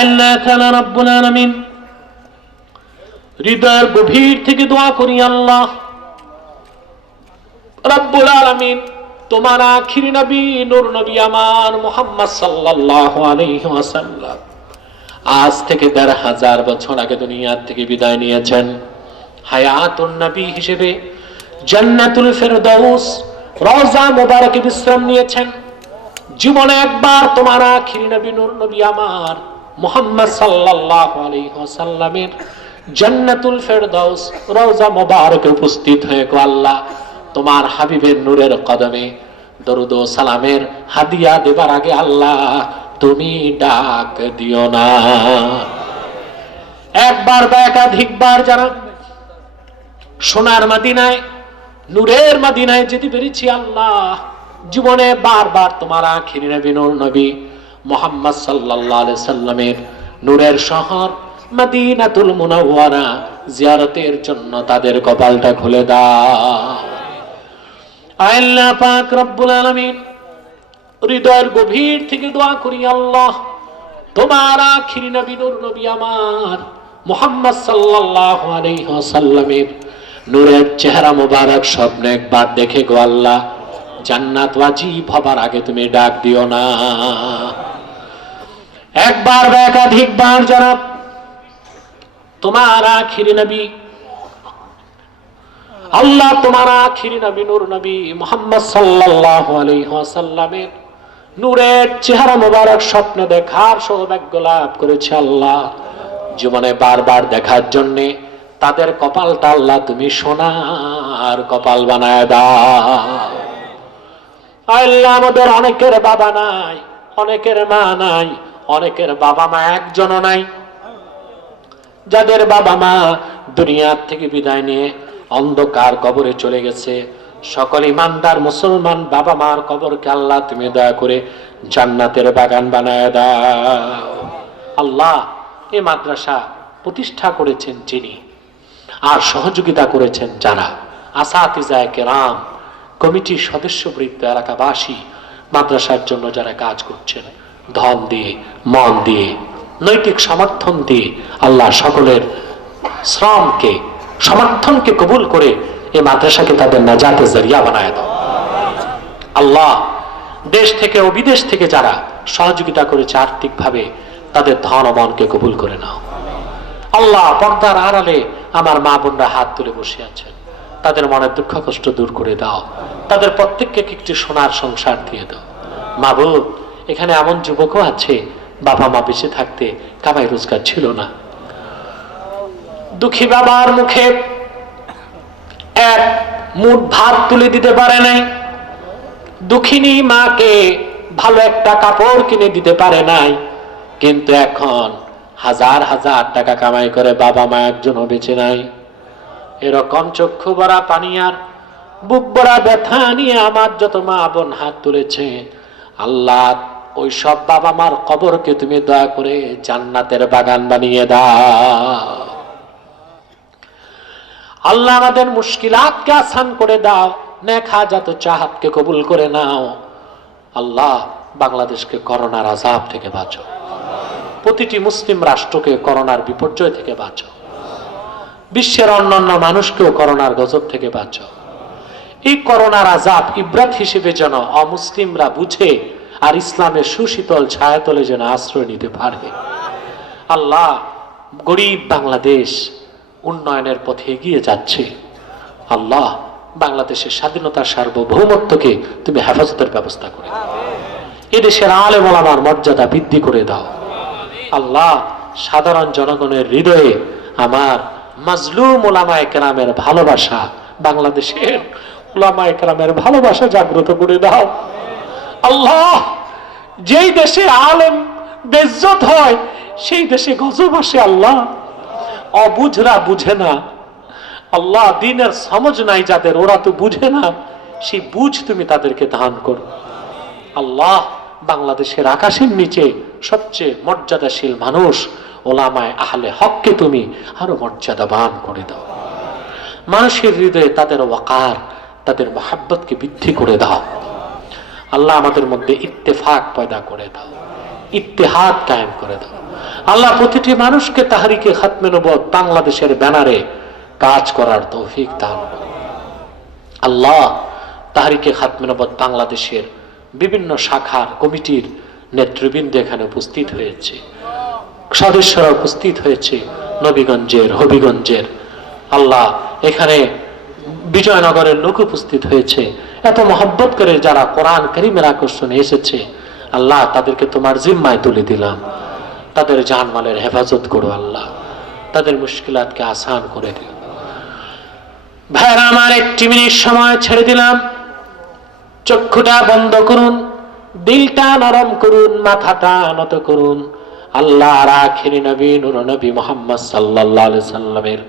আল্লাহ তাআলা রব্বুল আলামিন, হৃদয়ের গভীর থেকে দোয়া করি আল্লাহ রব্বুল আলামিন, তোমার আখিরি নবী নূর নবী আমার মুহাম্মদ সাল্লাল্লাহু আলাইহি ওয়াসাল্লাম আজ থেকে ১৫০০ বছর আগে দুনিয়ার থেকে বিদায় নিয়েছেন। হায়াতুন নবী হিসেবে জান্নাতুল ফেরদাউস রওজা মুবারকে বিশ্রাম নিয়েছেন। জীবনে একবার তোমার আখিরি নবী নূর নবী আমার মুহাম্মদ সাল্লাল্লাহু আলাইহি ওয়াসাল্লামের জান্নাতুল ফেরদাউস রওজা মুবারকে উপস্থিত হয়ে গো আল্লাহ, তোমার হাবিবের নূরের কদমে দরুদ ও সালামের হাদিয়া দেবার আগে আল্লাহ তুমি ডাক দিও না। একবার বা একাধিকবার যারা সোনার মদিনায়, নূরের মদিনায় যেতে পেরেছি আল্লাহ, জীবনে বারবার তোমার আখিরি নবী নূর নবী মুহাম্মদ সাল্লাল্লাহু আলাইহি সাল্লামের নূরের শহর মদিনাতুল মুনাওয়ারা জিয়ারতের জন্য তাদের কপালটা খুলে দাও। আল্লাহ পাক রব্বুল আলামিন, হৃদয়ের গভীর থেকে দোয়া করি আল্লাহ, তোমার আখিরি নবী নূর নবী আমার মুহাম্মদ সাল্লাল্লাহু আলাইহি ওয়াসাল্লামের নূরের চেহারা মোবারক স্বপ্নে একবার দেখে গো আল্লাহ, জান্নাত ওয়াজিব হবার আগে তুমি ডাক দিও না। একবার বা একাধিকবার যারা তোমার আখিরি নবী আল্লাহ, তোমার আখিরি নবী নূর নবী মুহাম্মদ সাল্লাল্লাহু আলাইহি ওয়াসাল্লামের নূরের চেহারা মোবারক স্বপ্ন দেখার সৌভাগ্য লাভ করেছে আল্লাহ, জীবনে বারবার দেখার জন্য তাদের কপালটা আল্লাহ তুমি সোনার কপাল বানায় দাও। আল্লাহ, আমাদের অনেকের বাবা নাই, অনেকের মা নাই, অনেকের বাবা মা একজনও নাই। যাদের বাবা মা দুনিয়ার থেকে বিদায় নিয়ে অন্ধকার কবরে চলে গেছে, সকল ইমানদার মুসলমান বাবা মার কবরকে আল্লাহ তুমি দয়া করে জান্নাতের বাগান বানায় দাও। আল্লাহ, এই মাদ্রাসা প্রতিষ্ঠা করেছেন যিনি আর সহযোগিতা করেছেন যারা, আসাতিজায়ে কেরাম, কমিটির সদস্যবৃন্দ, এলাকাবাসী, মাদ্রাসার জন্য যারা কাজ করছেন ধন দিয়ে, মন দিয়ে, নৈতিক সমর্থন দিয়ে, আল্লাহ সকলের শ্রমকে, সমর্থনকে কবুল করে এই মাদ্রাসাকে তাদের নাজাতের জরিয়া বানায় দাও। আল্লাহ, দেশ থেকে ও বিদেশ থেকে যারা সহযোগিতা করেছে আর্থিকভাবে, তাদের ধন ও মনকে কবুল করে নাও। আল্লাহ, পর্দার আড়ালে আমার মা বোনরা হাত তুলে বসে আছেন, তাদের মনের দুঃখ কষ্ট দূর করে দাও, তাদের প্রত্যেককে একটি সোনার সংসার দিয়ে দাও। মাবুদ, এখানে এমন যুবকও আছে বাবা মা বেঁচে থাকতে কামাই রোজগার ছিল না, দুঃখী বাবার মুখে এক মুঠ ভাত তুলে দিতে পারে নাই, দুঃখিনী মাকে ভালো একটা কাপড় কিনে দিতে পারে নাই, কিন্তু এখন হাজার হাজার টাকা কামাই করে বাবা মা একজনও বেঁচে নাই। এরকম চক্ষু ভরা পানি আর বুক ভরা ব্যথা নিয়ে আমার যত মা বোন হাত তুলেছে, আল্লাহ ওই সব বাবা মার কবরকে তুমি দয়া করে জান্নাতের বাগান বানিয়ে দাও। আল্লাহ, আমাদের মুশকিলাতকে আসান করে দাও, নেক হাজাত ও চাহাতকে কবুল করে নাও। আল্লাহ, বাংলাদেশকে করোনার আযাব থেকে বাঁচাও, প্রতিটি মুসলিম রাষ্ট্রকে করোনার বিপর্যয় থেকে বাঁচাও, বিশ্বের অন্যান্য মানুষকেও করোনার গজব থেকে বাঁচাও। এই করোনার আযাব ইবরাত হিসেবে যেন অমুসলিমরা বুঝে আর ইসলামের সুশীতল ছায়াতলে যেন আশ্রয় নিতে পারে। আল্লাহ, গরিব বাংলাদেশ উন্নয়নের পথে এগিয়ে যাচ্ছে। আল্লাহ, বাংলাদেশের স্বাধীনতার সার্বভৌমত্বকে তুমি হেফাজতের ব্যবস্থা করে দাও, এদেশের আলেম ওলামার মর্যাদা বৃদ্ধি করে দাও। আল্লাহ, সাধারণ জনগণের হৃদয়ে আমার মাজলুম ওলামায়ে কেরামের ভালোবাসা, বাংলাদেশের ওলামায়ে কেরামের ভালোবাসা জাগ্রত করে দাও। আল্লাহ, যেই দেশে আলেম বেইজ্জত হয় সেই দেশে গজব আসে। আল্লাহ, অবুঝরা বুঝে না, আল্লাহ দ্বীনের সমঝ নাই যাদের, ওরা তো বুঝে না, সেই বুঝ তুমি তাদেরকে দান করো। আল্লাহ, বাংলাদেশের আকাশের নিচে সবচেয়ে মর্যাদাশীল মানুষ ওলামায়ে আহলে হককে তুমি আরো মর্যাদাবান করে দাও। মানুষের হৃদয়ে তাদের ওয়াকার, তাদের মহাব্বতকে বৃদ্ধি করে দাও। আল্লাহ, আমাদের মধ্যে ইত্তেফাক পয়দা করে দাও, ইত্তেহাদ কায়েম করে দাও। আল্লাহ, প্রতিটি মানুষকে তাহরিকে খাতমে নবুয়ত বাংলাদেশের ব্যানারে কাজ করার তৌফিক দান করো। আল্লাহ, তাহরিকে খাতমে নবুয়ত বাংলাদেশের বিভিন্ন শাখার কমিটির নেতৃবৃন্দ এখানে উপস্থিত হয়েছে, সদস্যরা উপস্থিত হয়েছে নবীগঞ্জের, হবিগঞ্জের। আল্লাহ, এখানে বিজয়নগরের লোক উপস্থিত হয়েছে, এত মহব্বত করে যারা কোরআন কারীমের আকর্ষণে এসেছে। আল্লাহ, তাদেরকে তোমার জিম্মায় তুলে দিলাম, তাদের জানমালের হেফাজত করো। আল্লাহ, তাদের মুশকিলাতকে আসান করে দিও। ভাইরা আমার, একটি মিনিট সময় ছেড়ে দিলাম, চক্ষুটা বন্ধ করুন, দিলটা নরম করুন, মাথাটা নত করুন। আল্লাহর আখিরি নবী নূর নবী মুহাম্মদ সাল্লাল্লাহু আলাইহি সাল্লামের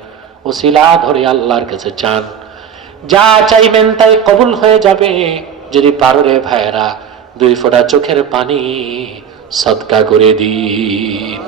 ওসিলা ধরে আল্লাহর কাছে চান, যা চাইবেন তাই কবুল হয়ে যাবে। যদি পারো রে ভাইরা, 2 ফোঁটা চোখের পানি সদকা করে দিন।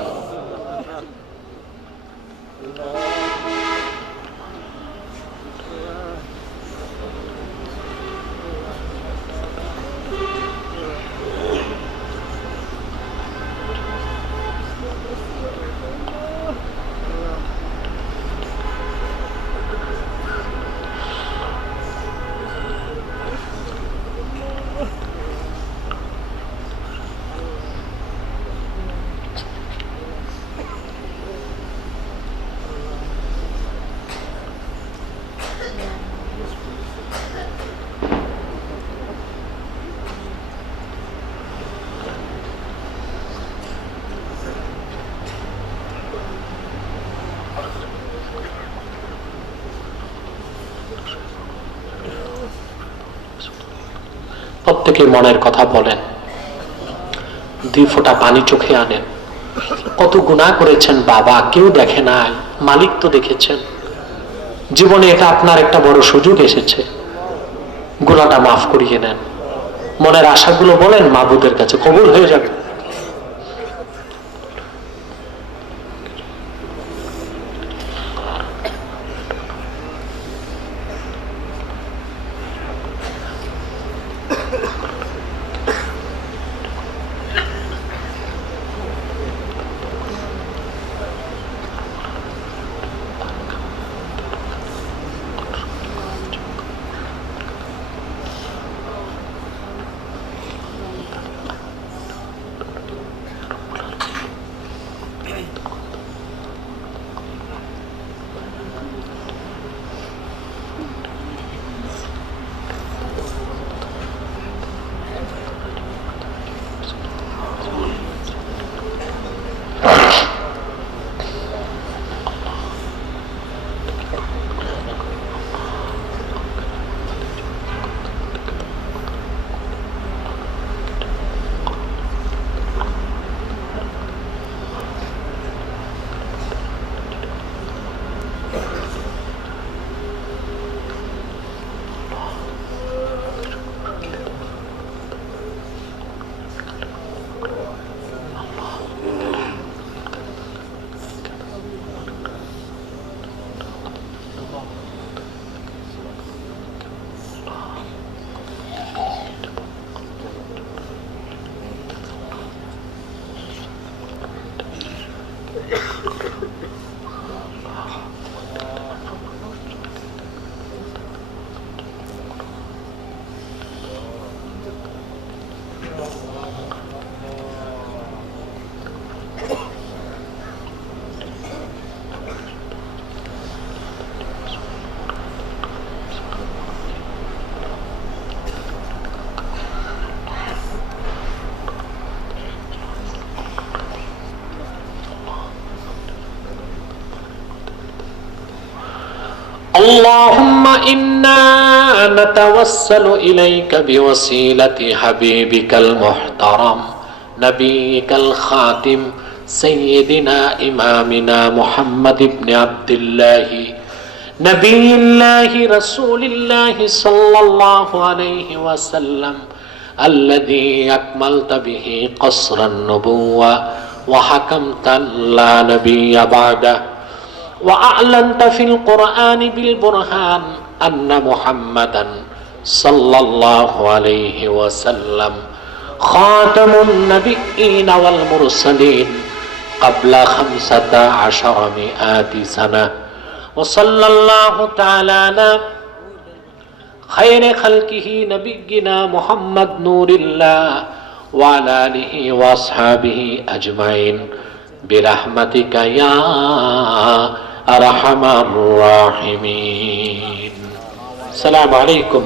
প্রত্যেকে মনের কথা বলেন, 2 ফোঁটা পানি চোখে আনেন। কত গুনাহ করেছেন বাবা, কেউ দেখে নাই, মালিক তো দেখেছেন। জীবনে এটা আপনার একটা বড় সুযোগ এসেছে। গুনাহটা মাফ করিয়ে নেন। মনের আশাগুলো বলেন, মাবুদের কাছে কবুল হয়ে যাবে। اللهم إنا نتوسل إليك بوسيلة حبيبك المحترم نبيك الخاتم سيدنا إمامنا محمد بن عبد الله نبي الله رسول الله صلى الله عليه وسلم الذي أكملت به قصر النبوة وحكمت لا نبي بعده وأعلنت في القرآن بالبرهان أن محمدا صلى الله عليه وسلم خاتم النبيين والمرسلين قبل 1500 سنة وصلى الله تعالى على خير خلقه نبينا محمد نور الله وعلى آله وأصحابه أجمعين برحمتك يا أرحم الراحمين. السلام عليكم.